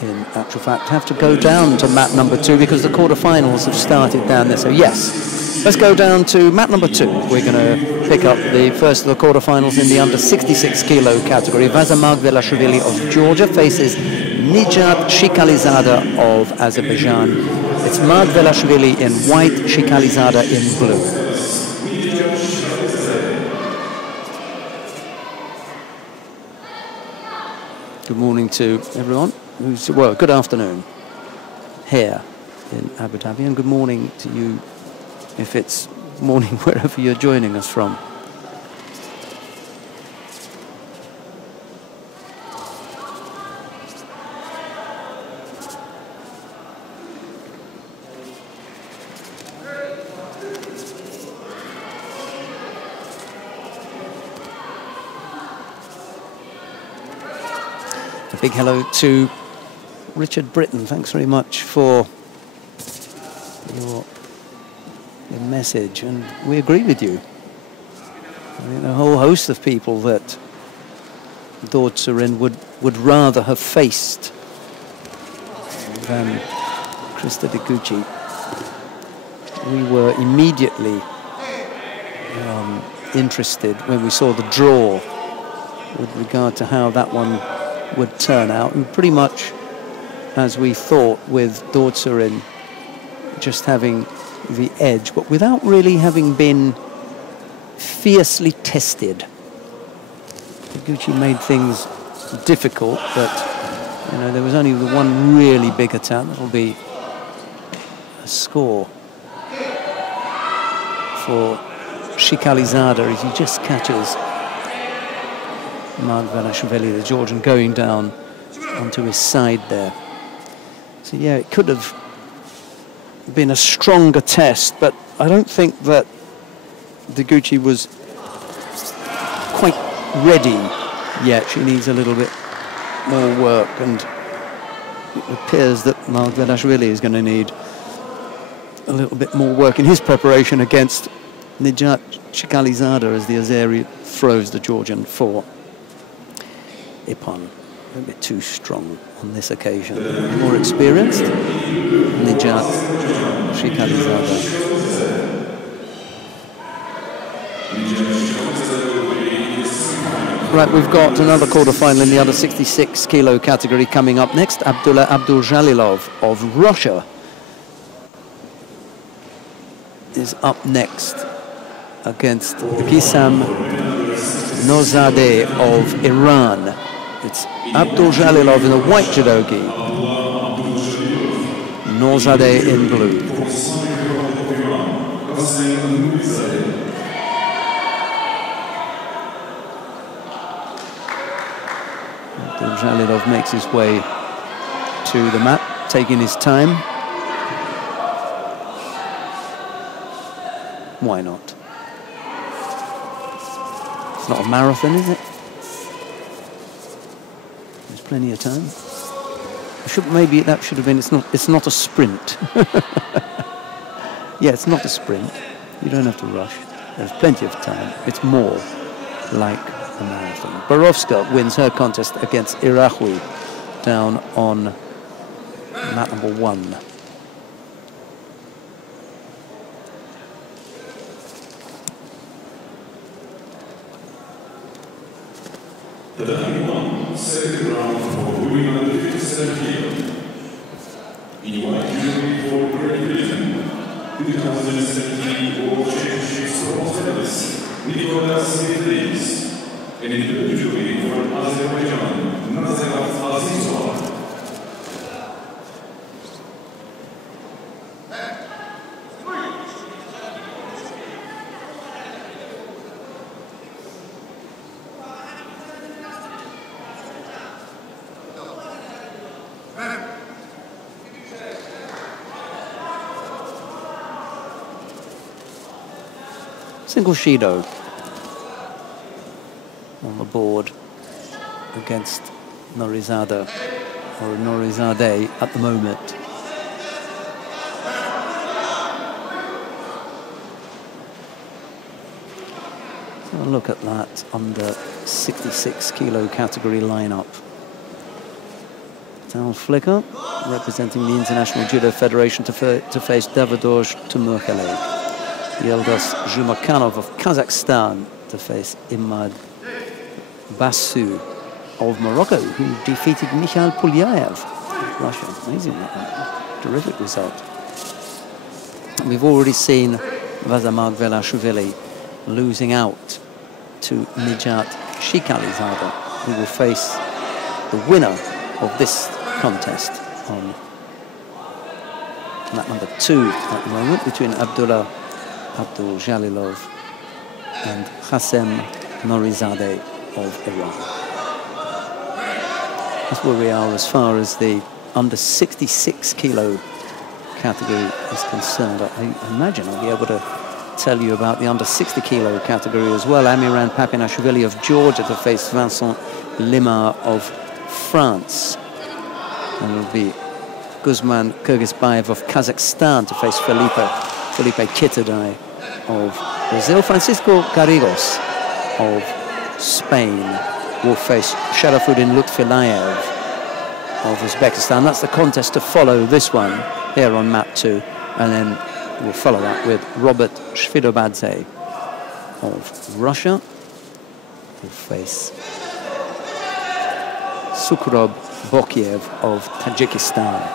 in actual fact, have to go down to mat number 2 because the quarterfinals have started down there. So yes, let's go down to mat number 2. We're going to pick up the first of the quarterfinals in the under 66 kilo category. Vaza Margvelashvili of Georgia faces Nijat Shikalizada of Azerbaijan. It's Margvelashvili in white, Shikalizada in blue. Good morning to everyone. Well, good afternoon here in Abu Dhabi, and good morning to you if it's morning wherever you're joining us from. A big hello to Richard Britton. Thanks very much for your message, and we agree with you. I mean, a whole host of people that Dordtsorin would rather have faced than Krista Deguchi. We were immediately interested when we saw the draw with regard to how that one would turn out, and pretty much as we thought, with Dordtsorin just having the edge, but without really having been fiercely tested. Deguchi made things difficult, but you know, there was only the one really big attack. That'll be a score for Shikalizada as he just catches Margvelashvili, the Georgian, going down onto his side there. So yeah, it could have been a stronger test, but I don't think that Deguchi was quite ready yet. She needs a little bit more work, and it appears that Margvelashvili is going to need a little bit more work in his preparation against Nijat Shikalizada as the Azeri throws the Georgian for Ippon. A bit too strong on this occasion. More experienced, Nijat Shikalizada. Right, we've got another quarter-final in the under 66 kilo category coming up next. Abdullah Abduljalilov of Russia is up next against Ghissam Nozadeh of Iran. It's Abduljalilov in the white judogi, Nozadeh in blue. Abduljalilov makes his way to the mat, taking his time. Why not? It's not a marathon, is it? There's plenty of time. Maybe that should have been. It's not a sprint. Yeah, it's not a sprint. You don't have to rush. There's plenty of time. It's more like a marathon. Borowska wins her contest against Iraoui down on mat number 1. The Dhabi won second round for women under 57 kilo. In white judo for Great Britain, 2017 World Championships bronze medalist Nicolas Smith, and in blue judo Single Shido on the board against Norizade at the moment. So look at that under 66 kilo category lineup. Tal Flicker representing the International Judo Federation to face Davidoj Tumurkale. Yildiz Jumakanov of Kazakhstan to face Imad Basu of Morocco, who defeated Mikhail Pulyaev of Russia. Amazing, terrific result. We've already seen Vazamad Velashvili losing out to Nijat Shikalizada, who will face the winner of this contest on mat number 2 at the moment, between Abdul Jalilov and Hassem Norizade of Iran. That's where we are as far as the under 66 kilo category is concerned. I imagine I'll be able to tell you about the under 60 kilo category as well. Amiran Papinashvili of Georgia to face Vincent Limar of France. And it will be Guzman Kyrgyzbayev of Kazakhstan to face Felipe Kitadai of Brazil. Francisco Garrigos of Spain will face Sharafuddin Lutfilayev of Uzbekistan. That's the contest to follow this one here on mat 2. And then we'll follow that with Robert Shvidobadze of Russia will face Sukrob Bokiev of Tajikistan.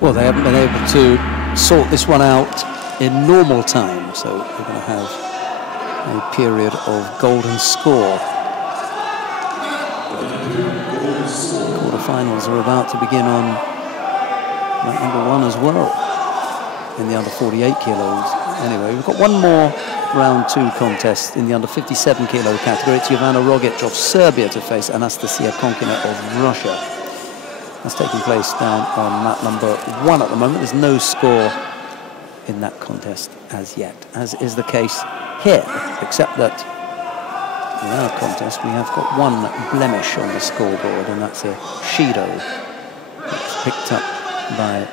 Well, they haven't been able to sort this one out in normal time, so we're going to have a period of golden score quarterfinals are about to begin on number 1 as well in the under 48 kilos. Anyway, we've got one more round 2 contest in the under 57 kilo category. It's Jovana Rogic of Serbia to face Anastasia Konkina of Russia. That's taking place down on mat number 1 at the moment. There's no score in that contest as yet, as is the case here, except that in our contest we have got one blemish on the scoreboard, and that's a Judo, picked up by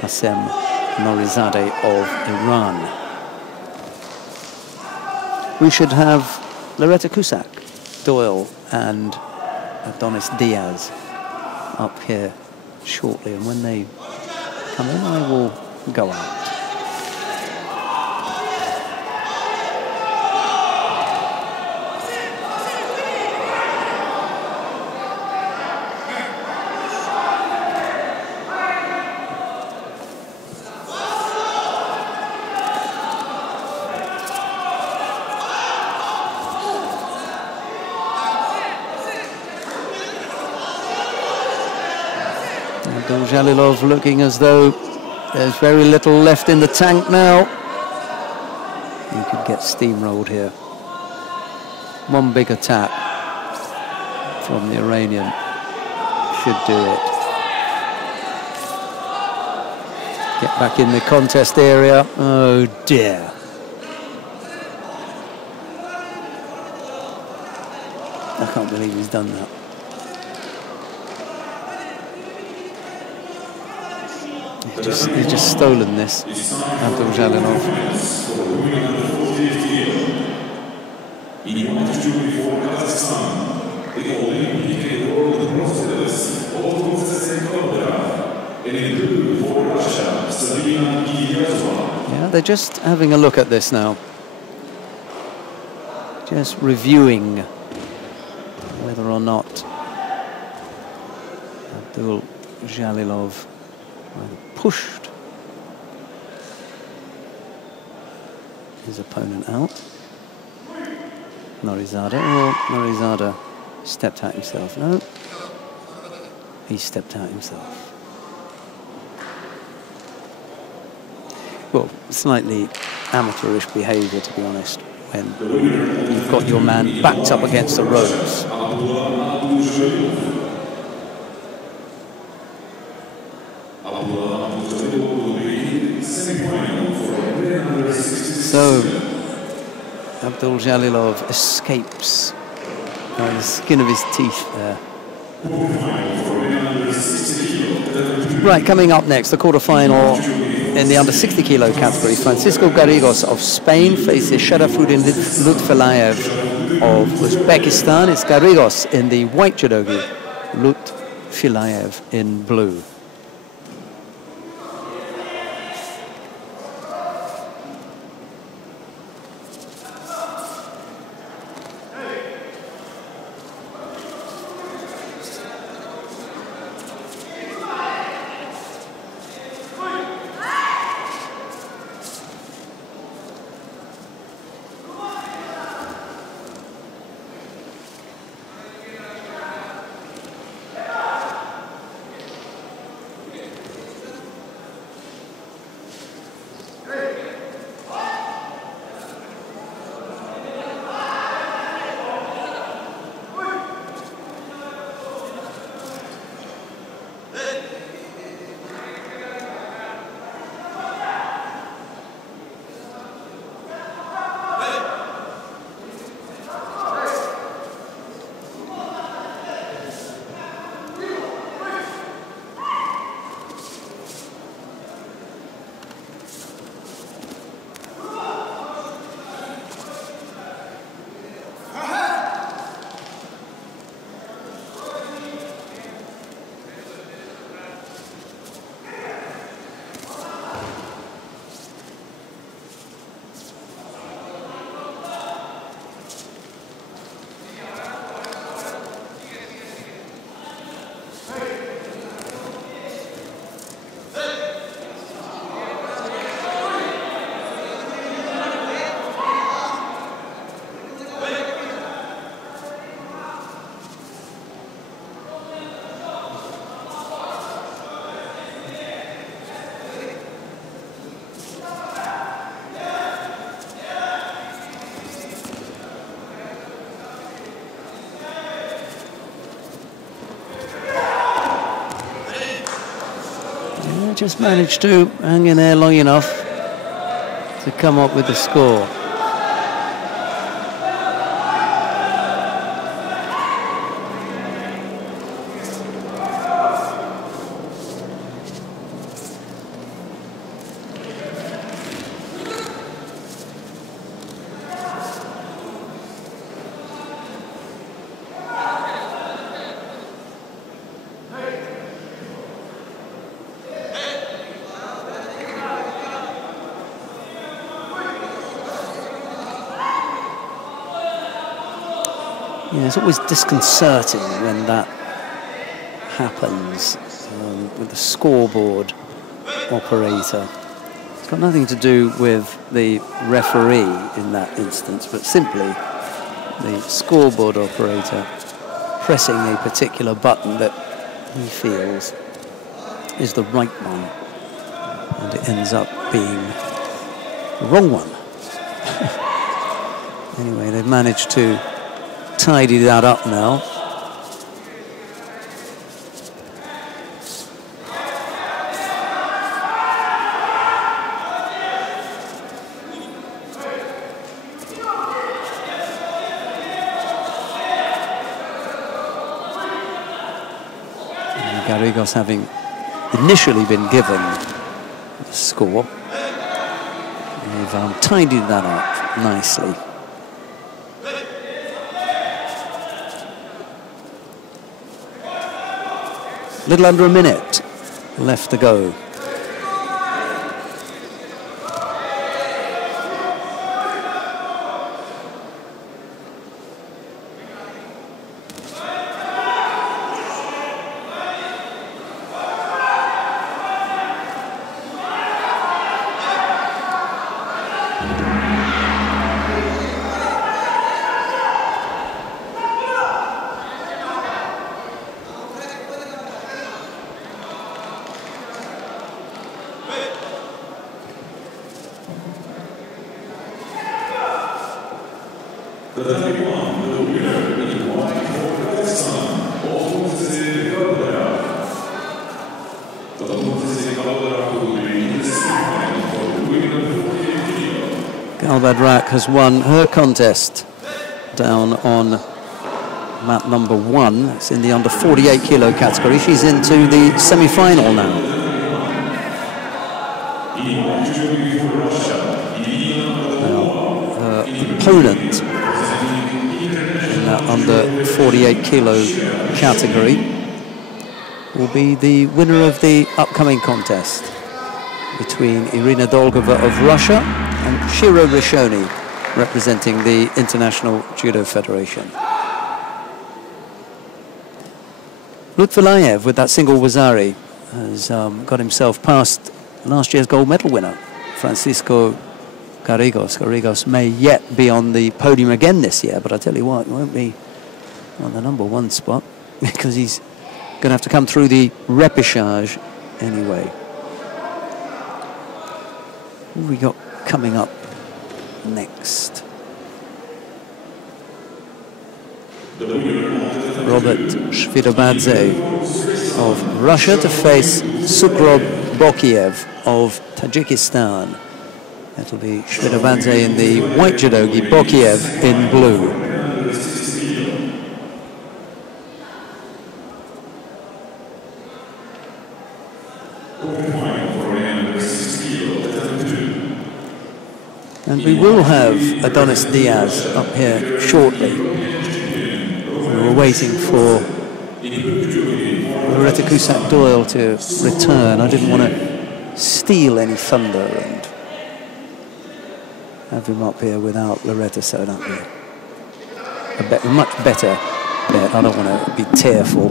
Hasem Nourizadeh of Iran. We should have Loretta Cusack, Doyle and Adonis Diaz up here shortly, and when they come in I will go out. Jalilov looking as though there's very little left in the tank now. He could get steamrolled here. One big attack from the Iranian should do it. Get back in the contest area. Oh dear. I can't believe he's done that. He's just stolen this, Abdul Jalilov. Yeah, they're just having a look at this now. Just reviewing whether or not Abdul Jalilov pushed his opponent out. Nourizadeh, or Nourizadeh stepped out himself. No, he stepped out himself. Well, slightly amateurish behaviour, to be honest, when you've got your man backed up against the ropes. So, Abdul Jalilov escapes by the skin of his teeth there. Right, coming up next, the quarterfinal in the under 60 kilo category. Francisco Garrigos of Spain faces Sharafuddin Lutfilayev of Uzbekistan. It's Garrigos in the white judogi, Lutfilayev in blue. just managed to hang in there long enough to come up with the score. Yeah, it's always disconcerting when that happens with the scoreboard operator. It's got nothing to do with the referee in that instance, but simply the scoreboard operator pressing a particular button that he feels is the right one, and it ends up being the wrong one. Anyway, they've managed to tidy that up now. And Garrigos having initially been given the score, they've tidied that up nicely. Little under a minute left to go. Galbadrak has won her contest down on mat number 1. It's in the under 48 kilo category. She's into the semi-final now. Her opponent in that under 48 kilo category will be the winner of the upcoming contest between Irina Dolgova of Russia and Shiro Rishoni, representing the International Judo Federation. Lutfilayev, with that single wazari, has got himself past last year's gold medal winner, Francisco Garrigos. Garrigos may yet be on the podium again this year, but I tell you what, he won't be on the number 1 spot because he's going to have to come through the repechage anyway. What have we got coming up next? Robert Shvidobadze of Russia to face Sukrob Bokiev of Tajikistan. That'll be Shvidobadze in the white judogi, Bokiev in blue. And we will have Adonis Diaz up here shortly. We're waiting for Loretta Cusack-Doyle to return. I didn't want to steal any thunder and have him up here without Loretta, so that'd be a much better bet. I don't want to be tearful.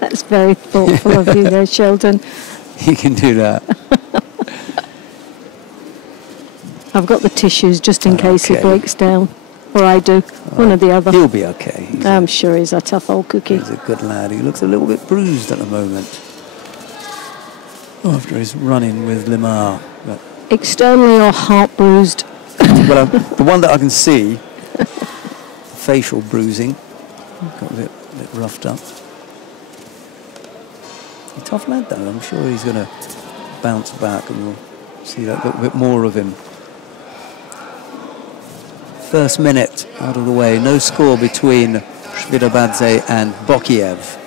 That's very thoughtful of you there, Sheldon. You can do that. I've got the tissues just in case he breaks down. Or I do. One or the other. He'll be okay. I'm sure he's a tough old cookie. He's a good lad. He looks a little bit bruised at the moment after his run-in with Limar. But externally or heart bruised? well, the one that I can see, facial bruising, got a bit roughed up. He's a tough lad, though. I'm sure he's going to bounce back, and we'll see that little bit more of him. First minute out of the way. No score between Svidobadze and Bokiev.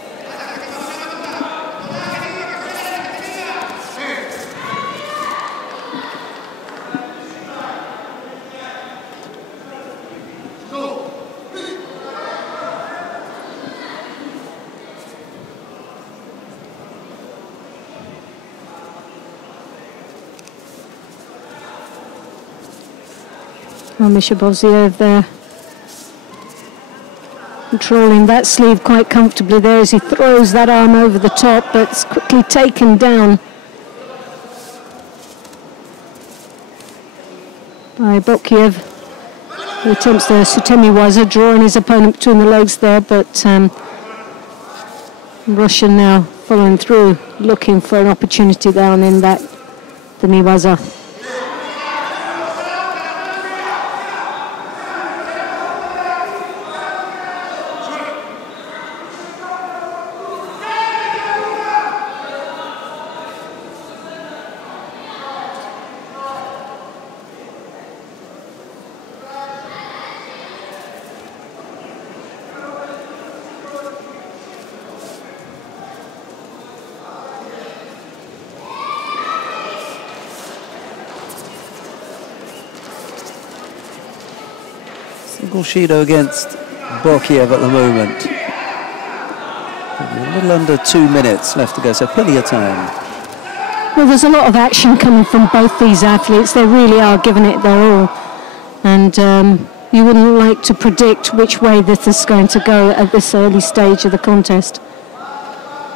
Misha Boziev there, controlling that sleeve quite comfortably there as he throws that arm over the top, but it's quickly taken down by Bokiev, who attempts the Sutemi Waza, drawing his opponent between the legs there, but Russian now following through, looking for an opportunity down in that the Niwaza. Shido against Bokiev at the moment. A little under 2 minutes left to go, so plenty of time. Well, there's a lot of action coming from both these athletes. They really are giving it their all. And you wouldn't like to predict which way this is going to go at this early stage of the contest.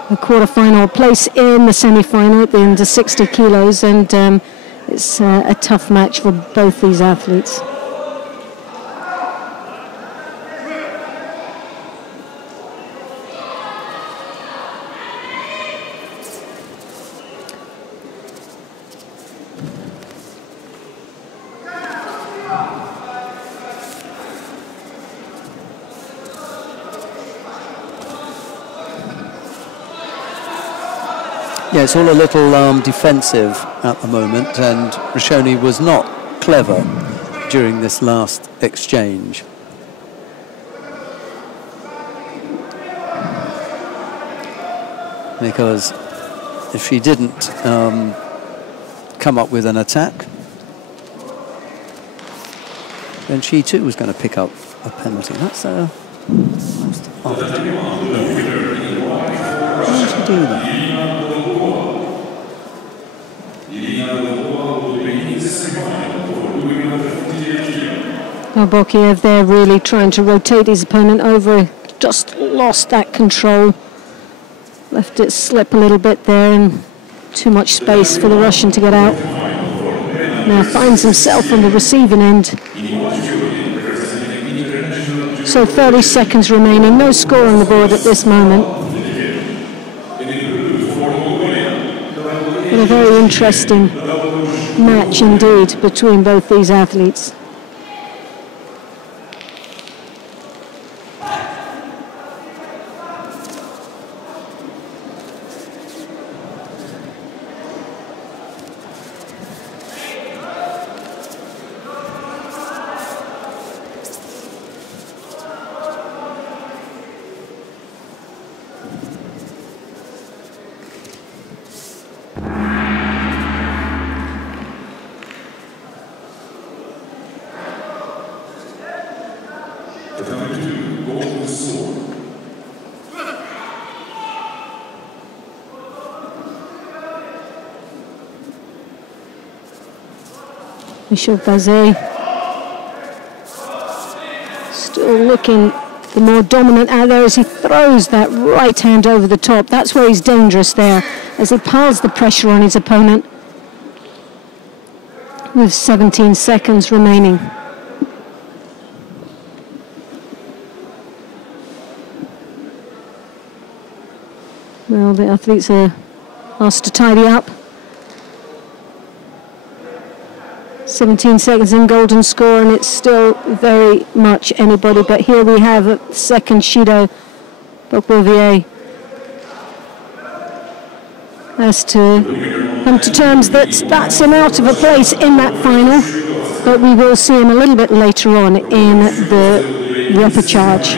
A quarter-final place in the semi-final at the under 60 kilos, and it's a tough match for both these athletes. Yeah, it's all a little defensive at the moment, and Rishoni was not clever during this last exchange. Because if she didn't come up with an attack, then she too was going to pick up a penalty. That's most odd. How did she do that? Bokiev there really trying to rotate his opponent over, just lost that control, left it slip a little bit there, and too much space for the Russian to get out. Now finds himself on the receiving end. So 30 seconds remaining, no score on the board at this moment. But a very interesting match indeed between both these athletes. Svidobadze still looking the more dominant out there as he throws that right hand over the top. That's where he's dangerous there, as he piles the pressure on his opponent with 17 seconds remaining. Well, the athletes are asked to tidy up. 17 seconds in golden score, and it's still very much anybody, but here we have a second Shido Bokiev. has to come to terms that that's him out of a place in that final, but we will see him a little bit later on in the upper charge.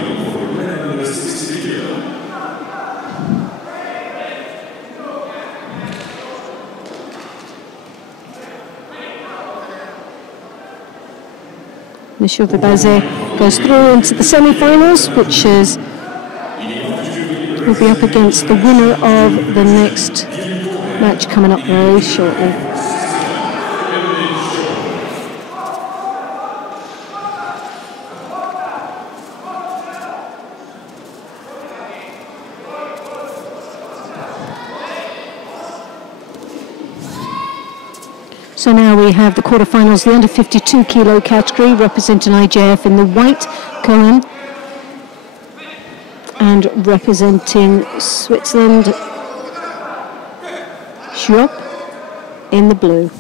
Michel Vibazé goes through into the semi-finals, which will be up against the winner of the next match coming up very shortly. So now we have the quarterfinals, the under 52 kilo category, representing IJF in the white, Cohen, and representing Switzerland, Schwab in the blue.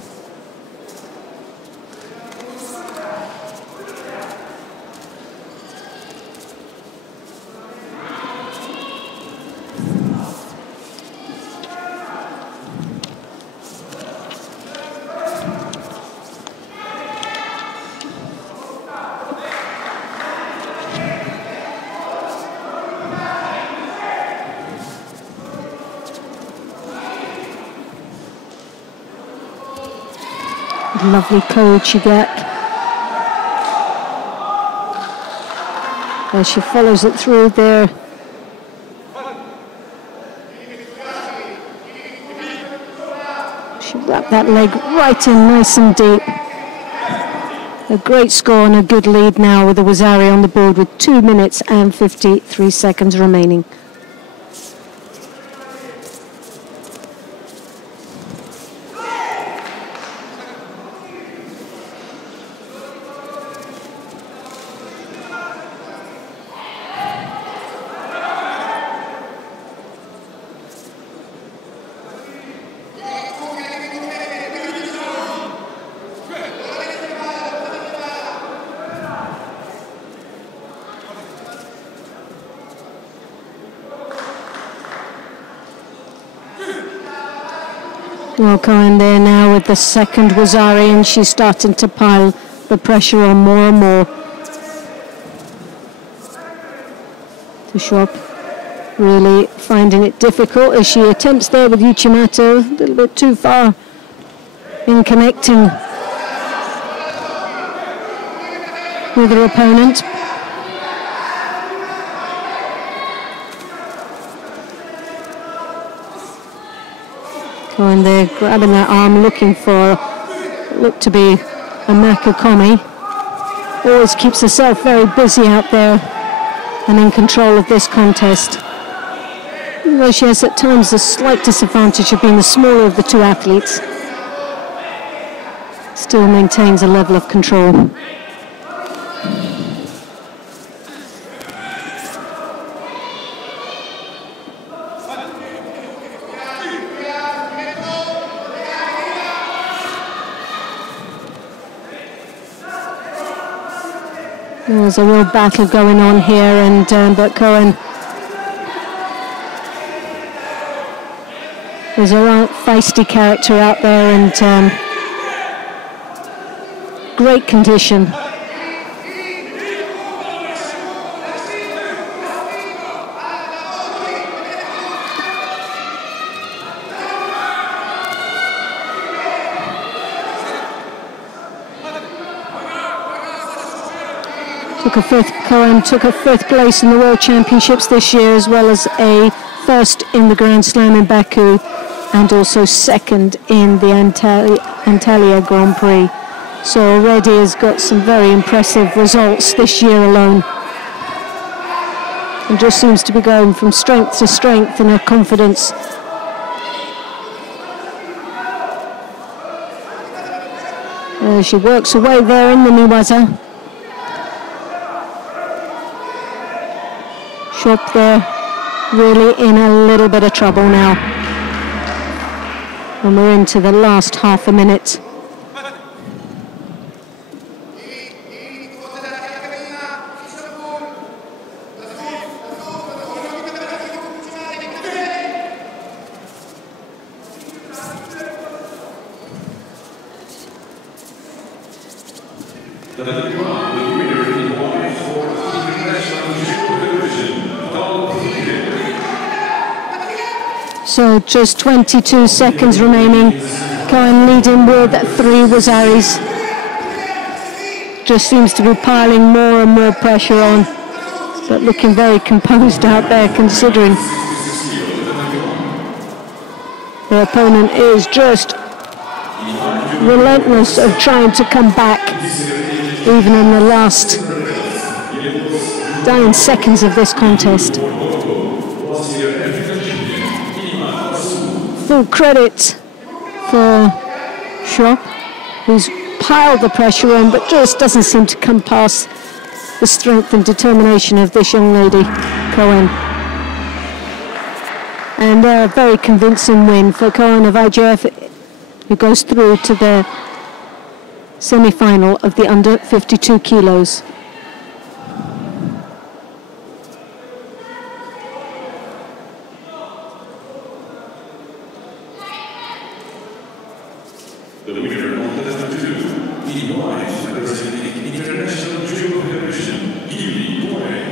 Lovely coach you get. As she follows it through there. She wrapped that leg right in nice and deep. A great score and a good lead now with the Wazari on the board with 2 minutes and 53 seconds remaining. Well, Cohen there now with the second Wazari, and she's starting to pile the pressure on more and more. Schwab really finding it difficult as she attempts there with Uchimata, a little bit too far in connecting with her opponent. Going there, grabbing that arm, looking for, look to be a Makakomi. Always keeps herself very busy out there and in control of this contest. Though she has at times a slight disadvantage of being the smaller of the two athletes, still maintains a level of control. There's a real battle going on here, and but Cohen is a right feisty character out there, and great condition. Cohen took a fifth place in the World Championships this year, as well as a first in the Grand Slam in Baku, and also second in the Antalya Grand Prix. So already has got some very impressive results this year alone, and just seems to be going from strength to strength in her confidence. She works away there in the Niwaza. Schwab there, really in a little bit of trouble now. And we're into the last half a minute. So just 22 seconds remaining. Cohen leading with 3 Wazaris. Just seems to be piling more and more pressure on, but looking very composed out there considering the opponent is just relentless of trying to come back even in the last dying seconds of this contest. Full credit for Schropp, who's piled the pressure on but just doesn't seem to come past the strength and determination of this young lady, Cohen. And a very convincing win for Cohen of IJF, who goes through to the semi-final of the under 52 kilos. The winner of the number 2, in white, representing International Judo Federation, Judy Cohen.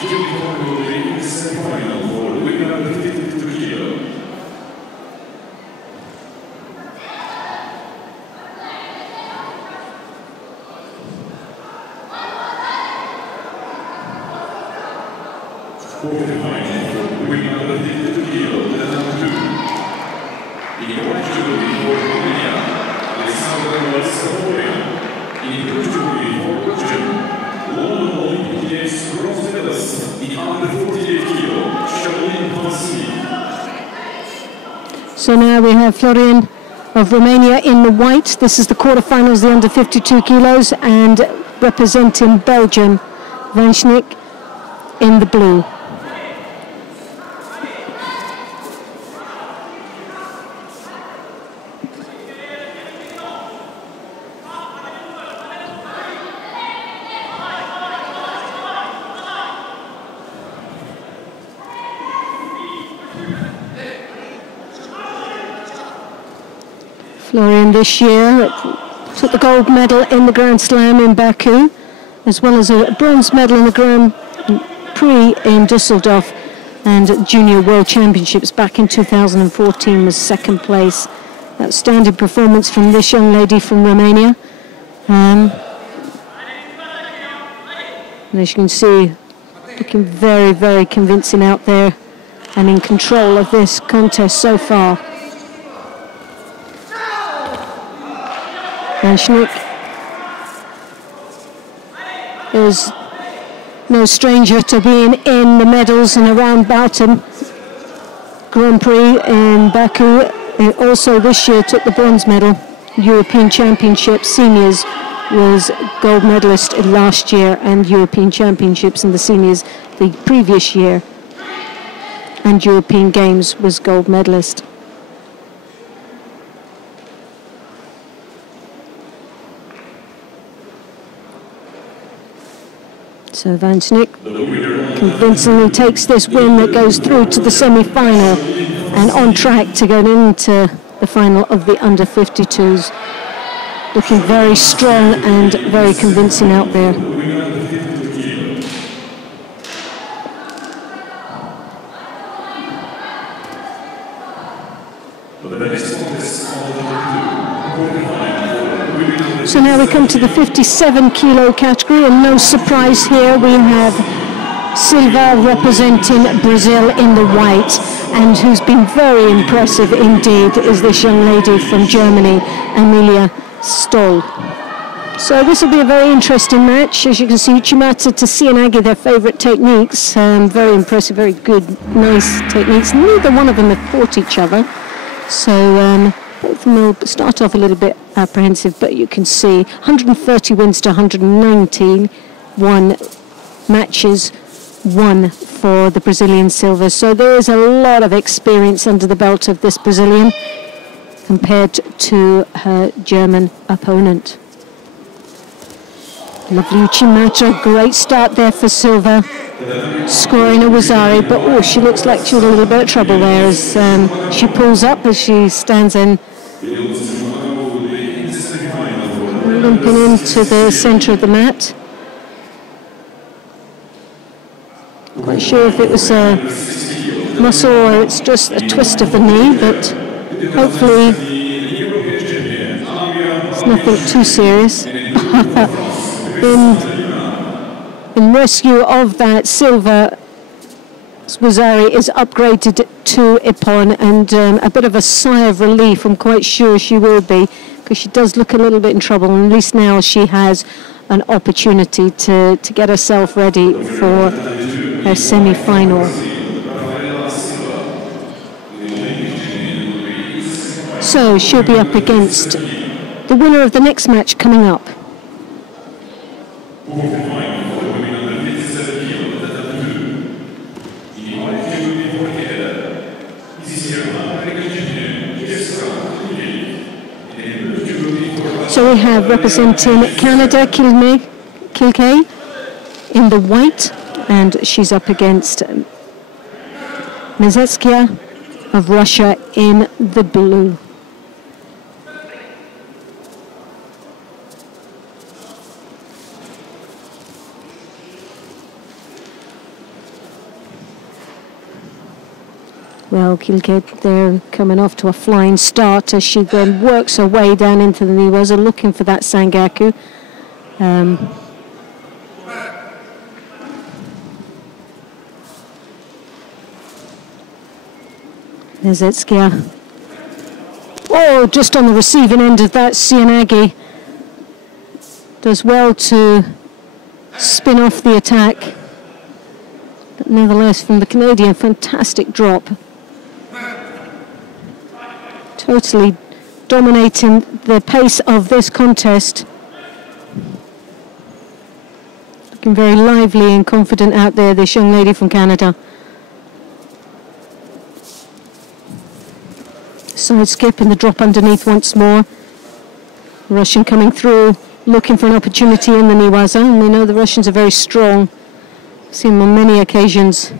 Judy Cohen will be in the semi-final for the winner of the 52 kilo. Quarterfinal for the winner of the 52 kilo, the number 2. In white jubilee for Romania, Alexandra Valsavoia. In blue jubilee for Belgium, London Olympic Games bronze medalist in under 48 kilo, Charlene Pansy. So now we have Florian of Romania in the white. This is the quarterfinals, the under 52 kilos, and representing Belgium, Vanschnik in the blue. Florian this year took the gold medal in the Grand Slam in Baku, as well as a bronze medal in the Grand Prix in Düsseldorf, and Junior World Championships back in 2014 was second place. Outstanding performance from this young lady from Romania. And as you can see, looking very, very convincing out there and in control of this contest so far. Vanschnik is no stranger to being in the medals and around Batum Grand Prix in Baku. It also this year took the bronze medal. European Championships Seniors was gold medalist last year, and European Championships in the Seniors the previous year, and European Games was gold medalist. So Vanschnik convincingly takes this win that goes through to the semi-final and on track to go into the final of the under 52s. Looking very strong and very convincing out there. So now we come to the 57 kilo category, and no surprise here, we have Silva representing Brazil in the white, and who's been very impressive indeed is this young lady from Germany, Amelia Stoll. So this will be a very interesting match. As you can see, Chimata to Cianagi, their favourite techniques, very impressive, very good, nice techniques. Neither one of them have fought each other, so both of them will start off a little bit apprehensive, but you can see 130 wins to 119, won matches, won for the Brazilian Silva. So there is a lot of experience under the belt of this Brazilian compared to her German opponent. Lovely Uchimata, great start there for Silva, scoring a Wazari, but oh, she looks like she's in a little bit of trouble there as she pulls up, as she stands in, limping into the centre of the mat. Quite sure if it was muscle or it's just a twist of the knee, but hopefully it's nothing too serious. in rescue of that, Silva Swazzari is upgraded to Ippon, and a bit of a sigh of relief, I'm quite sure she will be, because she does look a little bit in trouble, and at least now she has an opportunity to get herself ready for her semi-final. So she'll be up against the winner of the next match coming up. So we have representing Canada, Kilkay in the white, and she's up against Mezetskia of Russia in the blue. Well, Kilkay there coming off to a flying start as she then works her way down into the Niwaza looking for that Sangaku. Mezetskia. Oh, just on the receiving end of that, Sianagi does well to spin off the attack. But nevertheless, from the Canadian, fantastic drop. Totally dominating the pace of this contest. Looking very lively and confident out there, this young lady from Canada. Side skip and the drop underneath once more. Russian coming through, looking for an opportunity in the Niwaza, and we know the Russians are very strong. Seen them on many occasions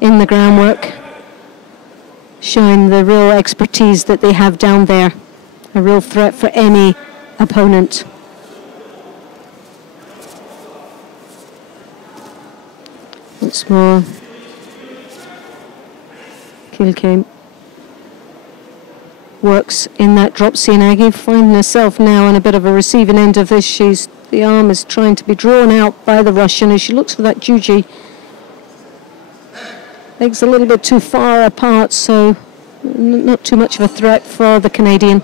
in the groundwork, showing the real expertise that they have down there. A real threat for any opponent. Once more, Kilkay works in that drop. Sianagi finding herself now on a bit of a receiving end of this. The arm is trying to be drawn out by the Russian as she looks for that juji. Legs a little bit too far apart, so not too much of a threat for the Canadian.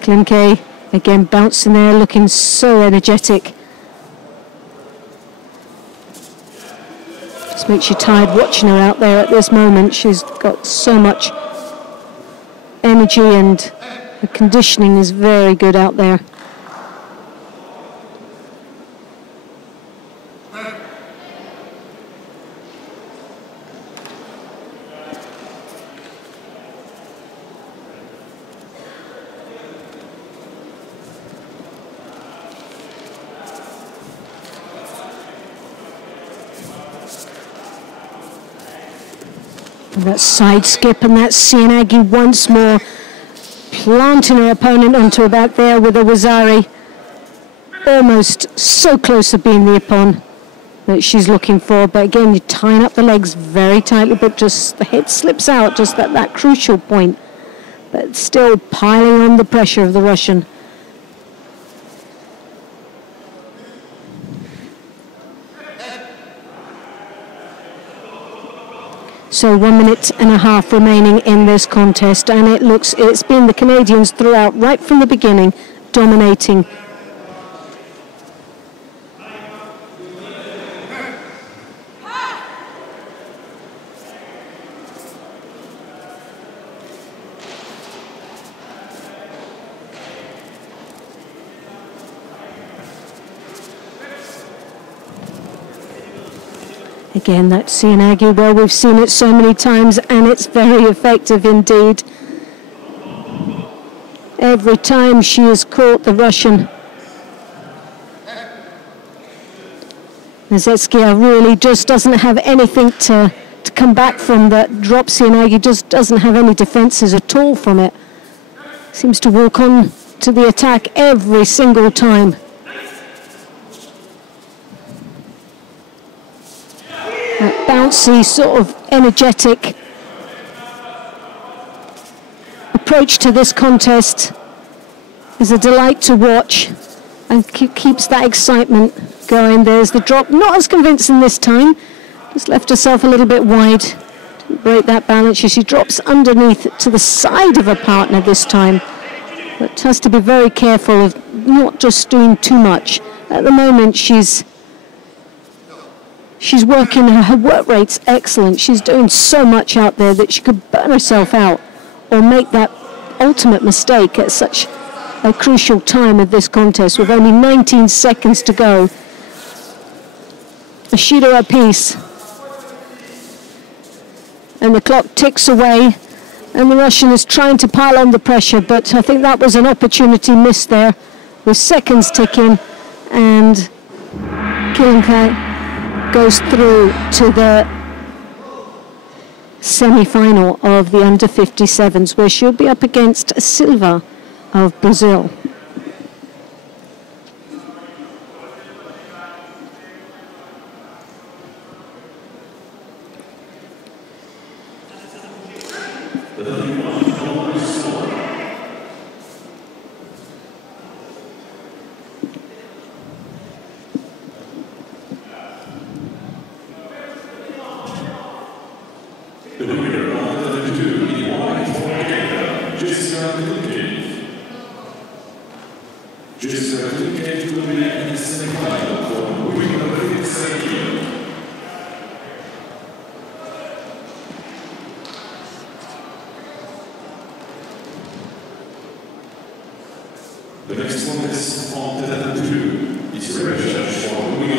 Kilkay again bouncing there, looking so energetic. Just makes you tired watching her out there at this moment. She's got so much energy and the conditioning is very good out there. And that side skip, and that's Sianagi once more planting her opponent onto her back there with a Wazzari. Almost so close to being the Ippon that she's looking for. But again, you're tying up the legs very tightly, but just the head slips out just at that crucial point. But still piling on the pressure of the Russian. So 1 minute and a half remaining in this contest, and it's been the Canadians throughout, right from the beginning, dominating. Again, that Sianagi, well, we've seen it so many times and it's very effective indeed. Every time she has caught the Russian. Mezetskia really just doesn't have anything to come back from that drop. Sianagi just doesn't have any defences at all from it. Seems to walk on to the attack every single time. That bouncy, sort of energetic approach to this contest is a delight to watch and keeps that excitement going. There's the drop, not as convincing this time, just left herself a little bit wide. Didn't break that balance. She drops underneath to the side of her partner this time, but has to be very careful of not just doing too much. At the moment she's working, her work rate's excellent. She's doing so much out there that she could burn herself out or make that ultimate mistake at such a crucial time of this contest with only 19 seconds to go. A Judo apiece. And the clock ticks away, and the Russian is trying to pile on the pressure, but I think that was an opportunity missed there with seconds ticking, and Kilinka goes through to the semi-final of the under-57s, where she'll be up against Silva of Brazil.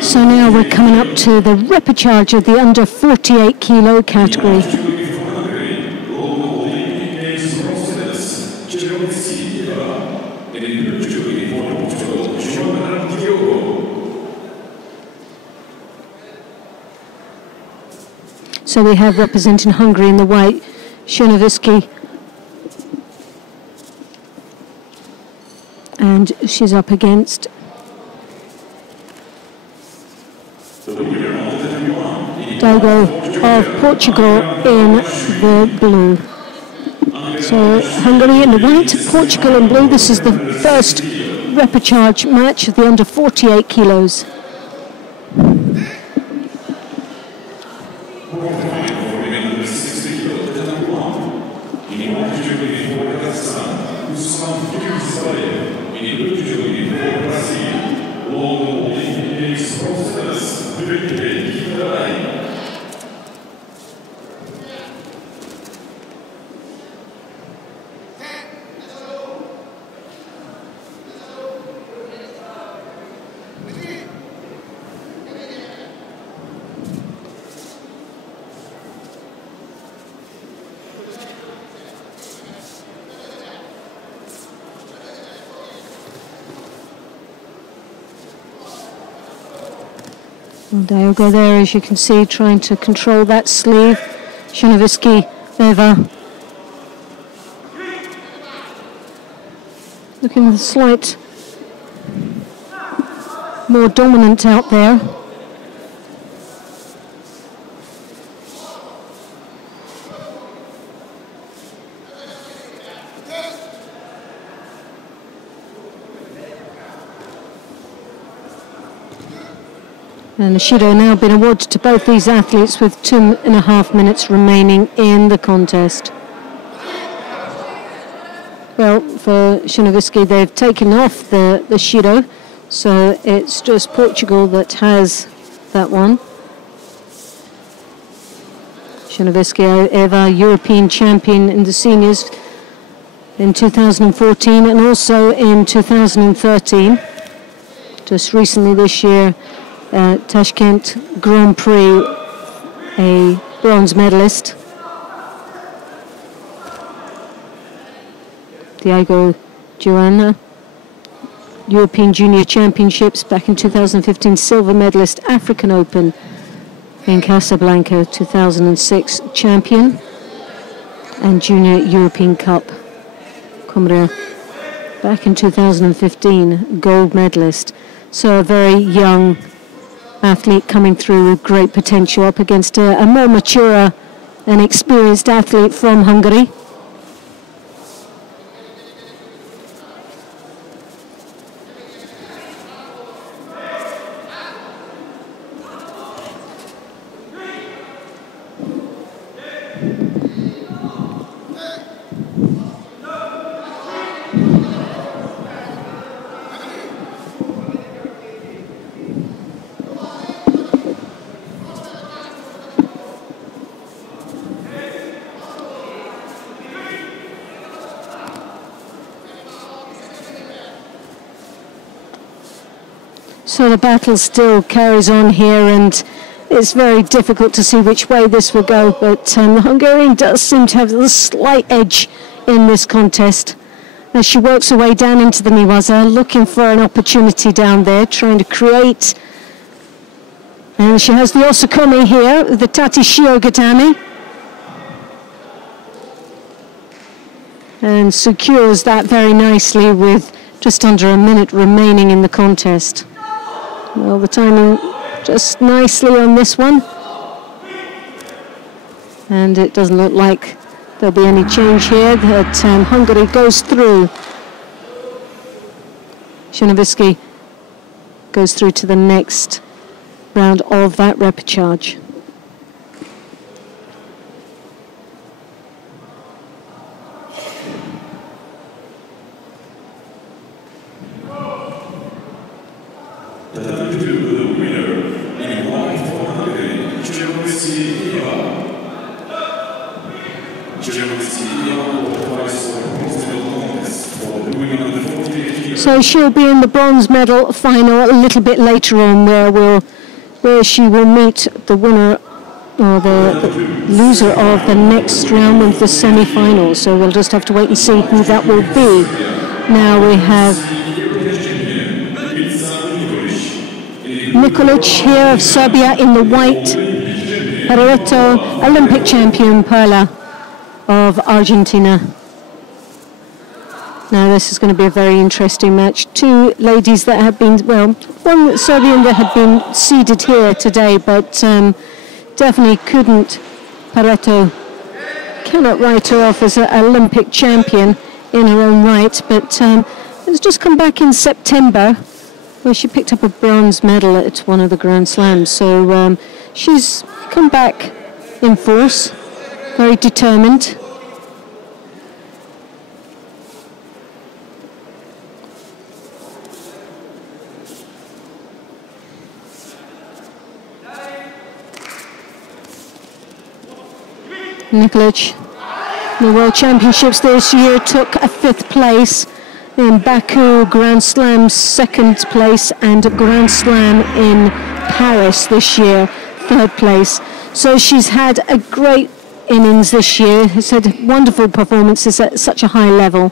So now we're coming up to the repechage of the under 48 kilo category. So we have representing Hungary in the white, Szynowiecki. And she's up against Diogo of Portugal in the blue. So Hungary in the white, Portugal in blue. This is the first repechage match of the under 48 kilos. Diogo there, as you can see, trying to control that sleeve. Szynowiecki, Eva. Looking slight more dominant out there. And the Judo now been awarded to both these athletes with 2.5 minutes remaining in the contest. Well, for Szynowiecki, they've taken off the Judo, so it's just Portugal that has that one. Szynowiecki, Eva, European champion in the seniors in 2014 and also in 2013. Just recently this year, Tashkent Grand Prix, a bronze medalist. Diego Joanna, European Junior Championships back in 2015, silver medalist, African Open in Casablanca 2006, champion, and Junior European Cup. Comrade back in 2015, gold medalist. So a very young athlete coming through with great potential up against a more mature and experienced athlete from Hungary. So the battle still carries on here, and it's very difficult to see which way this will go, but the Hungarian does seem to have a slight edge in this contest as she works her way down into the Niwaza, looking for an opportunity down there, trying to create. And she has the Osakumi here, the Tatishio Gatami, and secures that very nicely with just under a minute remaining in the contest. Well, the timing just nicely on this one. And it doesn't look like there'll be any change here, that Hungary goes through. Shinovisky goes through to the next round of that repechage. So she'll be in the bronze medal final a little bit later on, where she will meet the winner or the loser of the next round of the semi-final. So we'll just have to wait and see who that will be. Now we have Nikolic here of Serbia in the white, Pareto, Olympic champion Perla of Argentina. Now this is going to be a very interesting match. Two ladies that have been, well, one Serbian that had been seeded here today, but definitely couldn't, Pareto cannot write her off as an Olympic champion in her own right, but it's just come back in September where she picked up a bronze medal at one of the Grand Slams. So she's come back in force, very determined. Nikolic, the World Championships this year, took a 5th place. In Baku, Grand Slam 2nd place, and a Grand Slam in Paris this year, 3rd place. So she's had a great innings this year. Has had wonderful performances at such a high level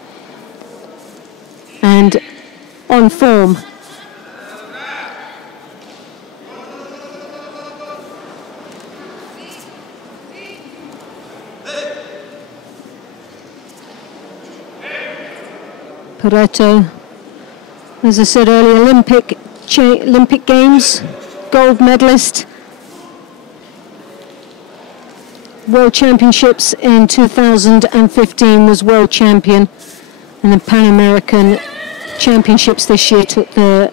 and on form. Pareto, as I said earlier, Olympic Games, gold medalist, World Championships in 2015 was world champion, and the Pan American Championships this year took the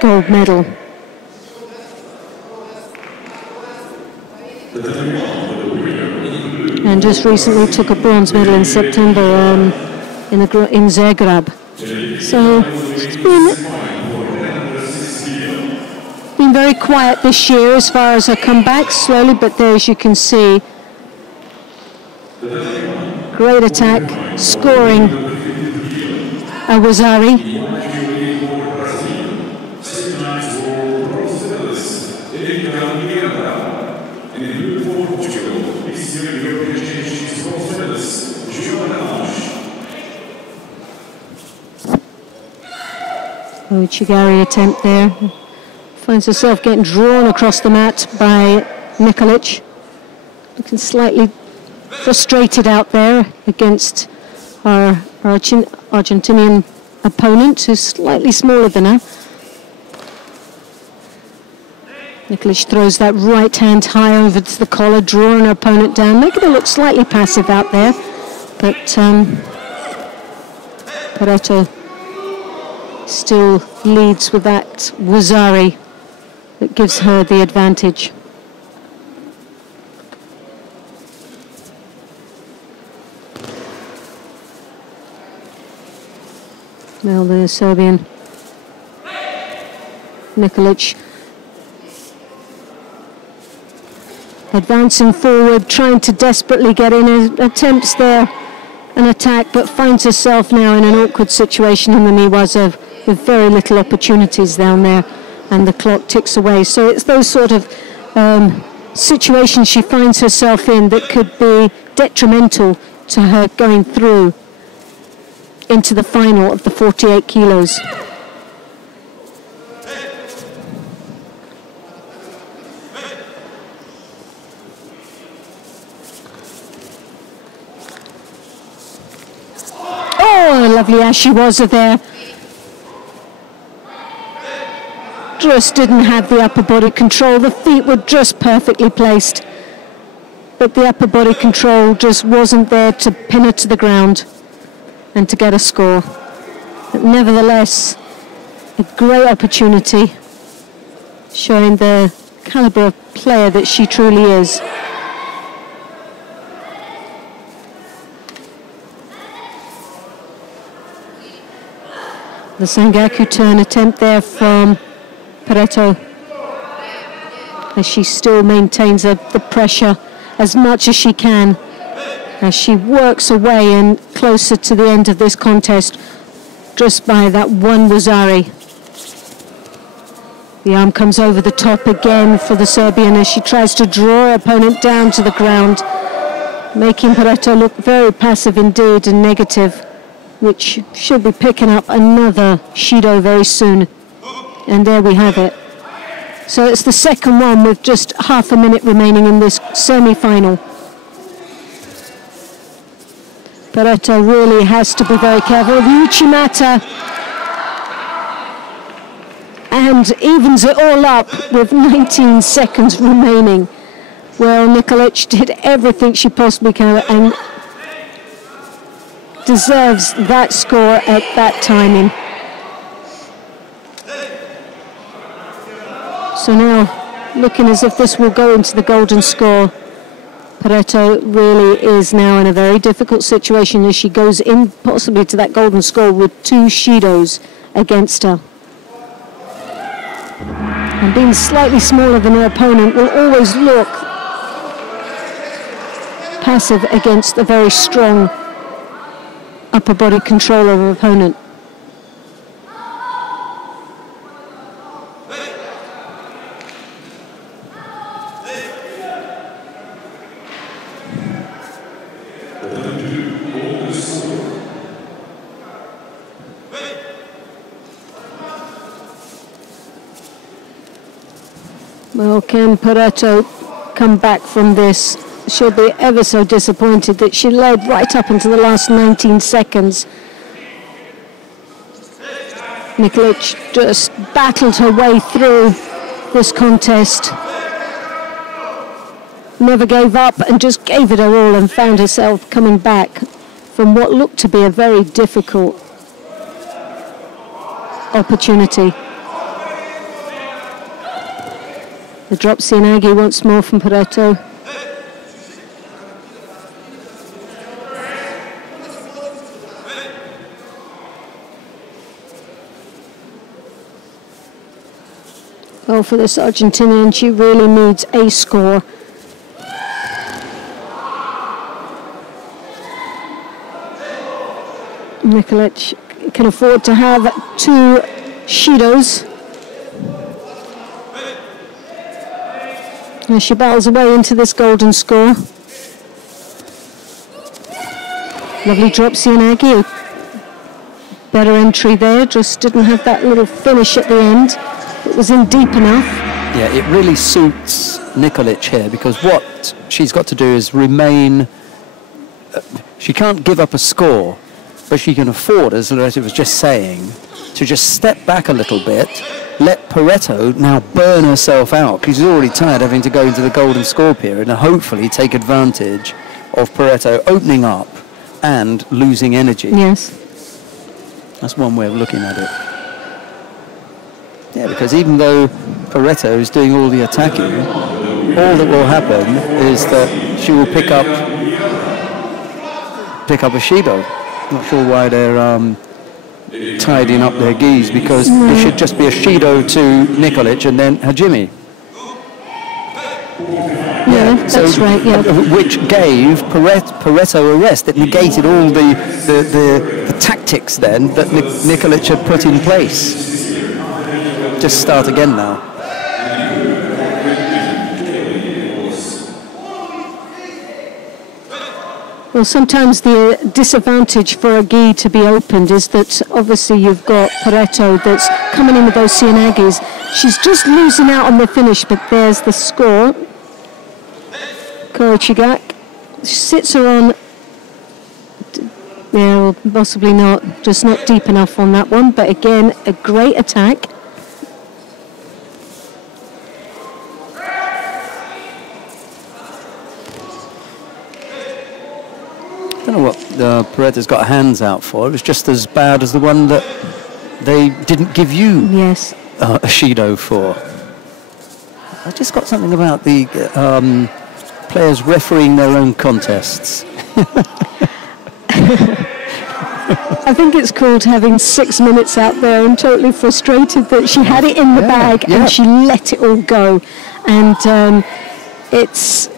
gold medal. And just recently took a bronze medal in September in Zagreb. So it's been very quiet this year as far as her comeback, slowly, but there, as you can see, great attack, scoring Awazari. Chigari attempt there. Finds herself getting drawn across the mat by Nikolic. Looking slightly frustrated out there against her Argentinian opponent, who's slightly smaller than her. Nikolic throws that right hand high over to the collar, drawing her opponent down, making her look slightly passive out there. But Pareto still leads with that Wazari that gives her the advantage. Now the Serbian Nikolic advancing forward, trying to desperately get in, attempts there an attack, but finds herself now in an awkward situation in the Niwaza with very little opportunities down there, and the clock ticks away. So it's those sort of situations she finds herself in that could be detrimental to her going through into the final of the 48 kilos. Oh, lovely Ashiwaza there. Just didn't have the upper body control. The feet were just perfectly placed, but the upper body control just wasn't there to pin her to the ground and to get a score. But nevertheless, a great opportunity, showing the caliber of player that she truly is. The Sangaku turn attempt there from Pareto, as she still maintains the pressure as much as she can, as she works away and closer to the end of this contest, just by that one Wazari. The arm comes over the top again for the Serbian as she tries to draw her opponent down to the ground, making Pareto look very passive indeed and negative, which should be picking up another Shido very soon. And there we have it. So it's the second one with just half a minute remaining in this semi-final. Pareto really has to be very careful. Uchimata, and evens it all up with 19 seconds remaining. Well, Nikolic did everything she possibly can and deserves that score at that timing. So now, looking as if this will go into the golden score, Pareto really is now in a very difficult situation as she goes in possibly to that golden score with two Shidos against her. And being slightly smaller than her opponent will always look passive against a very strong upper body control of her opponent. Well, can Pareto come back from this? She'll be ever so disappointed that she led right up into the last 19 seconds. Nikolic just battled her way through this contest. Never gave up and just gave it her all and found herself coming back from what looked to be a very difficult opportunity. The drop Sianagi once more from Pareto. Well, for this Argentinian, she really needs a score. Nikolic can afford to have two Shidos. As she battles away into this golden score. Lovely drop Sianagi. Better entry there, just didn't have that little finish at the end. It was in deep enough. Yeah, it really suits Nikolic here because what she's got to do is remain... she can't give up a score but she can afford, as Loretta was just saying, to just step back a little bit, let Pareto now burn herself out, because she's already tired having to go into the golden score period, and hopefully take advantage of Pareto opening up and losing energy. Yes. That's one way of looking at it. Yeah, because even though Pareto is doing all the attacking, all that will happen is that she will pick up a Shido. Not sure why they're tidying up their gis, because it should just be a Shido to Nikolic and then Hajime. Yeah, that's right, yeah. Which gave Pareto a rest. It negated all the tactics then that Nikolic had put in place. Just start again now. Well, sometimes the disadvantage for a gi to be opened is that obviously you've got Pareto that's coming in with those Sianagis. She's just losing out on the finish, but there's the score. Korochigak sits her on, yeah, well, possibly not, just not deep enough on that one, but again, a great attack. I don't know what Pareto's got her hands out for. It was just as bad as the one that they didn't give you a Shido for. I just got something about the players refereeing their own contests. I think it's called having 6 minutes out there and totally frustrated that she had it in the bag and she let it all go. And it's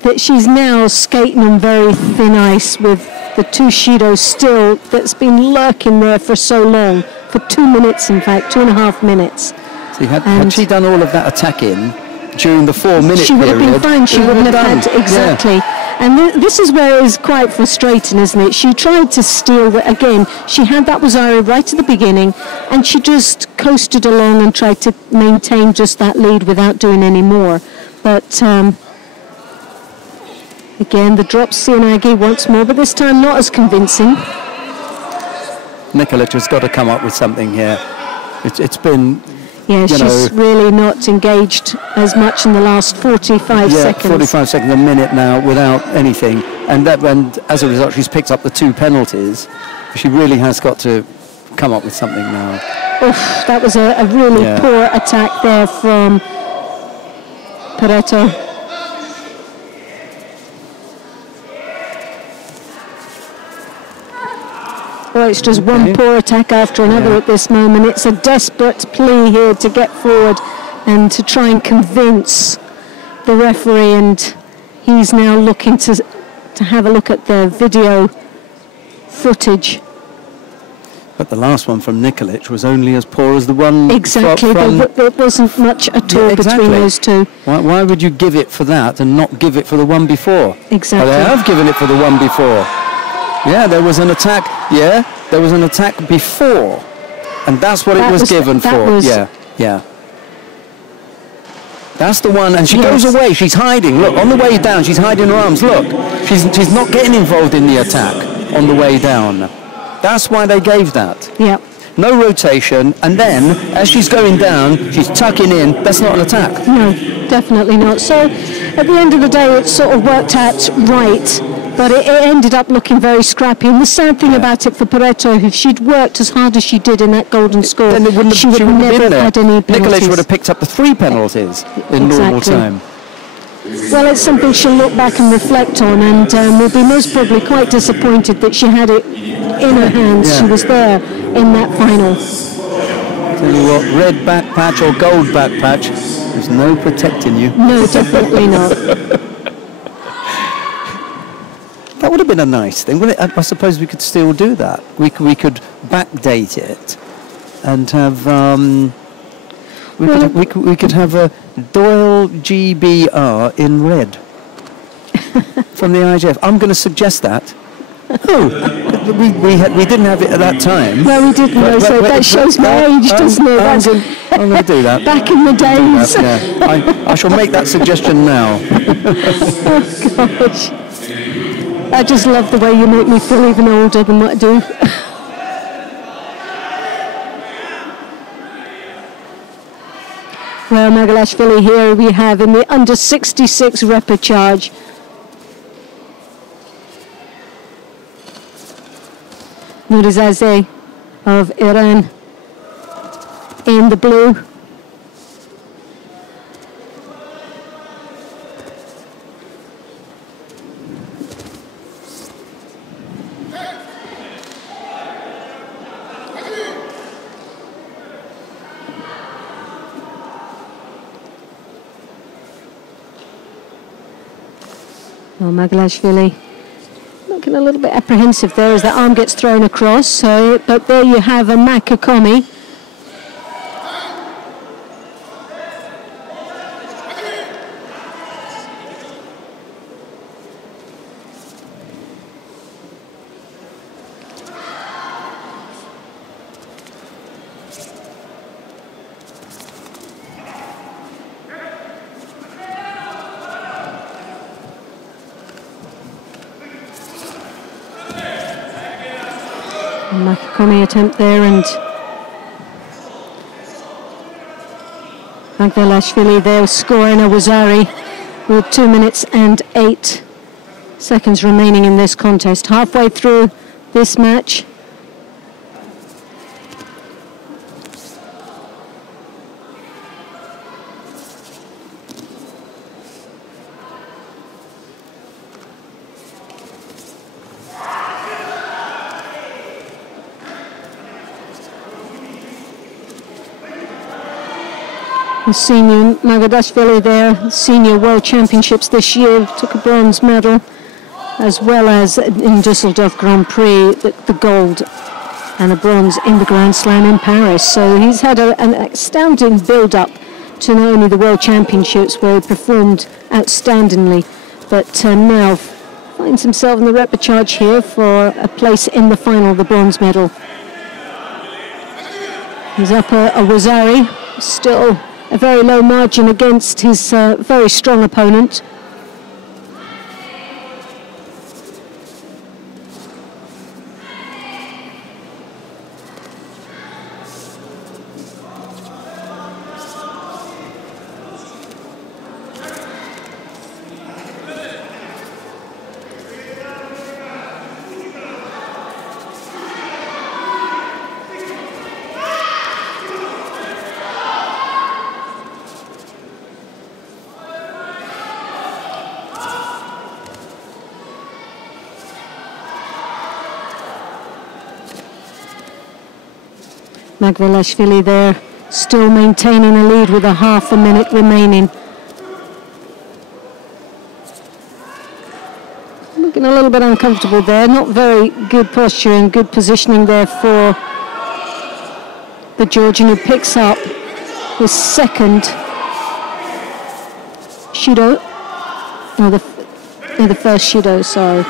that she's now skating on very thin ice with the two Shidos still that's been lurking there for so long, for 2 minutes in fact, 2.5 minutes. So had she done all of that attacking during the 4-minute period, she would have been fine. She wouldn't have had exactly. Yeah. And this is where it is quite frustrating, isn't it? She tried to steal again. She had that Wazzare right at the beginning, and she just coasted along and tried to maintain just that lead without doing any more. But again, the drop Sianagi once more, but this time not as convincing. Nikolic has got to come up with something here. It's been. Yeah, she's really not engaged as much in the last 45 seconds. 45 seconds, a minute now without anything. And as a result, she's picked up the 2 penalties. She really has got to come up with something now. Oof, that was a really poor attack there from Pareto. Well, it's just one poor attack after another at this moment. It's a desperate plea here to get forward and to try and convince the referee, and he's now looking to have a look at the video footage. But the last one from Nikolic was only as poor as the one exactly. There wasn't much at all between those two. Why would you give it for that and not give it for the one before? Exactly. Well, they have given it for the one before. Yeah, there was an attack. Yeah, there was an attack before, and that's what it was given for. Yeah. That's the one, and she goes away. She's hiding. Look, on the way down, she's hiding her arms. Look, she's not getting involved in the attack on the way down. That's why they gave that. Yeah. No rotation, and then as she's going down, she's tucking in. That's not an attack. No, definitely not. So at the end of the day, it sort of worked out right. But it ended up looking very scrappy. And the sad thing about it for Pareto, if she'd worked as hard as she did in that golden score, then she would have never had any penalties. Nikolic would have picked up the 3 penalties in normal time. Well, it's something she'll look back and reflect on, and will be most probably quite disappointed that she had it in her hands. She was there in that final. Tell you what, red back patch or gold back patch, there's no protecting you. No, definitely not. That would have been a nice thing, wouldn't it? I suppose we could still do that. We could backdate it and have we could have a Doyle GBR in red from the IJF. I'm going to suggest that. Oh, we didn't have it at that time. No, we didn't. So that shows my age, doesn't it? I'm going to do that. Back in the days. I shall make that suggestion now. Oh gosh. I just love the way you make me feel even older than what I do. Well, Magalashvili here we have in the under 66 repechage. Nurizadeh of Iran in the blue. Well, Magalashvili looking a little bit apprehensive there as the arm gets thrown across. So, but there you have a Makakami. Makakami attempt there, and Magalashvili there scoring a Wazari with 2 minutes and 8 seconds remaining in this contest. Halfway through this match. Senior Magalashvili there, senior world championships this year, took a bronze medal, as well as in Düsseldorf Grand Prix, the gold and a bronze in the Grand Slam in Paris. So he's had an astounding build-up to not only the world championships where he performed outstandingly, but now finds himself in the repechage here for a place in the final, the bronze medal. He's up a Wazari, still a very low margin against his very strong opponent. Magalashvili there, still maintaining a lead with a half a minute remaining. Looking a little bit uncomfortable there, not very good posture and good positioning there for the Georgian, who picks up his second Judo, or the first Judo, sorry.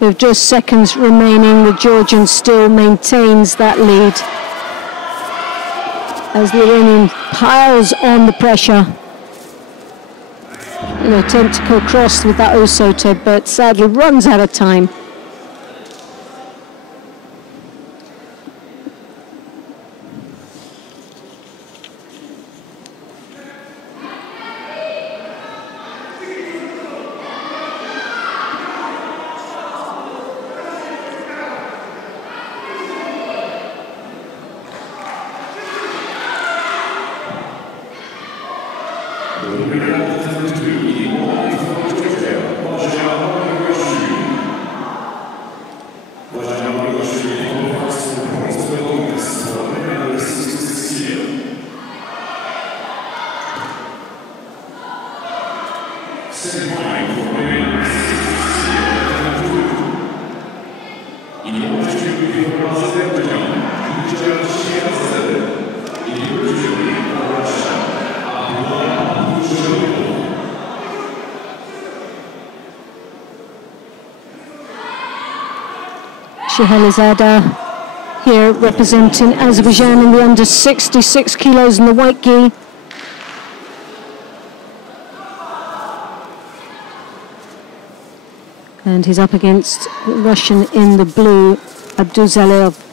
With just seconds remaining, the Georgian still maintains that lead as the Iranian piles on the pressure. An attempt to go across with that Osota, but sadly runs out of time. Shahalizada here representing Azerbaijan in the under 66 kilos in the white gi. And he's up against the Russian in the blue, Abduzalev.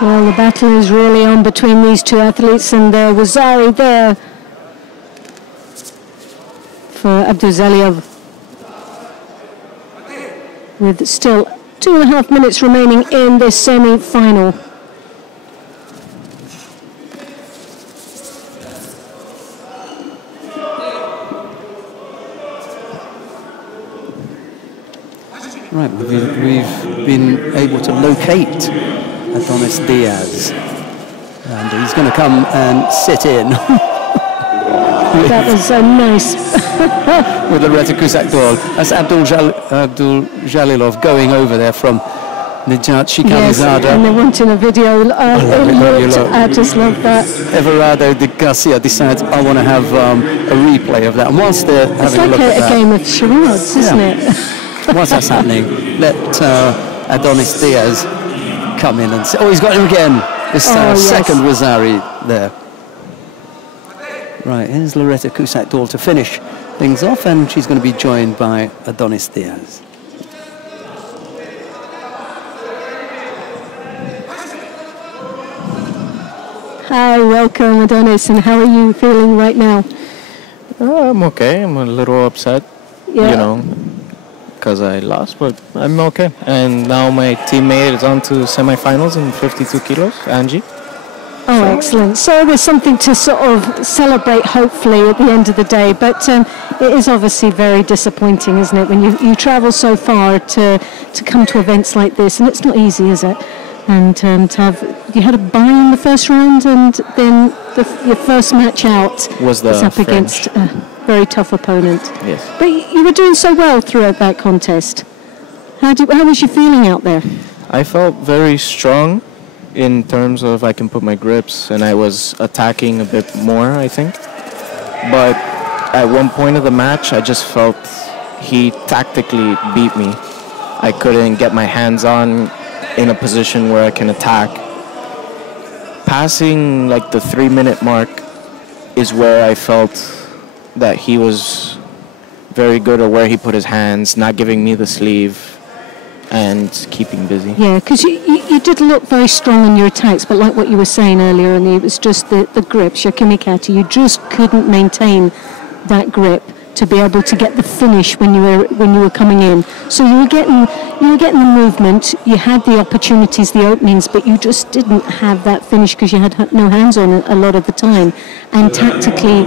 Well, the battle is really on between these two athletes, and there was Zari there for Abduzalev, with still 2.5 minutes remaining in this semi-final. Right, we've been able to locate Adonis Diaz, and he's going to come and sit in. That was so nice. With the Retakusak ball. That's Abdul Jalilov going over there from Nijat Shikanizada. Yes, and they're wanting a video. I just love that. Everardo de Garcia decides, I want to have a replay of that. And whilst they're having a look at that, it's like a game of charades, isn't it? Whilst that's happening, let Adonis Diaz come in and say, oh, he's got him again. This second Wazari there. Right, here's Loretta Kusak-Dahl to finish things off, and she's going to be joined by Adonis Diaz. Hi, welcome Adonis, and how are you feeling right now? I'm okay. I'm a little upset, you know, because I lost, but I'm okay. And now my teammate is on to semifinals in 52 kilos, Angie. Oh, excellent. So there's something to sort of celebrate, hopefully, at the end of the day. But it is obviously very disappointing, isn't it, when you travel so far to come to events like this. And it's not easy, is it? And to have, you had a bye in the first round, and then your first match out was up against a very tough opponent. Yes. But you were doing so well throughout that contest. How was you feeling out there? I felt very strong in terms of I can put my grips, and I was attacking a bit more, I think. But at one point of the match, I just felt he tactically beat me. I couldn't get my hands on in a position where I can attack. Passing like the 3-minute mark is where I felt that he was very good, or where he put his hands, not giving me the sleeve and keeping busy. Yeah, because you did look very strong in your attacks, but like what you were saying earlier, and it was just the grips, your kimikata, you just couldn't maintain that grip to be able to get the finish when you were coming in. So you were getting the movement, you had the opportunities, the openings, but you just didn't have that finish because you had no hands on it a lot of the time. And tactically,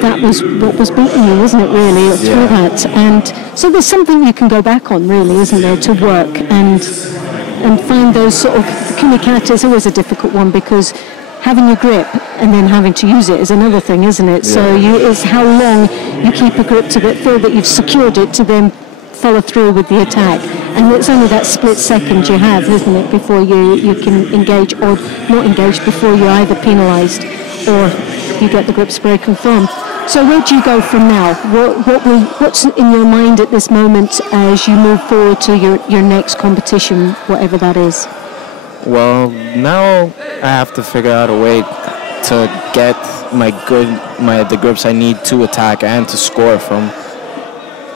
that was what was beating you, wasn't it, really, through that? And so there's something you can go back on, really, isn't there, to work and find those sort of, the kimikata is always a difficult one, because having your grip and then having to use it is another thing, isn't it? Yeah. So it's how long you keep a grip to feel that you've secured it to then follow through with the attack. And it's only that split second you have, isn't it, before you can engage or not engage, before you're either penalised or you get the grips broken from. So where do you go from now? What's in your mind at this moment as you move forward to your next competition, whatever that is? Well, now I have to figure out a way to get the grips I need to attack and to score from,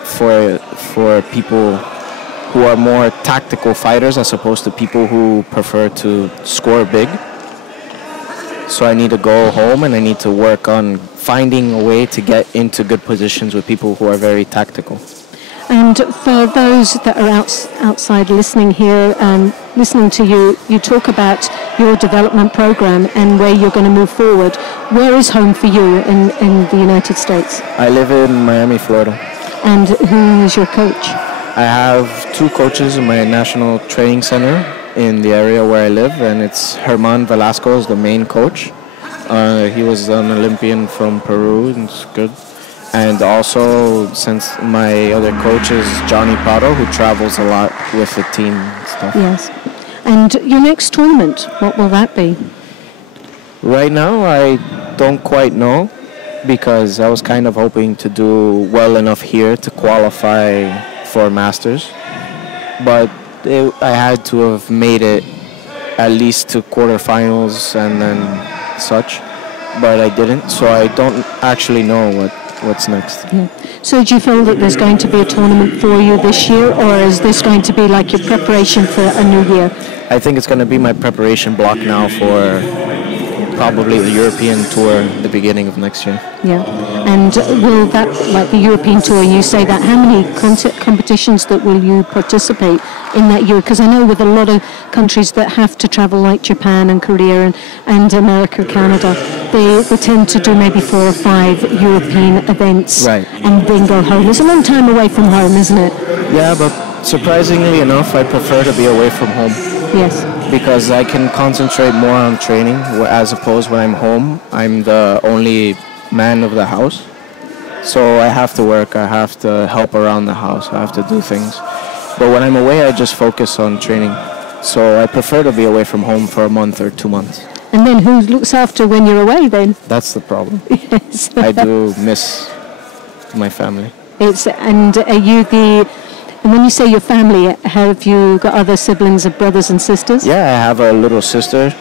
for people who are more tactical fighters as opposed to people who prefer to score big. So I need to go home and I need to work on finding a way to get into good positions with people who are very tactical. And for those that are outside listening here, listening to you talk about your development program and where you're going to move forward. Where is home for you in the United States? I live in Miami, Florida. And who is your coach? I have 2 coaches in my national training center in the area where I live, and it's Herman Velasco is the main coach. He was an Olympian from Peru, and it's good. And also, since my other coach is Johnny Prado, who travels a lot with the team and stuff. Yes. And your next tournament, what will that be? Right now, I don't quite know, because I was kind of hoping to do well enough here to qualify for Masters. But I had to have made it at least to quarterfinals and then such. But I didn't, so I don't actually know what's next. Yeah. So do you feel that there's going to be a tournament for you this year, or is this going to be like your preparation for a new year? I think it's going to be my preparation block now for probably the European tour at the beginning of next year. Yeah. And will that, like the European tour, you say that, how many competitions that will you participate in that year? Because I know with a lot of countries that have to travel, like Japan and Korea and America, Canada, they tend to do maybe 4 or 5 European events, right, and then go home. It's a long time away from home, isn't it? Yeah, but surprisingly enough, I prefer to be away from home. Yes. Because I can concentrate more on training, as opposed when I'm home, I'm the only man of the house. So I have to work, I have to help around the house, I have to do things. But when I'm away, I just focus on training. So I prefer to be away from home for a month or 2 months. And then who looks after when you're away then? That's the problem. Yes. I do miss my family. And are you and when you say your family, have you got other siblings of brothers and sisters? Yeah, I have a little sister.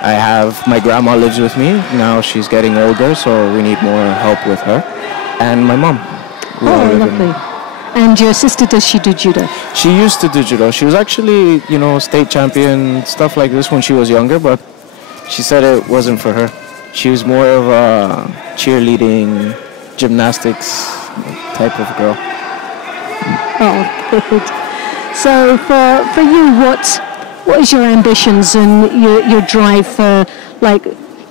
I have, my grandma lives with me. Now she's getting older, so we need more help with her. And my mom. Oh, lovely. And your sister, does she do judo? She used to do judo. She was actually, state champion, stuff like this when she was younger, but she said it wasn't for her. She was more of a cheerleading, gymnastics type of girl. Oh, good. So for you, what is your ambitions and your drive for, like,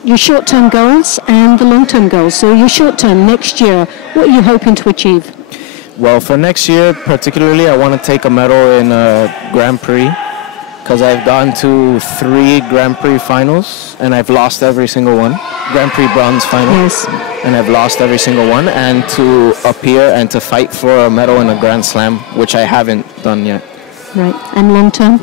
your short-term goals and the long-term goals? So your short-term, next year, what are you hoping to achieve? Well, for next year particularly, I want to take a medal in a Grand Prix, because I've gone to 3 Grand Prix finals and I've lost every single one. Grand Prix bronze final. Yes. And I've lost every single one. And to appear and to fight for a medal in a Grand Slam, which I haven't done yet. Right. And long term?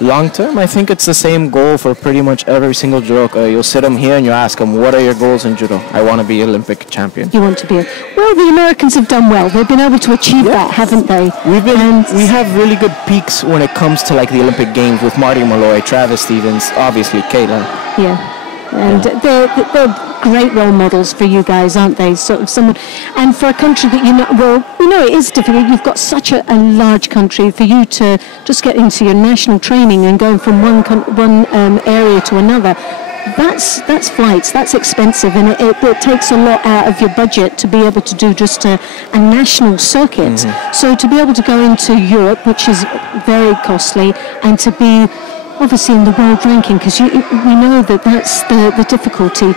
Long term, I think it's the same goal for pretty much every single judoka. You'll sit them here and you ask them, what are your goals in judo? I want to be Olympic champion. You want to be well, the Americans have done well. They've been able to achieve that, haven't they? We have really good peaks when it comes to like the Olympic Games with Marty Malloy, Travis Stevens, obviously Kayla. Yeah. And they're great role models for you guys, aren't they? Sort of someone, and for a country that we know it is difficult. You've got such a large country. For you to just get into your national training and going from one area to another, that's flights. That's expensive, and it takes a lot out of your budget to be able to do just a national circuit. Mm-hmm. So to be able to go into Europe, which is very costly, and to be obviously in the world ranking, because we know that's the difficulty.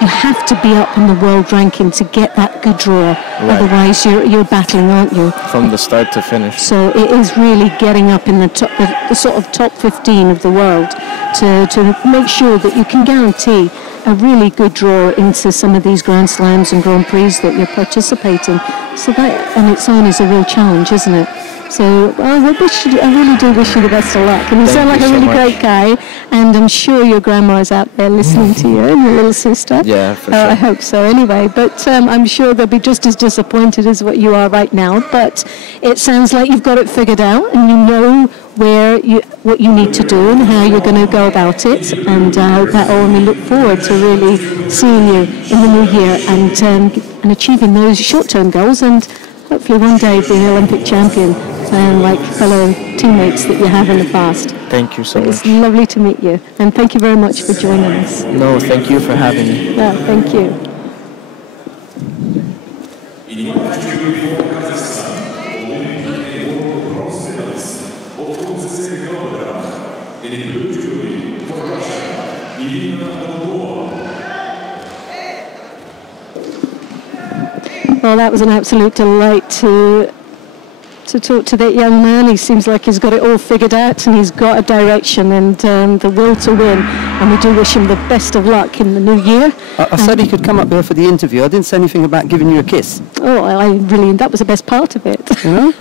You have to be up in the world ranking to get that good draw. Right. Otherwise, you're battling, aren't you? From the start to finish. So it is really getting up in the sort of top 15 of the world to make sure that you can guarantee a really good draw into some of these Grand Slams and Grand Prix that you're participating. So that on its own is a real challenge, isn't it? So I really do wish you the best of luck. And you sound like a really great guy. And I'm sure your grandma's out there listening to you, and your little sister. Yeah, for sure. I hope so anyway. But I'm sure they'll be just as disappointed as what you are right now. But it sounds like you've got it figured out, and you know what you need to do and how you're going to go about it. And I hope that all, and we look forward to really seeing you in the new year and achieving those short-term goals, and hopefully one day being an Olympic champion, like fellow teammates that you have in the past. Thank you so much. It's lovely to meet you, and thank you very much for joining us. No, thank you for having me. No, thank you. Well, that was an absolute delight to talk to that young man. He seems like he's got it all figured out, and he's got a direction and the will to win. And we do wish him the best of luck in the new year. I said he could come up here for the interview. I didn't say anything about giving you a kiss. Oh, that was the best part of it. You know?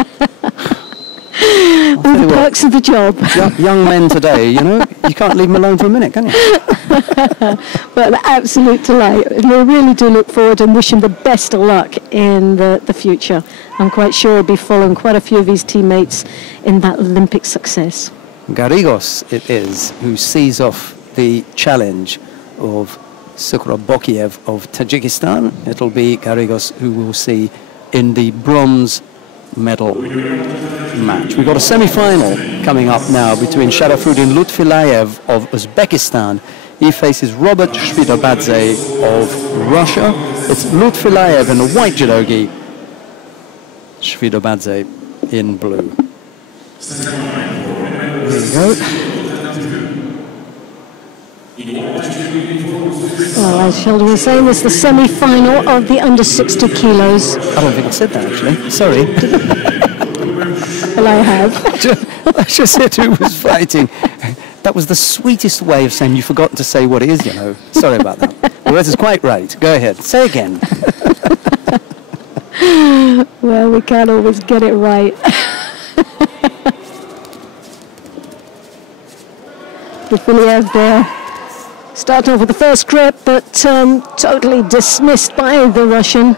All the perks of the job. Young men today, you know, you can't leave them alone for a minute, can you? But an absolute delight. We really do look forward and wish him the best of luck in the future. I'm quite sure he'll be following quite a few of his teammates in that Olympic success. Garrigos it is who sees off the challenge of Sukhrobokiyev of Tajikistan. It'll be Garrigos who we'll see in the bronze medal match. We've got a semi-final coming up now between Sharafuddin Lutfilayev of Uzbekistan. He faces Robert Shvidobadze of Russia. It's Lutfilayev in the white judogi, Shvidobadze in blue. There you go. Well, as Sheldon was saying, it's the semi-final of the under 60 kilos. I don't think I said that, actually. Sorry. Well, I have. I just said who was fighting. That was the sweetest way of saying you've forgotten to say what it is, you know. Sorry about that. The words is quite right. Go ahead. Say again. Well, we can't always get it right. Lutfilayev there. Starting off with the first grip, but totally dismissed by the Russian.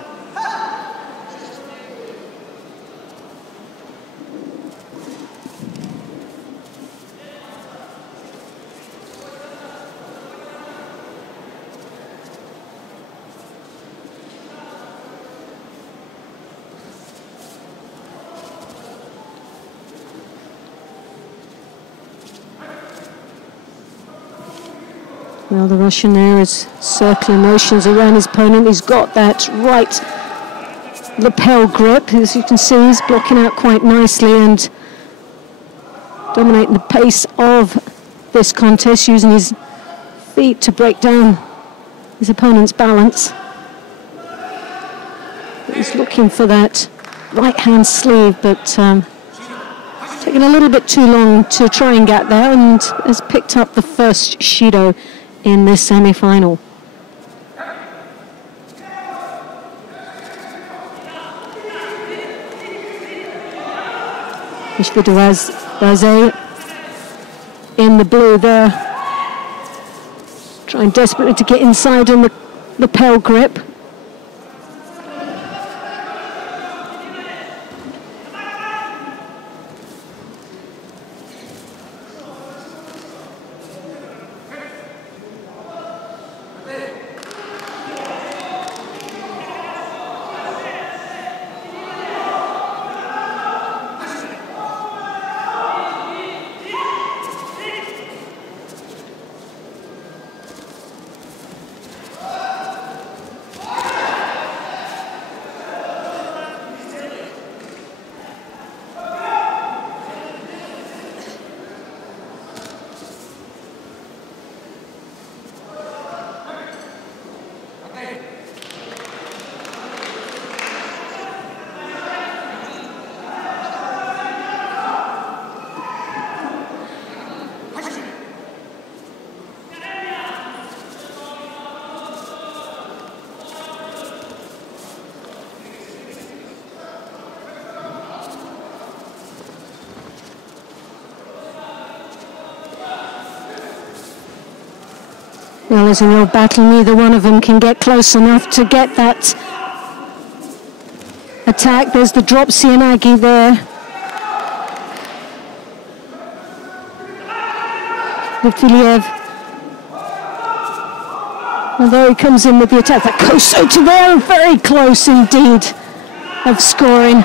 Now the Russian there is circling motions around his opponent. He's got that right lapel grip. As you can see, he's blocking out quite nicely and dominating the pace of this contest, using his feet to break down his opponent's balance. He's looking for that right-hand sleeve, but taking a little bit too long to try and get there, and has picked up the first Shido in this semi-final. Shvidobadze in the blue there, trying desperately to get inside in the lapel grip. Well, as a real battle, neither one of them can get close enough to get that attack. There's the drop Sianagi there. Litviliev. Well, there he comes in with the attack. That Koso to there, very close indeed of scoring.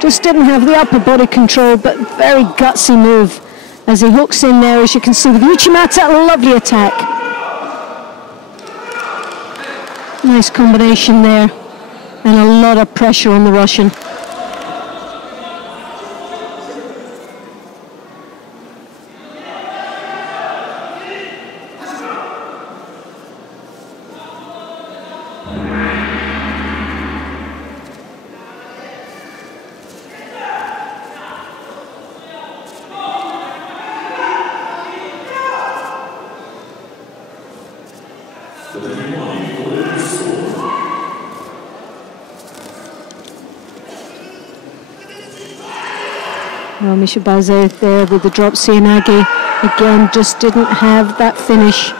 Just didn't have the upper body control, but very gutsy move as he hooks in there, as you can see with Uchimata. Lovely attack. Nice combination there, and a lot of pressure on the Russian. Well, Mishibaze there with the drop Sianagi. Again, just didn't have that finish.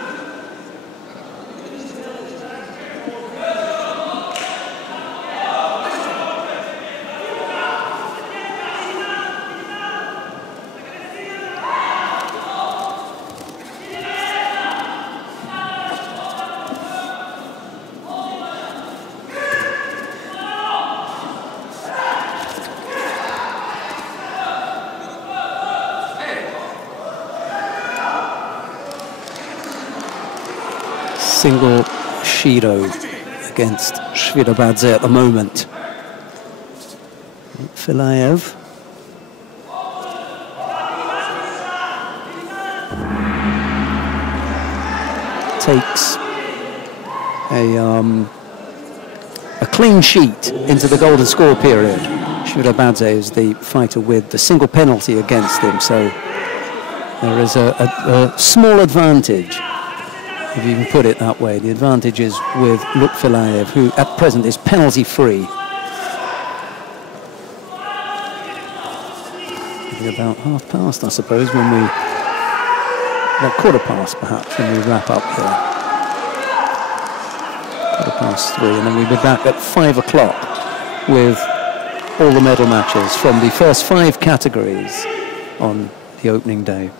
Single Shido against Shvidobadze at the moment. Filayev. Takes a clean sheet into the golden score period. Shvidobadze is the fighter with the single penalty against him, so there is a small advantage, if you can put it that way. The advantage is with Lutfilayev, who at present is penalty-free. About half past, I suppose, when we... about quarter past, perhaps, when we wrap up here. Quarter past 3, and then we'll be back at 5 o'clock with all the medal matches from the first 5 categories on the opening day.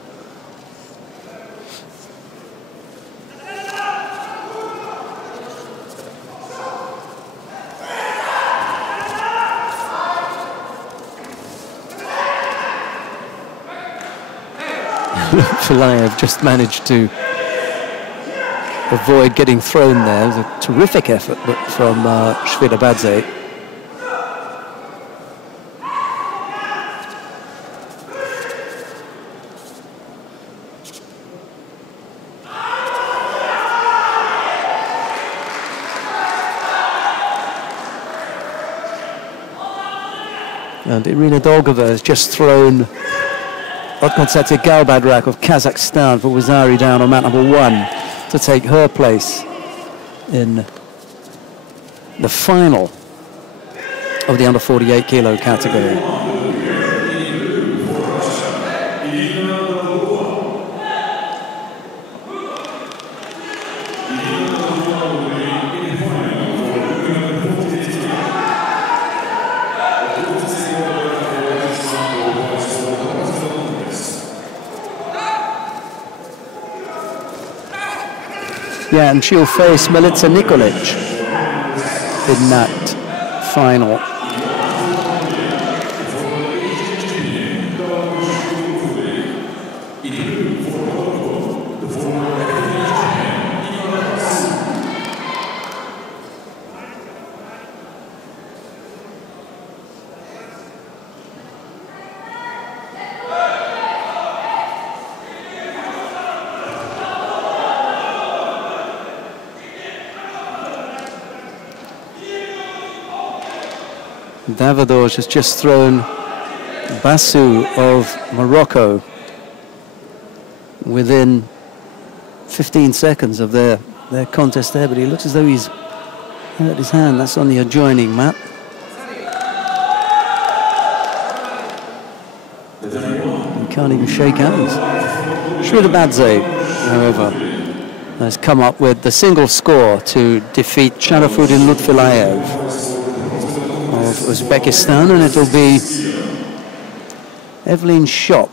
Filayev just managed to avoid getting thrown there. It was a terrific effort from Shvidobadze. And Irina Dolgova has just thrown Otkontsatse Galbadrak of Kazakhstan for Wazari down on mat number 1 to take her place in the final of the under 48 kilo category. Yeah, and she'll face Milica Nikolic in that final. Davidosh has just thrown Basu of Morocco within 15 seconds of their contest there, but he looks as though he's hurt his hand. That's on the adjoining mat. He can't even shake hands. Shvidobadze however, has come up with the single score to defeat Sharafudin Lutfilayev of Uzbekistan, and it'll be Evelyn Shop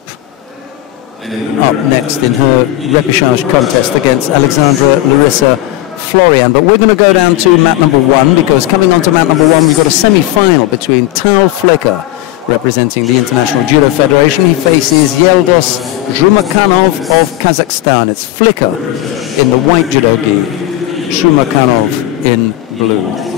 up next in her repechage contest against Alexandra Larissa Florian. But we're going to go down to mat number 1, because coming on to mat number 1, we've got a semi-final between Tal Flicker, representing the International Judo Federation. He faces Yeldos Zhumakanov of Kazakhstan. It's Flicker in the white judo gi, Zhumakanov in blue.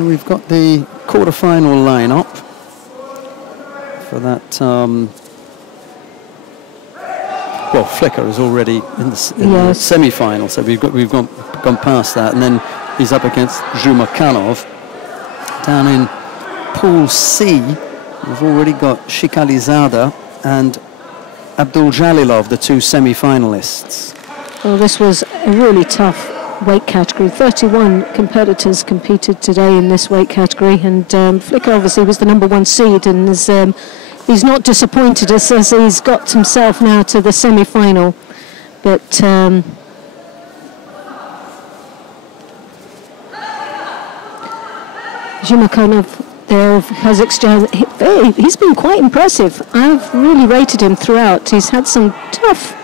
We've got the quarter-final lineup for that. Well, Flicker is already in the semi-final, so we've gone past that, and then he's up against Zhumakanov. Down in Pool C, we've already got Shikalizada and Abdul Jalilov, the two semi-finalists. Well, this was a really tough weight category. 31 competitors competed today in this weight category, and Flicker obviously was the #1 seed, and he's not disappointed as he's got himself now to the semi-final. But Zhumakanov there of Kazakhstan, he's been quite impressive. I've really rated him throughout. He's had some tough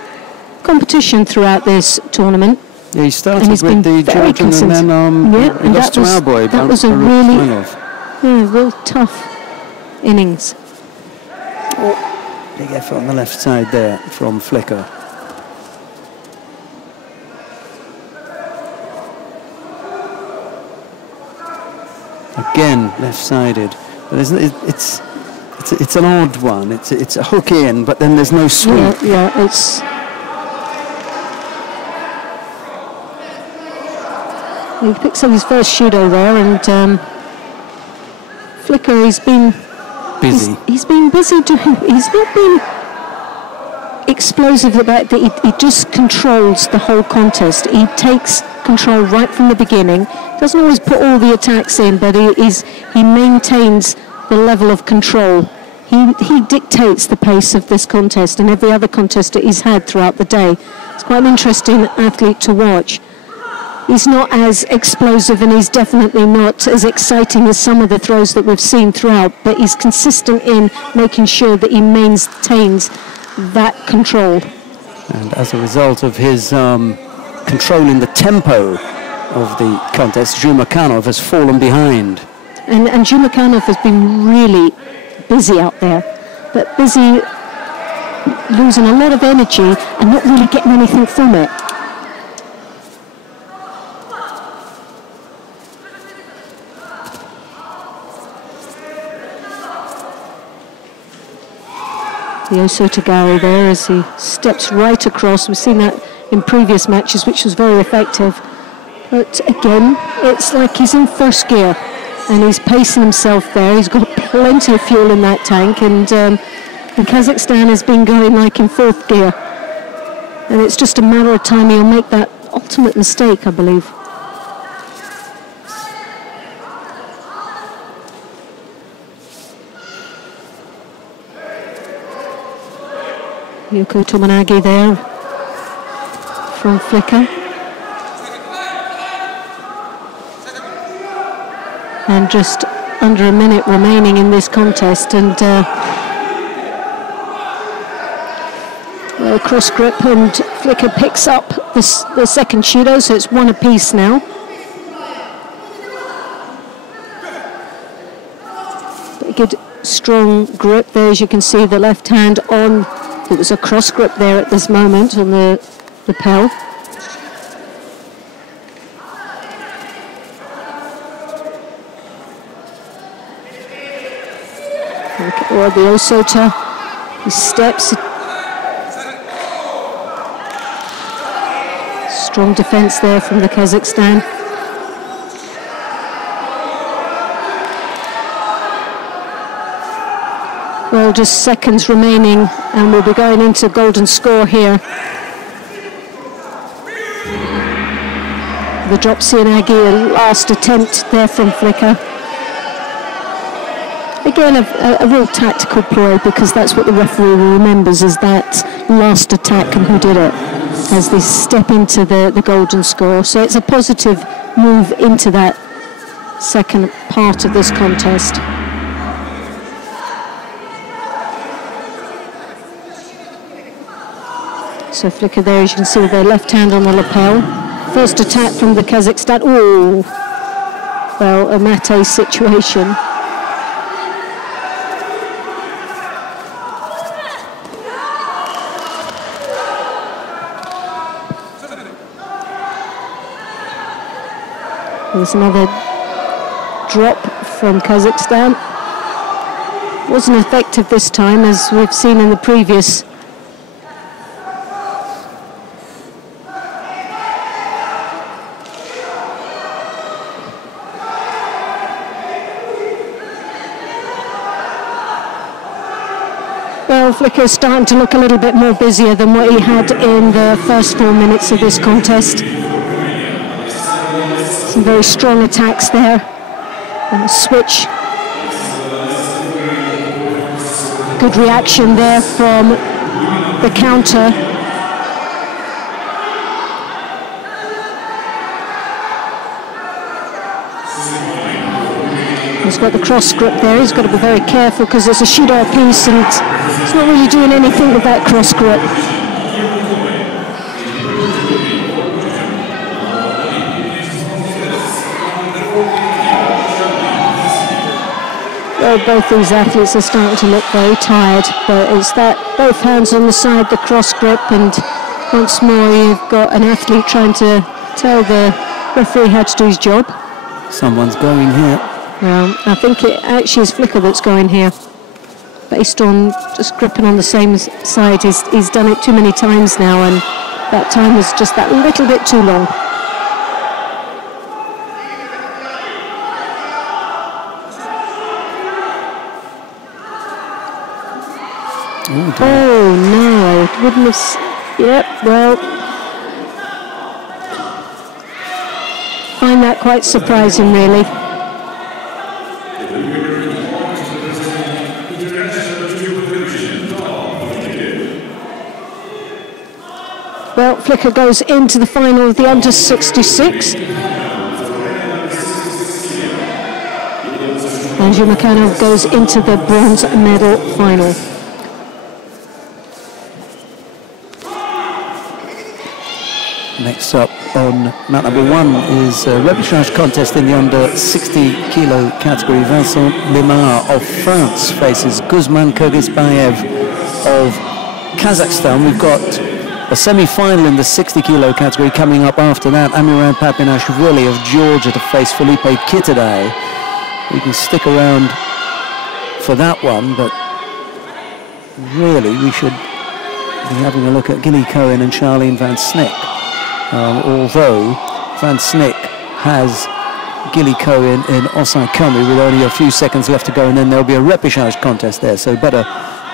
competition throughout this tournament. Yeah, he started with the Georgian, and then he lost to our boy. That was a really real tough innings. Big effort on the left side there from Flicker. Again, left-sided. But it's an odd one. It's a hook in, but then there's no sweep. Yeah, it's. He picks up his first judo there, and Flicker, he's been busy. He's been busy doing. He's not been explosive about that. He just controls the whole contest. He takes control right from the beginning. Doesn't always put all the attacks in, but he maintains the level of control. He dictates the pace of this contest and every other contest that he's had throughout the day. It's quite an interesting athlete to watch. He's not as explosive, and he's definitely not as exciting as some of the throws that we've seen throughout, but he's consistent in making sure that he maintains that control. And as a result of his controlling the tempo of the contest, Zhumakanov has fallen behind. And Zhumakanov has been really busy out there, but busy losing a lot of energy and not really getting anything from it. The Osotogari there as he steps right across. We've seen that in previous matches, which was very effective. But again, it's like he's in first gear and he's pacing himself there. He's got plenty of fuel in that tank, and Kazakhstan has been going like in fourth gear. And it's just a matter of time he'll make that ultimate mistake, I believe. Yuko Tomonagi there from Flicker. And just under a minute remaining in this contest, and well, cross grip, and Flicker picks up the second judo, so it's one apiece now. But a good strong grip there, as you can see, the left hand on. It was a cross grip there at this moment on the lapel. Or the Osota, he steps. Strong defense there from the Kazakhstan. Well, just seconds remaining, and we'll be going into golden score here. The drop Sianagi, a last attempt there from Flicker. Again, a real tactical ploy, because that's what the referee remembers, is that last attack and who did it, as they step into the golden score. So it's a positive move into that second part of this contest. So Flicker there, as you can see, with their left hand on the lapel. First attack from the Kazakhstan. Oh, well, a mate situation. There's another drop from Kazakhstan. Wasn't effective this time, as we've seen in the previous. Well, Flicker's starting to look a little bit more busier than what he had in the first 4 minutes of this contest. Some very strong attacks there, and a switch. Good reaction there from the counter. He's got the cross grip there. He's got to be very careful, because it's a Judo piece and he's not really doing anything with that cross grip. Well, both these athletes are starting to look very tired, but it's that both hands on the side, the cross grip, and once more you've got an athlete trying to tell the referee how to do his job. Someone's going here. Well, I think it actually is Flicker that's going here, based on just gripping on the same side. He's done it too many times now, and that time was just that little bit too long. Oh no, wouldn't have. Yep, well, find that quite surprising, really. Well, Flicker goes into the final of the under 66. Andrew McCannell goes into the bronze medal final. Next up on mat number 1 is a repechage contest in the under 60 kilo category. Vincent Lemar of France faces Guzman Kyrgyzbayev of Kazakhstan. We've got a semi-final in the 60 kilo category coming up after that. Amiran Papinashvili of Georgia to face Felipe Kitadei. We can stick around for that one, but really we should be having a look at Gilly Cohen and Charlene Van Snick. Although Van Snick has Gilly Cohen in Osai Kami with only a few seconds left to go, and then there'll be a repechage contest there, so better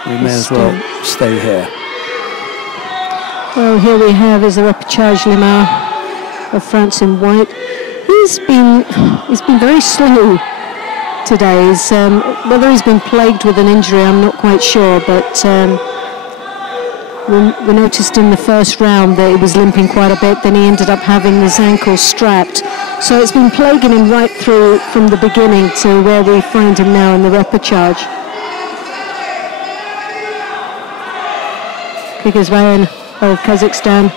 we may as well stay here. Well, here we have is the repechage Lemar of France in white. He's been very slow today. Whether he's been plagued with an injury, I'm not quite sure, but we noticed in the first round that he was limping quite a bit. Then he ended up having his ankle strapped. So it's been plaguing him right through from the beginning to where we find him now in the repechage. Kyrgyzbayev of Kazakhstan.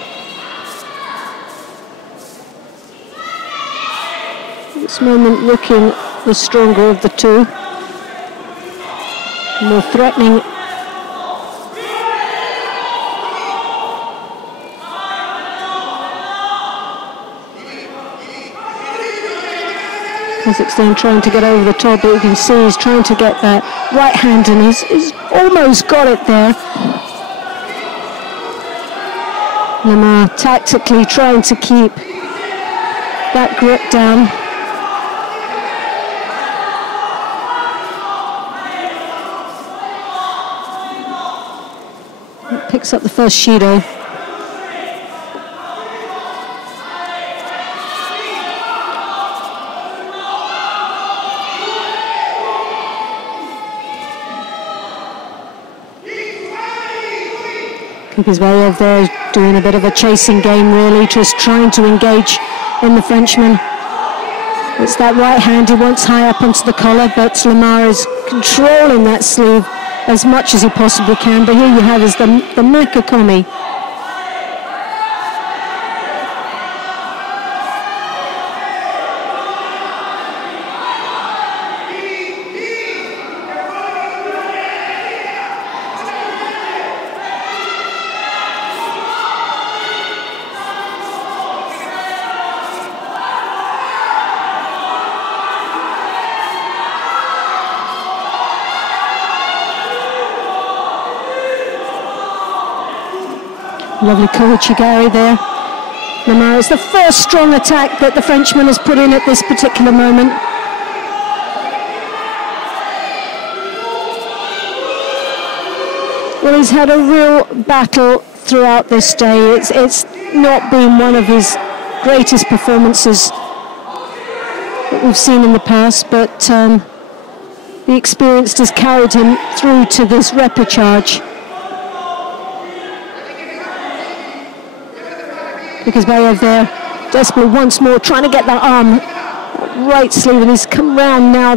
This moment looking the stronger of the two. More threatening. Kazakhstan trying to get over the top, but you can see he's trying to get that right hand, and he's almost got it there. Lamar tactically trying to keep that grip down. Picks up the first Judo. Kukizbayev there doing a bit of a chasing game, really, just trying to engage in the Frenchman. It's that right hand he wants high up onto the collar, but Lamar is controlling that sleeve as much as he possibly can. But here you have is the Makakomi. Lovely Koichigari there. Lamar, it's the first strong attack that the Frenchman has put in at this particular moment. Well, he's had a real battle throughout this day. It's not been one of his greatest performances that we've seen in the past, but the experience has carried him through to this repechage. Because Bayev there desperately once more trying to get that arm, right sleeve, and he's come round now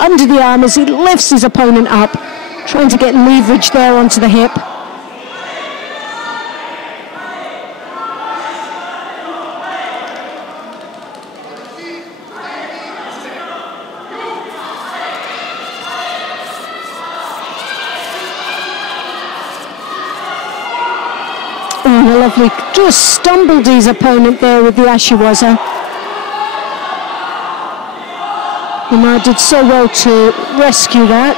under the arm as he lifts his opponent up, trying to get leverage there onto the hip. Oh, lovely, just stumbled his opponent there with the Ashiwaza. Lamar did so well to rescue that.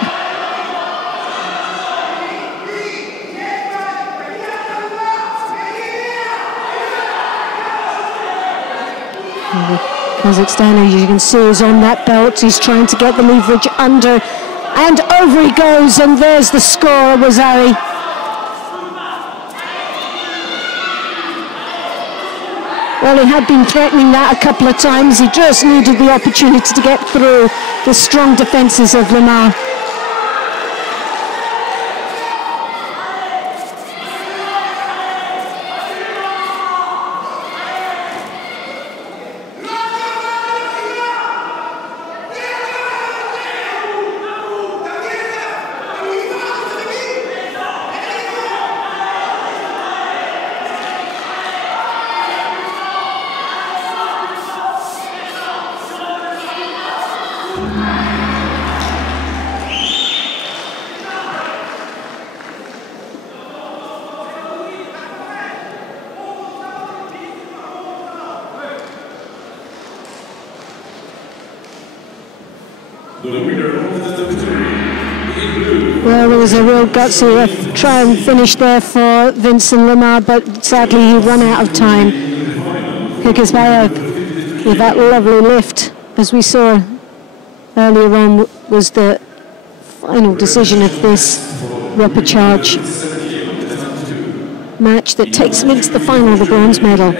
Kazakhstan, as you can see, is on that belt. He's trying to get the leverage under, and over he goes, and there's the score, Wazari. Well, he had been threatening that a couple of times. He just needed the opportunity to get through the strong defences of Lamar. Well, there was a real gutsy try and finish there for Vincent Lamar, but sadly he ran out of time. Kukizbayev with that lovely lift, as we saw earlier on, was the final decision of this repechage match that takes him into the final of the bronze medal.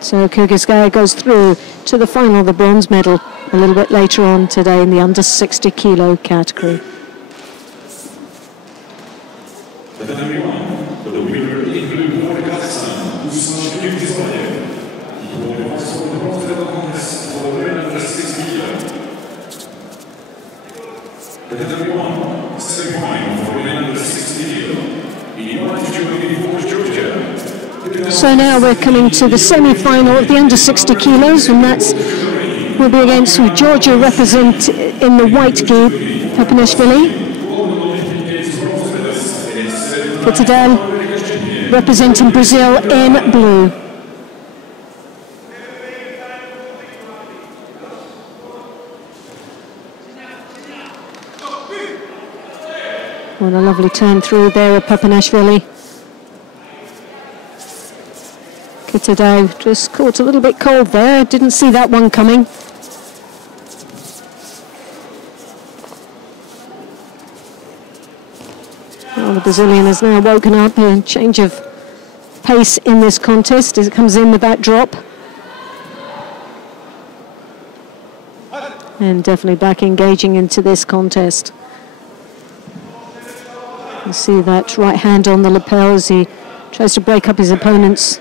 So Kyrgyzstan goes through to the final of the bronze medal a little bit later on today in the under 60 kilo category. So now we're coming to the semi-final of the under 60 kilos, and that's will be against Georgia represent in the white gi, Papinashvili. Portugal representing Brazil in blue. What a lovely turn through there of Papanashvili. Kitadao just caught a little bit cold there. Didn't see that one coming. Well, the Brazilian has now woken up. A change of pace in this contest as it comes in with that drop. And definitely back engaging into this contest. You see that right hand on the lapel as he tries to break up his opponent's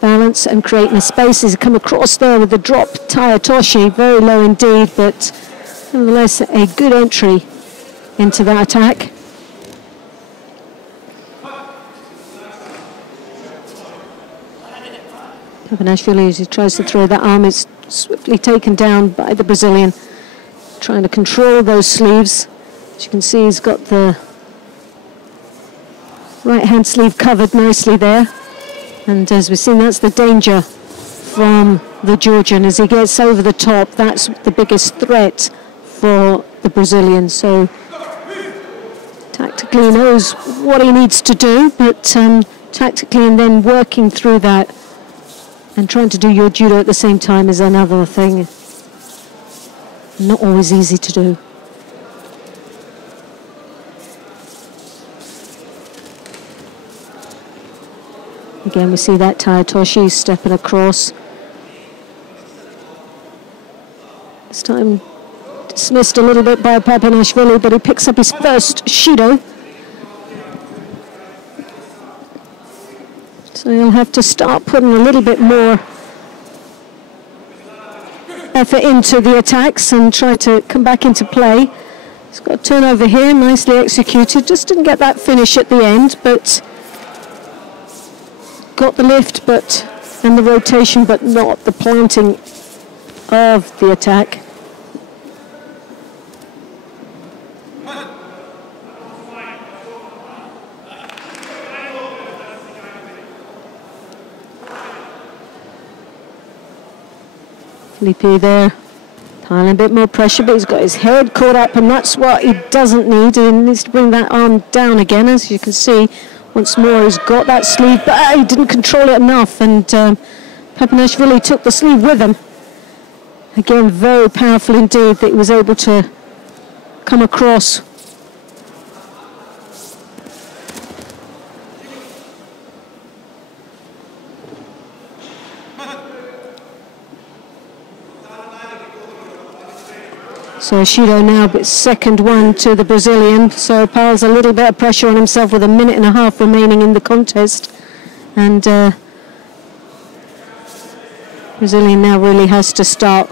balance and creating a space as he come across there with the drop Tayatoshi, very low indeed, but nevertheless a good entry into that attack. Papanashvili, as he tries to throw that arm, is swiftly taken down by the Brazilian, trying to control those sleeves. As you can see, he's got the right hand sleeve covered nicely there. And as we've seen, that's the danger from the Georgian. As he gets over the top, that's the biggest threat for the Brazilian. So tactically he knows what he needs to do, but tactically and then working through that and trying to do your judo at the same time is another thing. Not always easy to do. Again, we see that Tayatoshi stepping across. This time dismissed a little bit by Papanashvili, but he picks up his first Judo. So he'll have to start putting a little bit more effort into the attacks and try to come back into play. He's got a turnover here, nicely executed. Just didn't get that finish at the end, but got the lift and the rotation, but not the planting of the attack. Felipe there, piling a bit more pressure, but he's got his head caught up, and that's what he doesn't need. He needs to bring that arm down again, as you can see. Once more, he's got that sleeve, but he didn't control it enough, and Papanashvili took the sleeve with him. Again, very powerful indeed that he was able to come across. So Judo now, but second one to the Brazilian. So piles a little bit of pressure on himself with a minute and a half remaining in the contest. And Brazilian now really has to start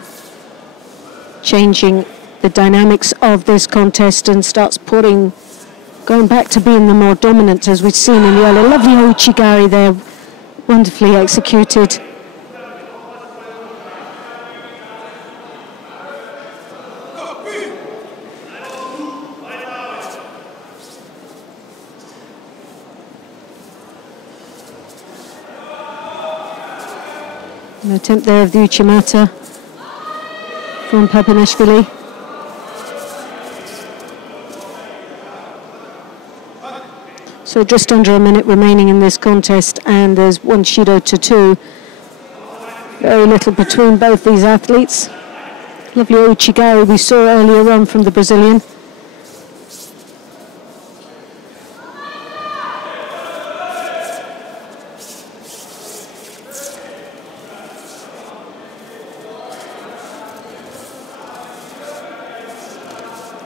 changing the dynamics of this contest and starts going back to being the more dominant, as we've seen in the earlier. Lovely Uchigari there, wonderfully executed. An attempt there of the Uchimata from Papanashvili. So just under a minute remaining in this contest, and there's 1 Judo to 2. Very little between both these athletes. Lovely Uchigari we saw earlier on from the Brazilian.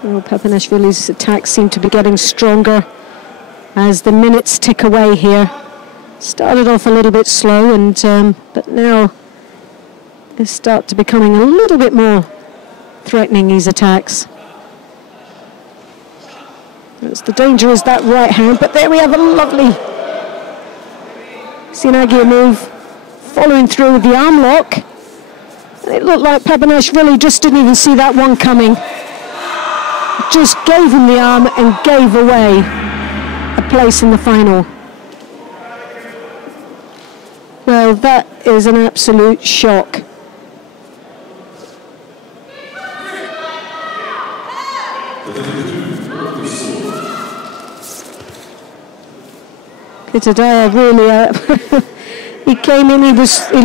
Well, Papanashvili's attacks seem to be getting stronger as the minutes tick away here. Started off a little bit slow, and but now they start to becoming a little bit more threatening, these attacks. That's the danger, is that right hand, but there we have a lovely Sinagia move, following through with the arm lock. It looked like Papanashvili just didn't even see that one coming. Just gave him the arm and gave away a place in the final. Well, that is an absolute shock. Kitadaya really, he came in, he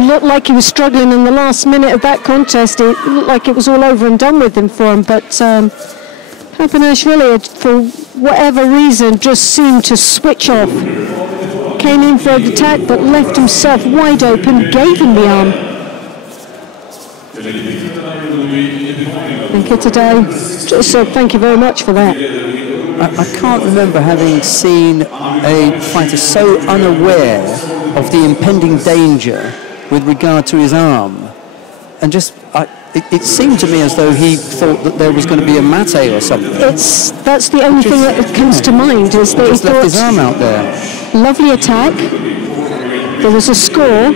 looked like he was struggling in the last minute of that contest. It looked like it was all over and done with him for him, but Papinashvili, for whatever reason, just seemed to switch off. Came in for an attack, but left himself wide open, gave him the arm. And Kitadaya just said, thank you very much for that. I can't remember having seen a fighter so unaware of the impending danger with regard to his arm. And just, it seemed to me as though he thought that there was going to be a mate or something. That's the only thing that comes to mind, is that he just left his arm out there. Lovely attack. There was a score.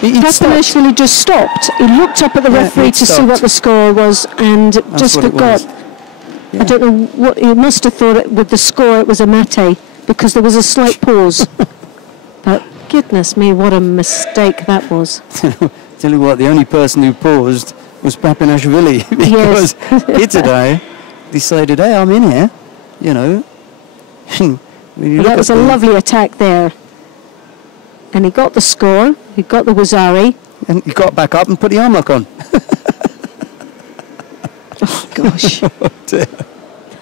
Papinashvili just stopped. He looked up at the referee to see what the score was, and just forgot. Yeah. I don't know what he must have thought. With the score, it was a mate because there was a slight pause. But goodness me, what a mistake that was! Tell you what, the only person who paused was Papinashvili because Kitadaya decided, "Hey, I'm in here," you know. That was a lovely attack there. And he got the score, he got the Wazari. And he got back up and put the arm lock on. Oh, gosh. Oh, dear.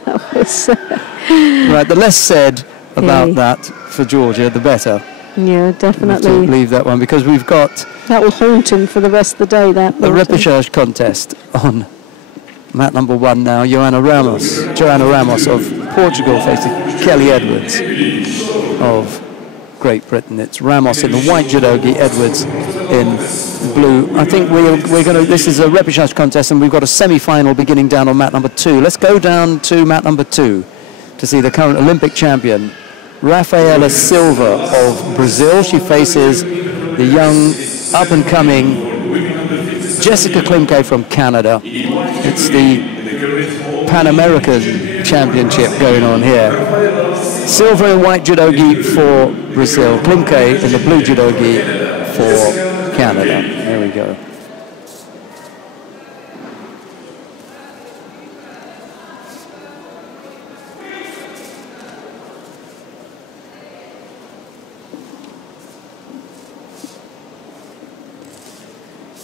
That was... Right, the less said about that for Georgia, the better. Yeah, definitely. We'll leave that one, because we've got... That will haunt him for the rest of the day, that. The repechage contest on mat number 1 now. Joana Ramos of Portugal facing Kelly Edwards of Great Britain. It's Ramos in the white judogi, Edwards in blue. I think we're going to, this is a repechage contest, and we've got a semi-final beginning down on mat number 2. Let's go down to mat number 2 to see the current Olympic champion, Rafaela Silva of Brazil. She faces the young, up-and-coming Jessica Klimke from Canada. It's the Pan American Championship going on here. Silver in white judogi for Brazil, Klimke in the blue judogi for Canada. There we go.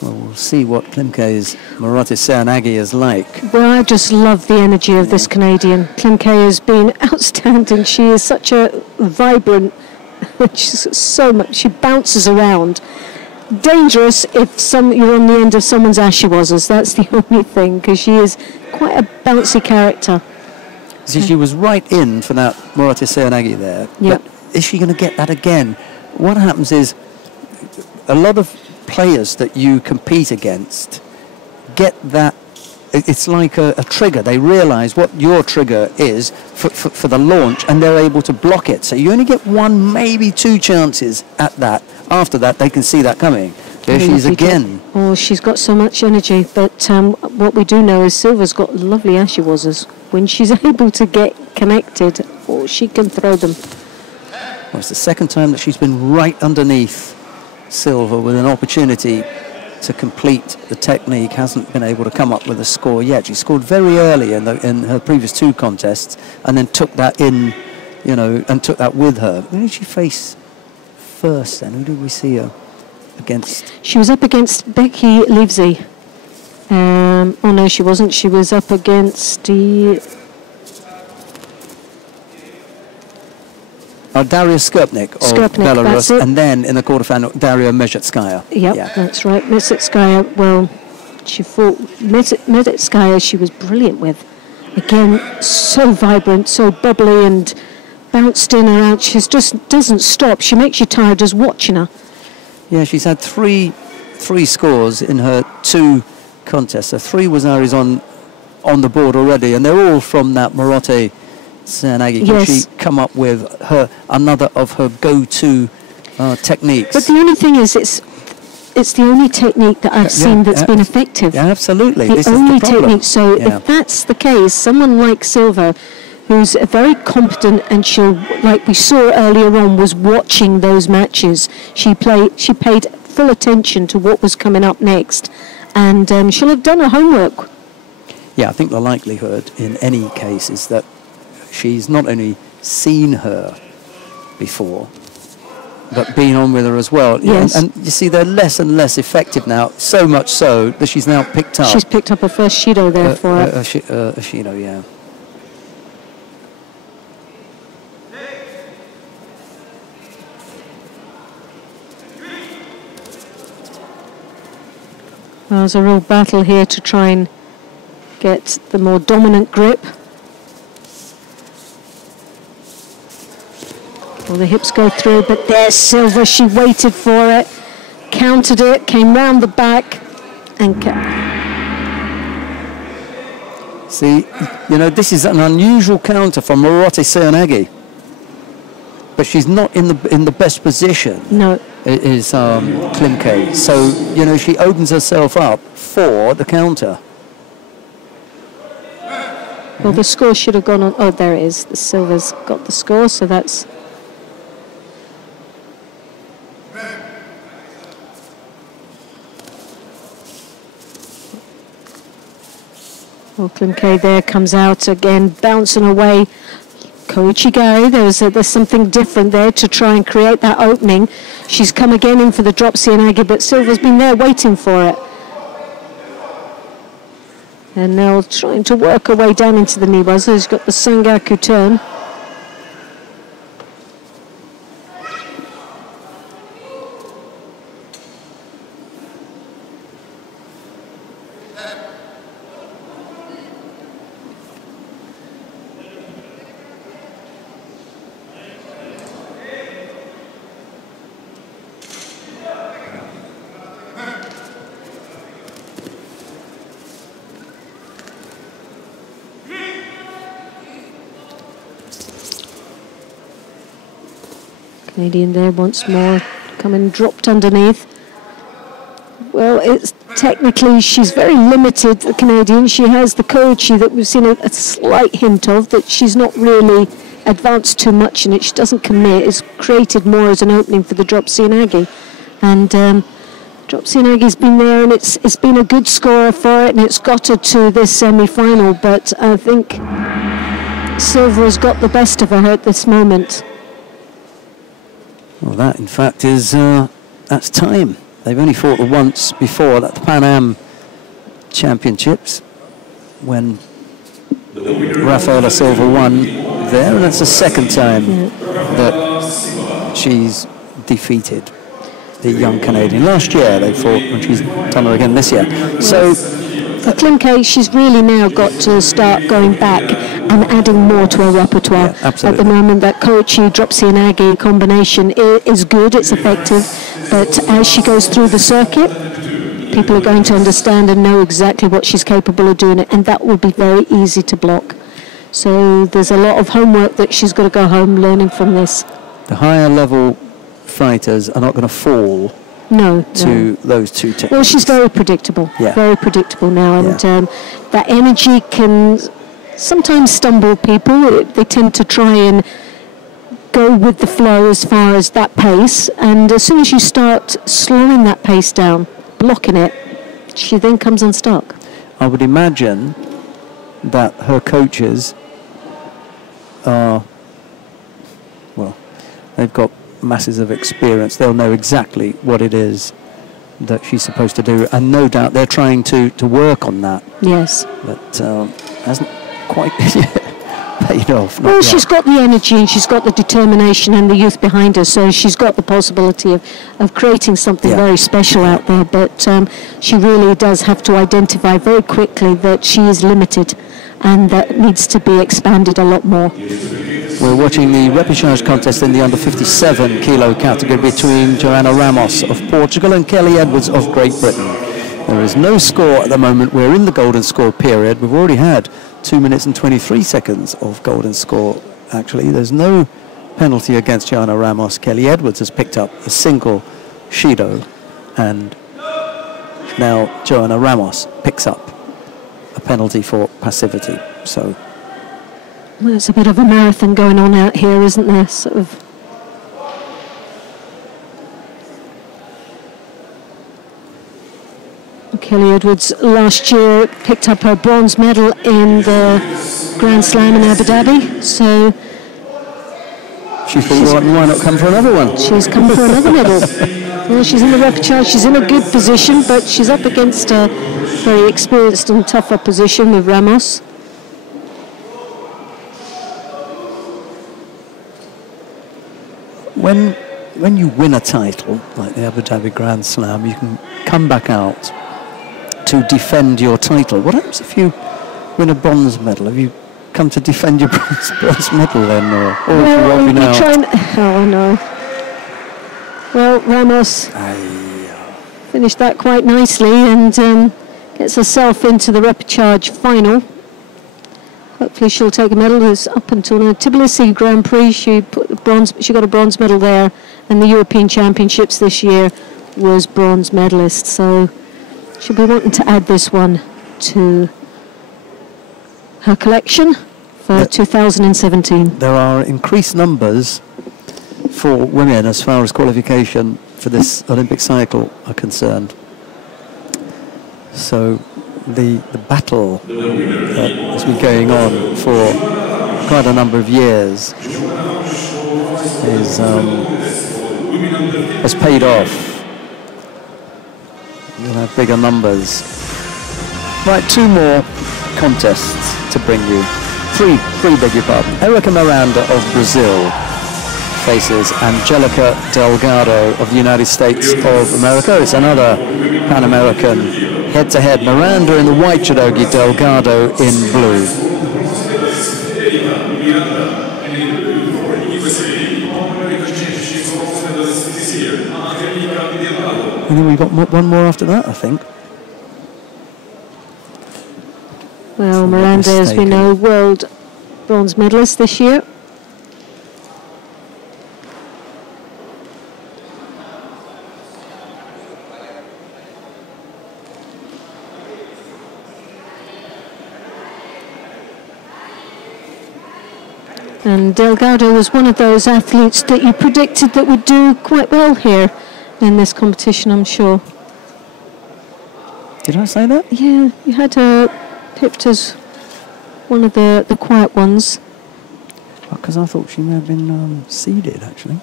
Well, we'll see what Klimke's Marata Seoinage is like. Well, I just love the energy of this Canadian. Klimke has been outstanding. She is such a vibrant, she's so much, she bounces around. Dangerous if you're on the end of someone's ashiwazas, that's the only thing, because she is quite a bouncy character. See, she was right in for that Marata Seoinage there. Yep. But is she going to get that again? What happens is a lot of players that you compete against get that, it's like a trigger. They realise what your trigger is for the launch, and they're able to block it. So you only get 1, maybe 2 chances at that. After that, they can see that coming. There she is again. Oh, she's got so much energy, but what we do know is Silva's got lovely ashiwazas. When she's able to get connected, oh, she can throw them. Well, it's the second time that she's been right underneath Silva with an opportunity to complete the technique. Hasn't been able to come up with a score yet. She scored very early in her previous 2 contests, and then took that in, you know, and took that with her. Who did she face first then? Who did we see her against? She was up against Becky Livesey. Oh no, she wasn't. She was up against the... Daria Skirpnik of Belarus, and then in the quarterfinal, Daria Mezhetskaya. Yep, yeah, that's right. Mezhetskaya, well, she fought Mezhetskaya, she was brilliant with. Again, so vibrant, so bubbly, and bounced in and out. She just doesn't stop. She makes you tired just watching her. Yeah, she's had three scores in her 2 contests. So 3 Wazaris on the board already, and they're all from that Marata Seoinage. Can she come up with another of her go-to techniques? But the only thing is, it's the only technique that I've seen that's been effective. Yeah, absolutely. The only technique. So if that's the case, someone like Silva, who's very competent, and she'll, like we saw earlier on, was watching those matches. She paid full attention to what was coming up next, and she'll have done her homework. Yeah, I think the likelihood in any case is that she's not only seen her before, but been on with her as well. Yes. And you see, they're less and less effective now, so much so that she's now picked up. She's picked up her first Judo there for it. A Judo, yeah. Well, there's a real battle here to try and get the more dominant grip. Well, the hips go through, but there's Silva. She waited for it, countered it, came round the back, and See, you know, this is an unusual counter from Morote Seoinage, but she's not in the best position. No. Is Klimke. So, you know, she opens herself up for the counter. Well, the score should have gone on. Oh, there it is. The Silva's got the score, so that's. Well, Klimke there comes out again, bouncing away. Koichi Gari, there's something different there to try and create that opening. She's come again in for the drop Seoinage, but Silva's been there waiting for it. And now trying to work her way down into the Niwa. So she's got the Sangaku turn. Canadian there once more, coming dropped underneath. Well, it's technically, she's very limited, the Canadian. She has the Koichi that we've seen a slight hint of, that she's not really advanced too much in it. She doesn't commit. It's created more as an opening for the drop Seoinage. And drop Seoinage's been there, and it's been a good scorer for it, and it's got her to this semi-final. But I think Silva's got the best of her at this moment. Well, that, in fact, is that's time. They've only fought once before, at the Pan Am Championships, when Rafaela Silva won there, and that's the second time that she's defeated the young Canadian. Last year they fought, and she's done her again this year. So for Klimke, she's really now got to start going back and adding more to her repertoire. Yeah, absolutely. At the moment, that Koichi drop Seoinage combination is good, it's effective, but as she goes through the circuit, people are going to understand and know exactly what she's capable of doing, and that will be very easy to block. So there's a lot of homework that she's got to go home learning from this. The higher level fighters are not going to fall to those two techniques. Well, she's very predictable, very predictable now, and that energy can sometimes stumble people. They tend to try and go with the flow as far as that pace, and as soon as you start slowing that pace down, blocking it, she then comes unstuck. I would imagine that her coaches are, well, they've got masses of experience. They'll know exactly what it is that she's supposed to do, and no doubt they're trying to work on that. Yes. But hasn't quite paid off. Well, she's got the energy and she's got the determination and the youth behind her, so she's got the possibility of creating something very special out there, but she really does have to identify very quickly that she is limited and that needs to be expanded a lot more. We're watching the repechage contest in the under 57 kilo category between Joana Ramos of Portugal and Kelly Edwards of Great Britain. There is no score at the moment. We're in the golden score period. We've already had 2 minutes and 23 seconds of golden score. Actually, there's no penalty against Joana Ramos. Kelly Edwards has picked up a single Shido, and now Joana Ramos picks up a penalty for passivity. So well, there's a bit of a marathon going on out here, isn't there? Sort of. Kelly Edwards last year picked up her bronze medal in the Grand Slam in Abu Dhabi, so She thought, well, why not come for another one? She's come for another medal. Well, she's in the repechage. She's in a good position, but she's up against a very experienced and tough opposition with Ramos. When you win a title, like the Abu Dhabi Grand Slam, you can come back out to defend your title. What happens if you win a bronze medal? Have you come to defend your bronze medal then, or Well, have you now? oh no. Well, Ramos finished that quite nicely and gets herself into the repechage final. Hopefully she'll take a medal. It's up until the Tbilisi Grand Prix, she got a bronze medal there, and the European Championships this year was bronze medalist. So she'll be wanting to add this one to her collection for 2017. There are increased numbers for women as far as qualification for this Olympic cycle are concerned. So the battle that has been going on for quite a number of years has paid off. You'll have bigger numbers. Right, 2 more contests to bring you. Three, beg your pardon. Erica Miranda of Brazil faces Angelica Delgado of the United States of America. It's another Pan-American head-to-head. Miranda in the white judogi, Delgado in blue. And then we've got one more after that, I think. Well, Miranda, as we know, world bronze medalist this year. And Delgado was one of those athletes that you predicted that would do quite well here in this competition, I'm sure. Did I say that? Yeah, you had her picked as one of the quiet ones. Because I thought she may have been seeded, actually.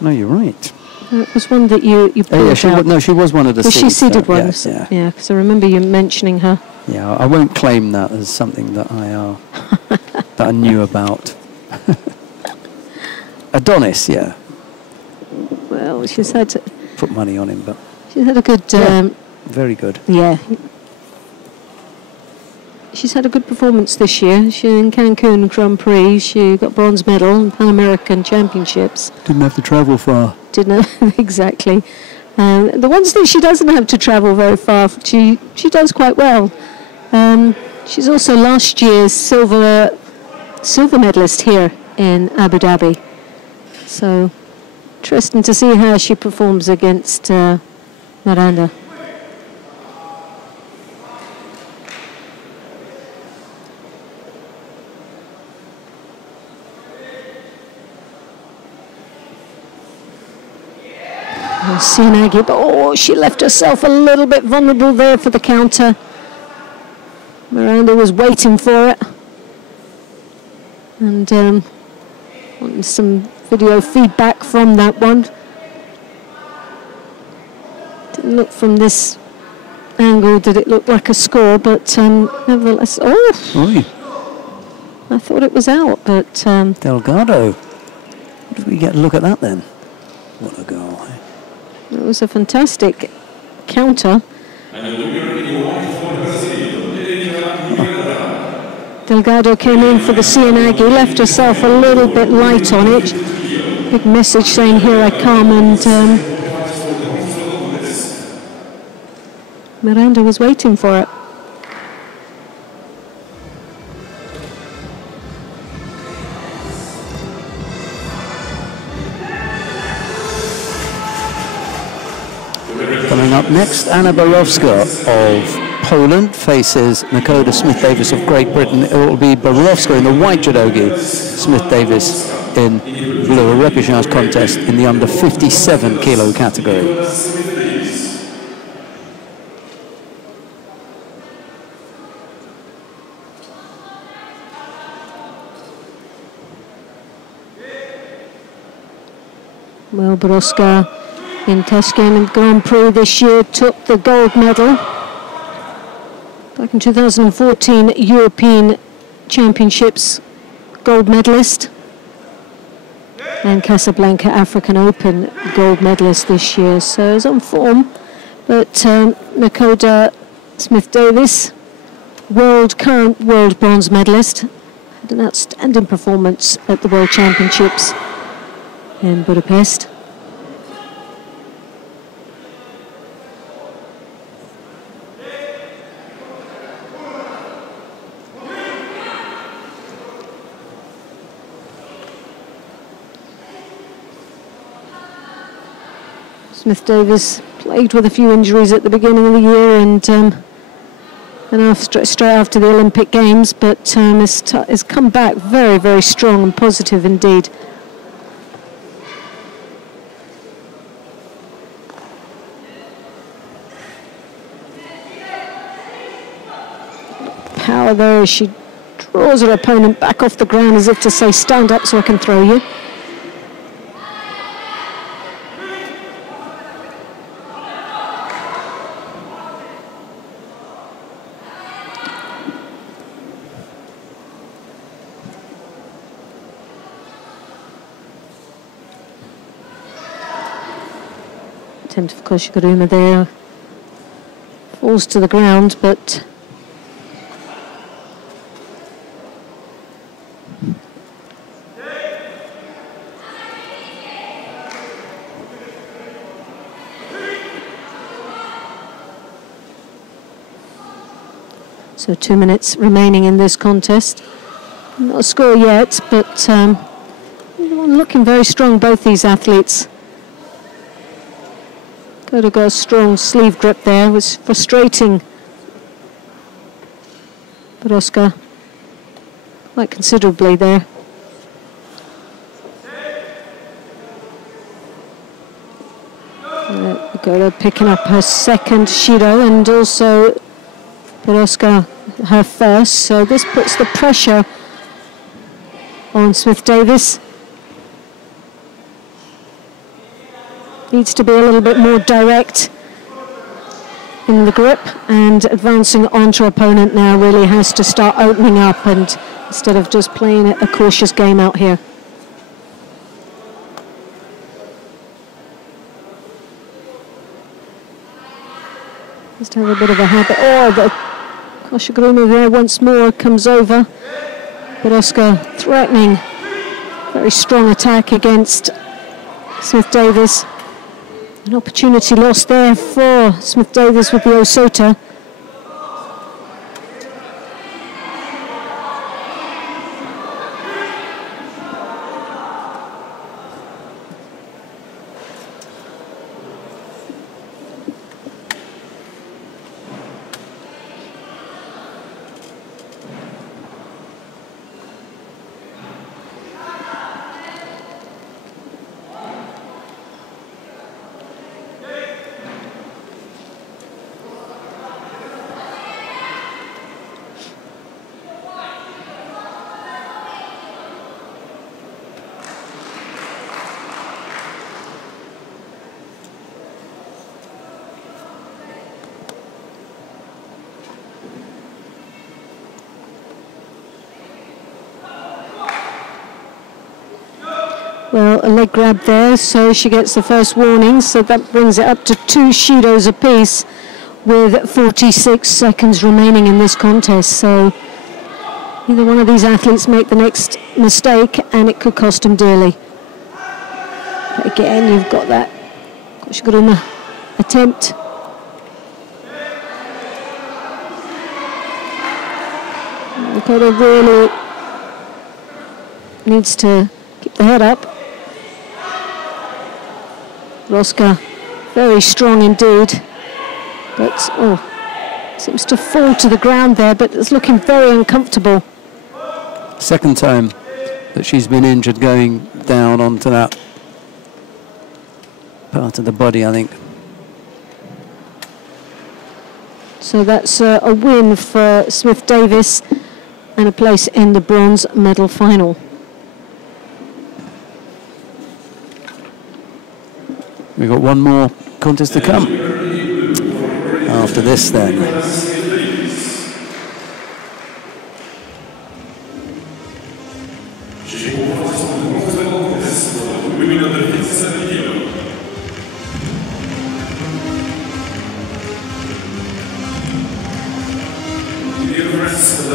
No, you're right. It was one that you brought out. She was one of the Was she seeded seeded ones? Yeah, because I remember you mentioning her. Yeah, I won't claim that as something that I that I knew about. Adonis, yeah. Well, she's had to put money on him, but she's had a good. Very good. Yeah. She's had a good performance this year. She in Cancun Grand Prix. She got bronze medal in Pan American Championships. Didn't have to travel far. Didn't exactly. The ones that she doesn't have to travel very far, she does quite well. She's also last year's silver medalist here in Abu Dhabi. So interesting to see how she performs against Miranda. Sianagi, but she left herself a little bit vulnerable there for the counter. Miranda was waiting for it. And wanting some video feedback from that one. Didn't look from this angle, did it look like a score, but nevertheless, I thought it was out, but... Delgado. Did we get a look at that then? What a goal. It was a fantastic counter. Delgado came in for the Sianagi, left herself a little bit light on it. Big message saying, here I come, and Miranda was waiting for it. Coming up next, Anna Borowska of Poland faces Nakoda Smith-Davis of Great Britain. It will be Borowska in the white judogi, Smith-Davis in blue, a repechage contest in the under 57 kilo category. Well, Borowska in Tashkent Grand Prix this year took the gold medal. Back in 2014 European Championships gold medalist. And Casablanca African Open gold medalist this year. So it's on form. But Nakoda Smith-Davis, current world bronze medalist, had an outstanding performance at the World Championships in Budapest. Smith-Davis plagued with a few injuries at the beginning of the year and straight after the Olympic Games, but has come back very, very strong and positive indeed. Power there as she draws her opponent back off the ground as if to say, stand up so I can throw you. Attempt of Koshiguruma there, falls to the ground, but so 2 minutes remaining in this contest. Not a score yet, but looking very strong, both these athletes. Could have got a strong sleeve grip there, was frustrating Borowska quite considerably there. Nakoda picking up her second Shido and also Borowska her first, so this puts the pressure on Smith-Davis. Needs to be a little bit more direct in the grip, and advancing onto her opponent now really has to start opening up, and instead of just playing a cautious game out here. Just have a bit of a habit. Oh, the Koshiguruma there once more comes over. Borowska threatening, very strong attack against Smith-Davis. An opportunity lost there for Smith-Davis with the Osota. Well, a leg grab there, so she gets the first warning, so that brings it up to 2 Shidos apiece with 46 seconds remaining in this contest. So either one of these athletes make the next mistake and it could cost them dearly. But again, you've got that Koshiguruma attempt. Nakoda really needs to keep the head up. Borowska, very strong indeed, but seems to fall to the ground there, but it's looking very uncomfortable. Second time that she's been injured going down onto that part of the body, I think. So that's a win for Smith-Davis and a place in the bronze medal final. We've got one more contest to come after this then. The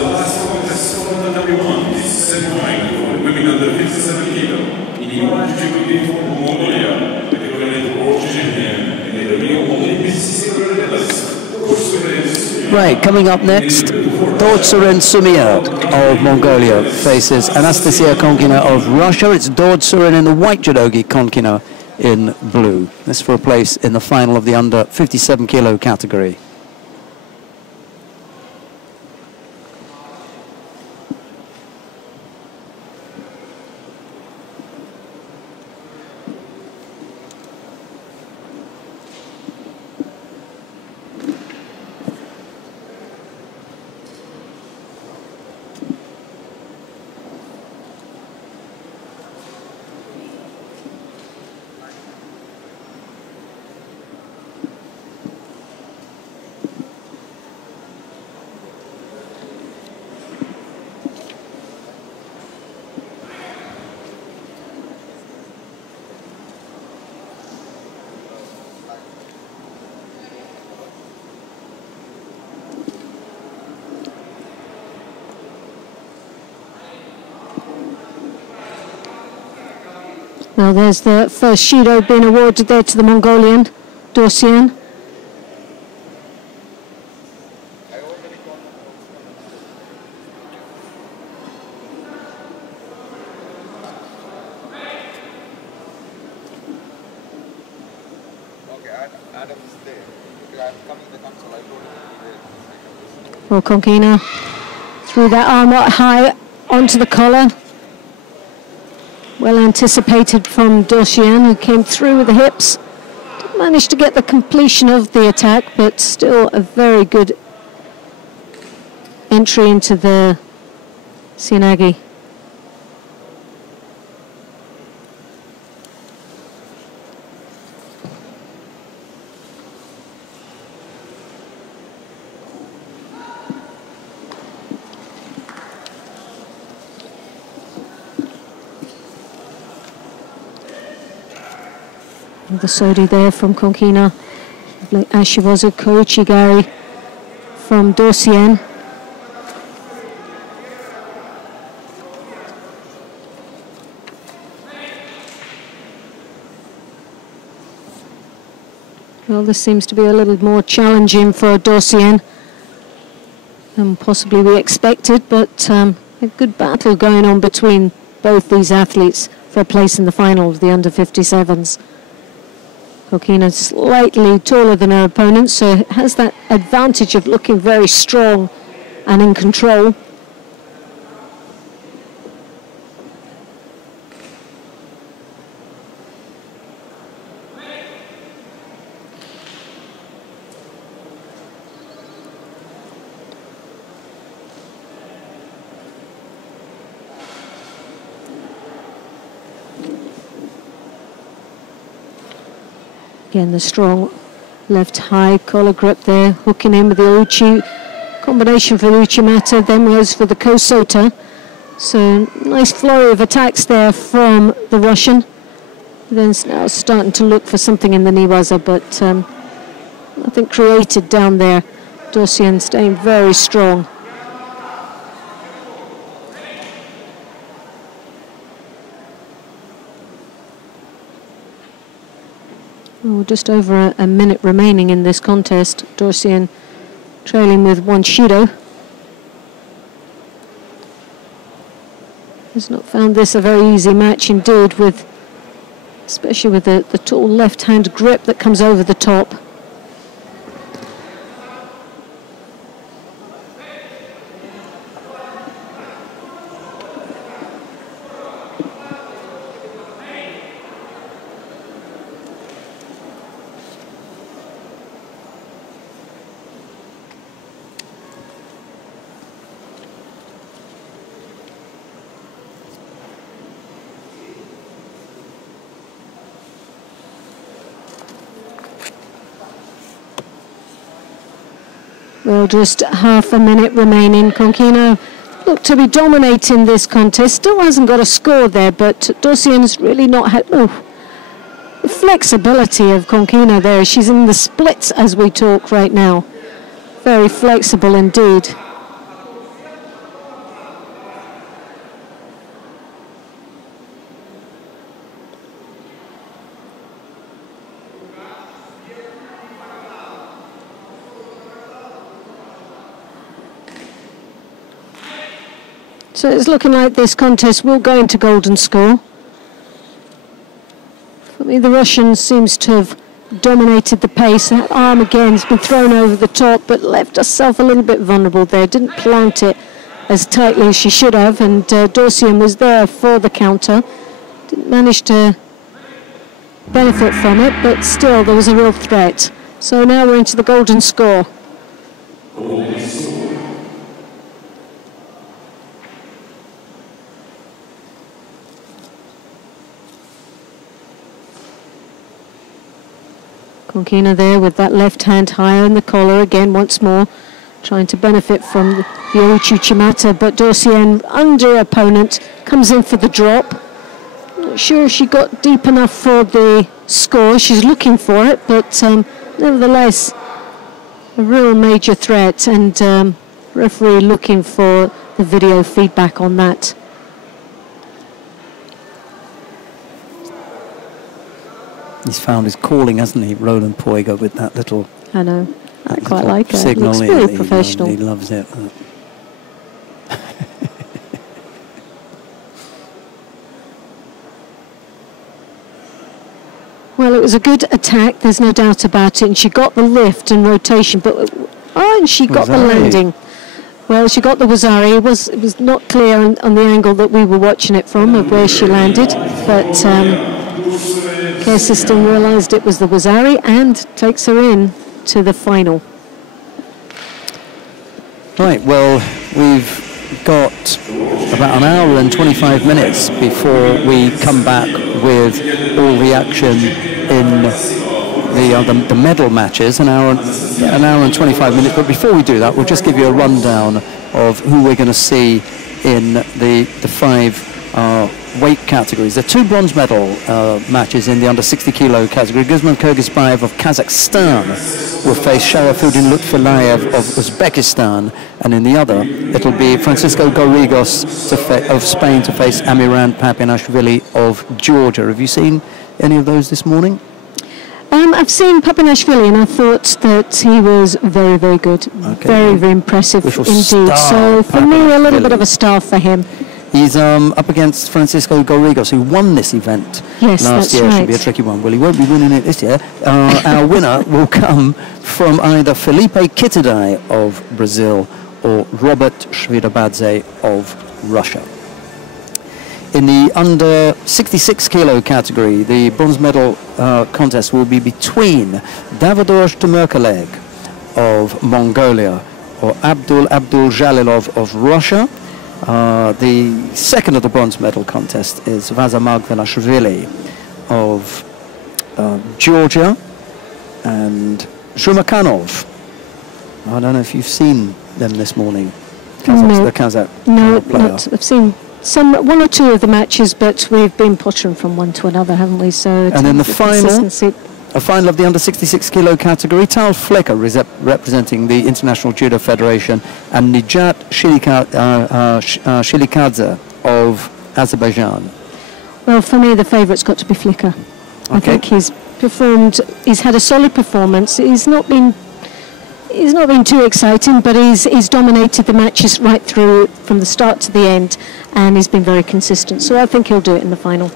last contest for Tatami 1 is semi-final for women under 57 kilo in Judo for Mongolia, the equivalent of oxygen and the Rio Olympics silver medalist. Right, coming up next, Dodsuren Sumia of Mongolia faces Anastasia Konkina of Russia. It's Dodsuren in the white judogi, Konkina in blue. This for a place in the final of the under 57 kilo category. Now there's the first Judo being awarded there to the Mongolian, Dorsian. Well, Konkina threw that arm up high onto the collar. Well anticipated from Dorsian, who came through with the hips. Didn't manage to get the completion of the attack, but still a very good entry into the Sianagi. The Sodi there from Konkina, Ashiwazu Koichigari from Dorsian. Well, this seems to be a little more challenging for Dorsian than possibly we expected, but a good battle going on between both these athletes for a place in the final of the under 57s. Konkina slightly taller than her opponent, so has that advantage of looking very strong and in control. Again, the strong left high collar grip there, hooking in with the uchi. Combination for the uchimata, then goes for the kosota. So nice flurry of attacks there from the Russian. Then now starting to look for something in the niwaza, but nothing created down there. Dorsian staying very strong. Oh, just over a minute remaining in this contest. Dorsian trailing with one Judo. Has not found this a very easy match indeed, with especially with the tall left-hand grip that comes over the top. Well, just half a minute remaining. Konkina looked to be dominating this contest. Still hasn't got a score there, but Dosien's really not had... Oh, the flexibility of Konkina there. She's in the splits as we talk right now. Very flexible indeed. So it's looking like this contest will go into golden score. For me, the Russian seems to have dominated the pace. That arm again has been thrown over the top, but left herself a little bit vulnerable there. Didn't plant it as tightly as she should have, and Dorsian was there for the counter. Didn't manage to benefit from it, but still there was a real threat. So now we're into the golden score. Konkina there with that left hand higher in the collar again once more, trying to benefit from the Yoichi Chimata, but Dorsian under opponent comes in for the drop. Not sure she got deep enough for the score. She's looking for it, but nevertheless a real major threat, and referee looking for the video feedback on that. He's found his calling, hasn't he, Roland Poiga, with that little... I know. I quite like it. Signal. Looks really professional. He loves it. Well, it was a good attack, there's no doubt about it, and she got the lift and rotation, but and she got the landing. Well, she got the Wazari. It was not clear on the angle that we were watching it from of where she landed, but care system realised it was the Wazari and takes her in to the final. Right, well, we've got about an hour and 25 minutes before we come back with all the action in the medal matches, an hour and 25 minutes. But before we do that, we'll just give you a rundown of who we're going to see in the five weight categories. There are two bronze medal matches in the under 60 kilo category. Guzman Kyrgyzbayev of Kazakhstan will face Sharafuddin Lutfilayev of Uzbekistan, and in the other it'll be Francisco Garrigos of Spain to face Amiran Papinashvili of Georgia. Have you seen any of those this morning? I've seen Papinashvili, and I thought that he was very, very good. Okay. Very, very impressive indeed. So for me, a little bit of a star for him. He's up against Francisco Garrigos, who won this event last year. Should be a tricky one. Well, he won't be winning it this year. Our winner will come from either Felipe Kitadai of Brazil or Robert Shvirabadze of Russia. In the under 66 kilo category, the bronze medal contest will be between Davide Temirkaleg of Mongolia or Abdul Jalilov of Russia. The second of the bronze medal contest is Vaza Magvelashvili of Georgia and Shumakanov. I don't know if you've seen them this morning. The Kazakh player. I've seen one or two of the matches, but we've been pottering from one to another, haven't we? So and then the final of the under 66 kilo category, Tal Flecker representing the International Judo Federation, and Nijat Shilikadze of Azerbaijan. Well, for me, the favourite's got to be Flicker. Okay. I think he's had a solid performance. He's not been too exciting, but he's dominated the matches right through from the start to the end, and he's been very consistent. So I think he'll do it in the final.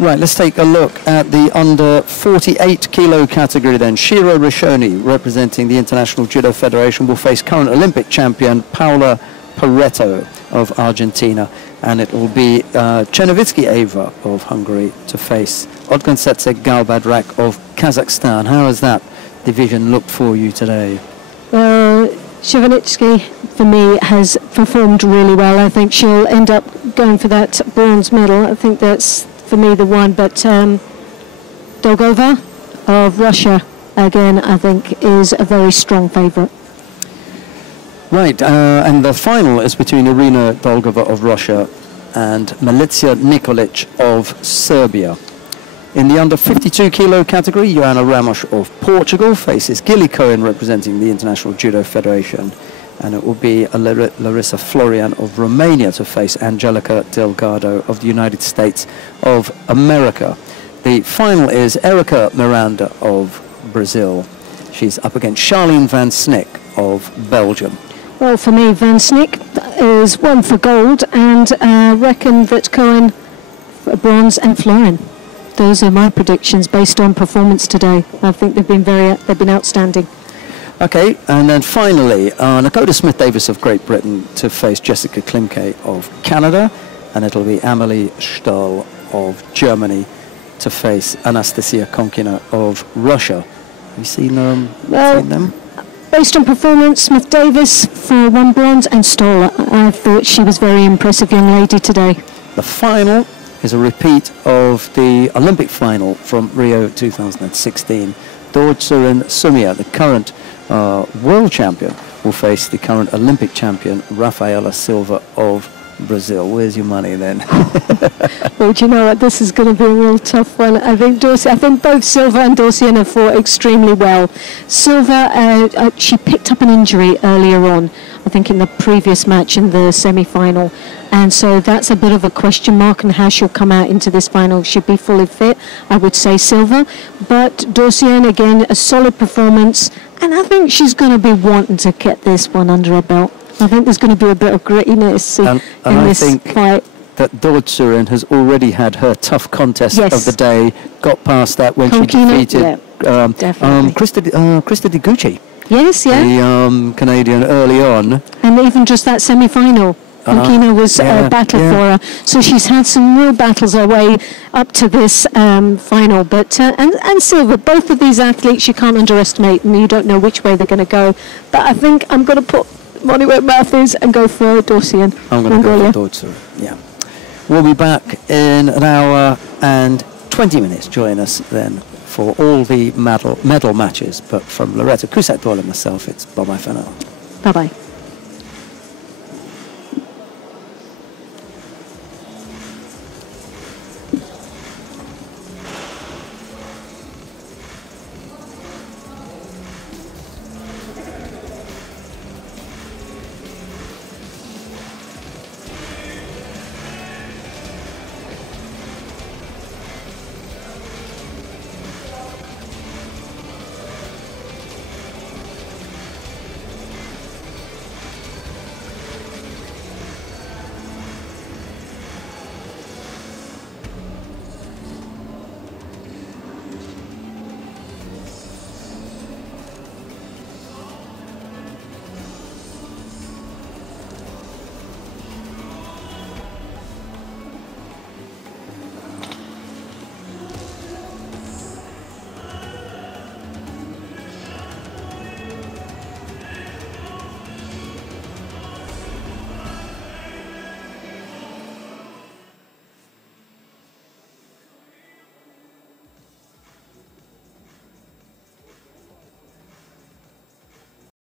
Right, let's take a look at the under 48 kilo category then. Shiro Rishoni, representing the International Judo Federation, will face current Olympic champion Paula Pareto of Argentina, and it will be Chernovitsky Eva of Hungary to face Odgansetse Galbadrak of Kazakhstan. How has that division looked for you today? Chernovitsky, for me, has performed really well. I think she'll end up going for that bronze medal. I think that's, for me, the one. But Dolgova of Russia, again, I think is a very strong favourite. Right, and the final is between Irina Dolgova of Russia and Milica Nikolic of Serbia. In the under 52 kilo category, Joanna Ramos of Portugal faces Gilly Cohen representing the International Judo Federation, and it will be Larissa Florian of Romania to face Angelica Delgado of the United States of America. The final is Erica Miranda of Brazil. She's up against Charlene Van Snick of Belgium. Well, for me, Van Snick is one for gold, and reckon that Cohen for bronze and Florian. Those are my predictions based on performance today. I think they've been outstanding. Okay, and then finally, Dakota Smith-Davis of Great Britain to face Jessica Klimke of Canada, and it'll be Amelie Stahl of Germany to face Anastasia Konkina of Russia. Have you seen them? Based on performance, Smith-Davis for 1 bronze, and Stahl, I thought she was a very impressive young lady today. The final is a repeat of the Olympic final from Rio 2016. Dortsurin Sumia, the current world champion, will face the current Olympic champion, Rafaela Silva of Brazil. Where's your money then? Well, do you know what? This is going to be a real tough one. I think both Silva and Dorsian have fought extremely well. Silva, she picked up an injury earlier on, I think in the previous match in the semi-final, and so that's a bit of a question mark on how she'll come out into this final. She'll be fully fit, I would say Silva, but Dorsian, again, a solid performance, and I think she's going to be wanting to get this one under her belt. I think there's going to be a bit of grittiness in this fight. That Dortsurin has already had her tough contest of the day, got past that when she defeated Krista DiGucci. Yes, yeah. The Canadian early on. And even just that semi-final, Konkina was a battle for her. So she's had some real battles her way up to this final. But and Silva, both of these athletes you can't underestimate, and you don't know which way they're going to go. But I think I'm going to put money where my mouth is and go for Dorsian. I'm going to go for Dorsian, yeah. We'll be back in an hour and 20 minutes. Join us then for all the medal matches. But from Loretta Cusack-Doyle and myself, it's bye-bye for now. Bye-bye.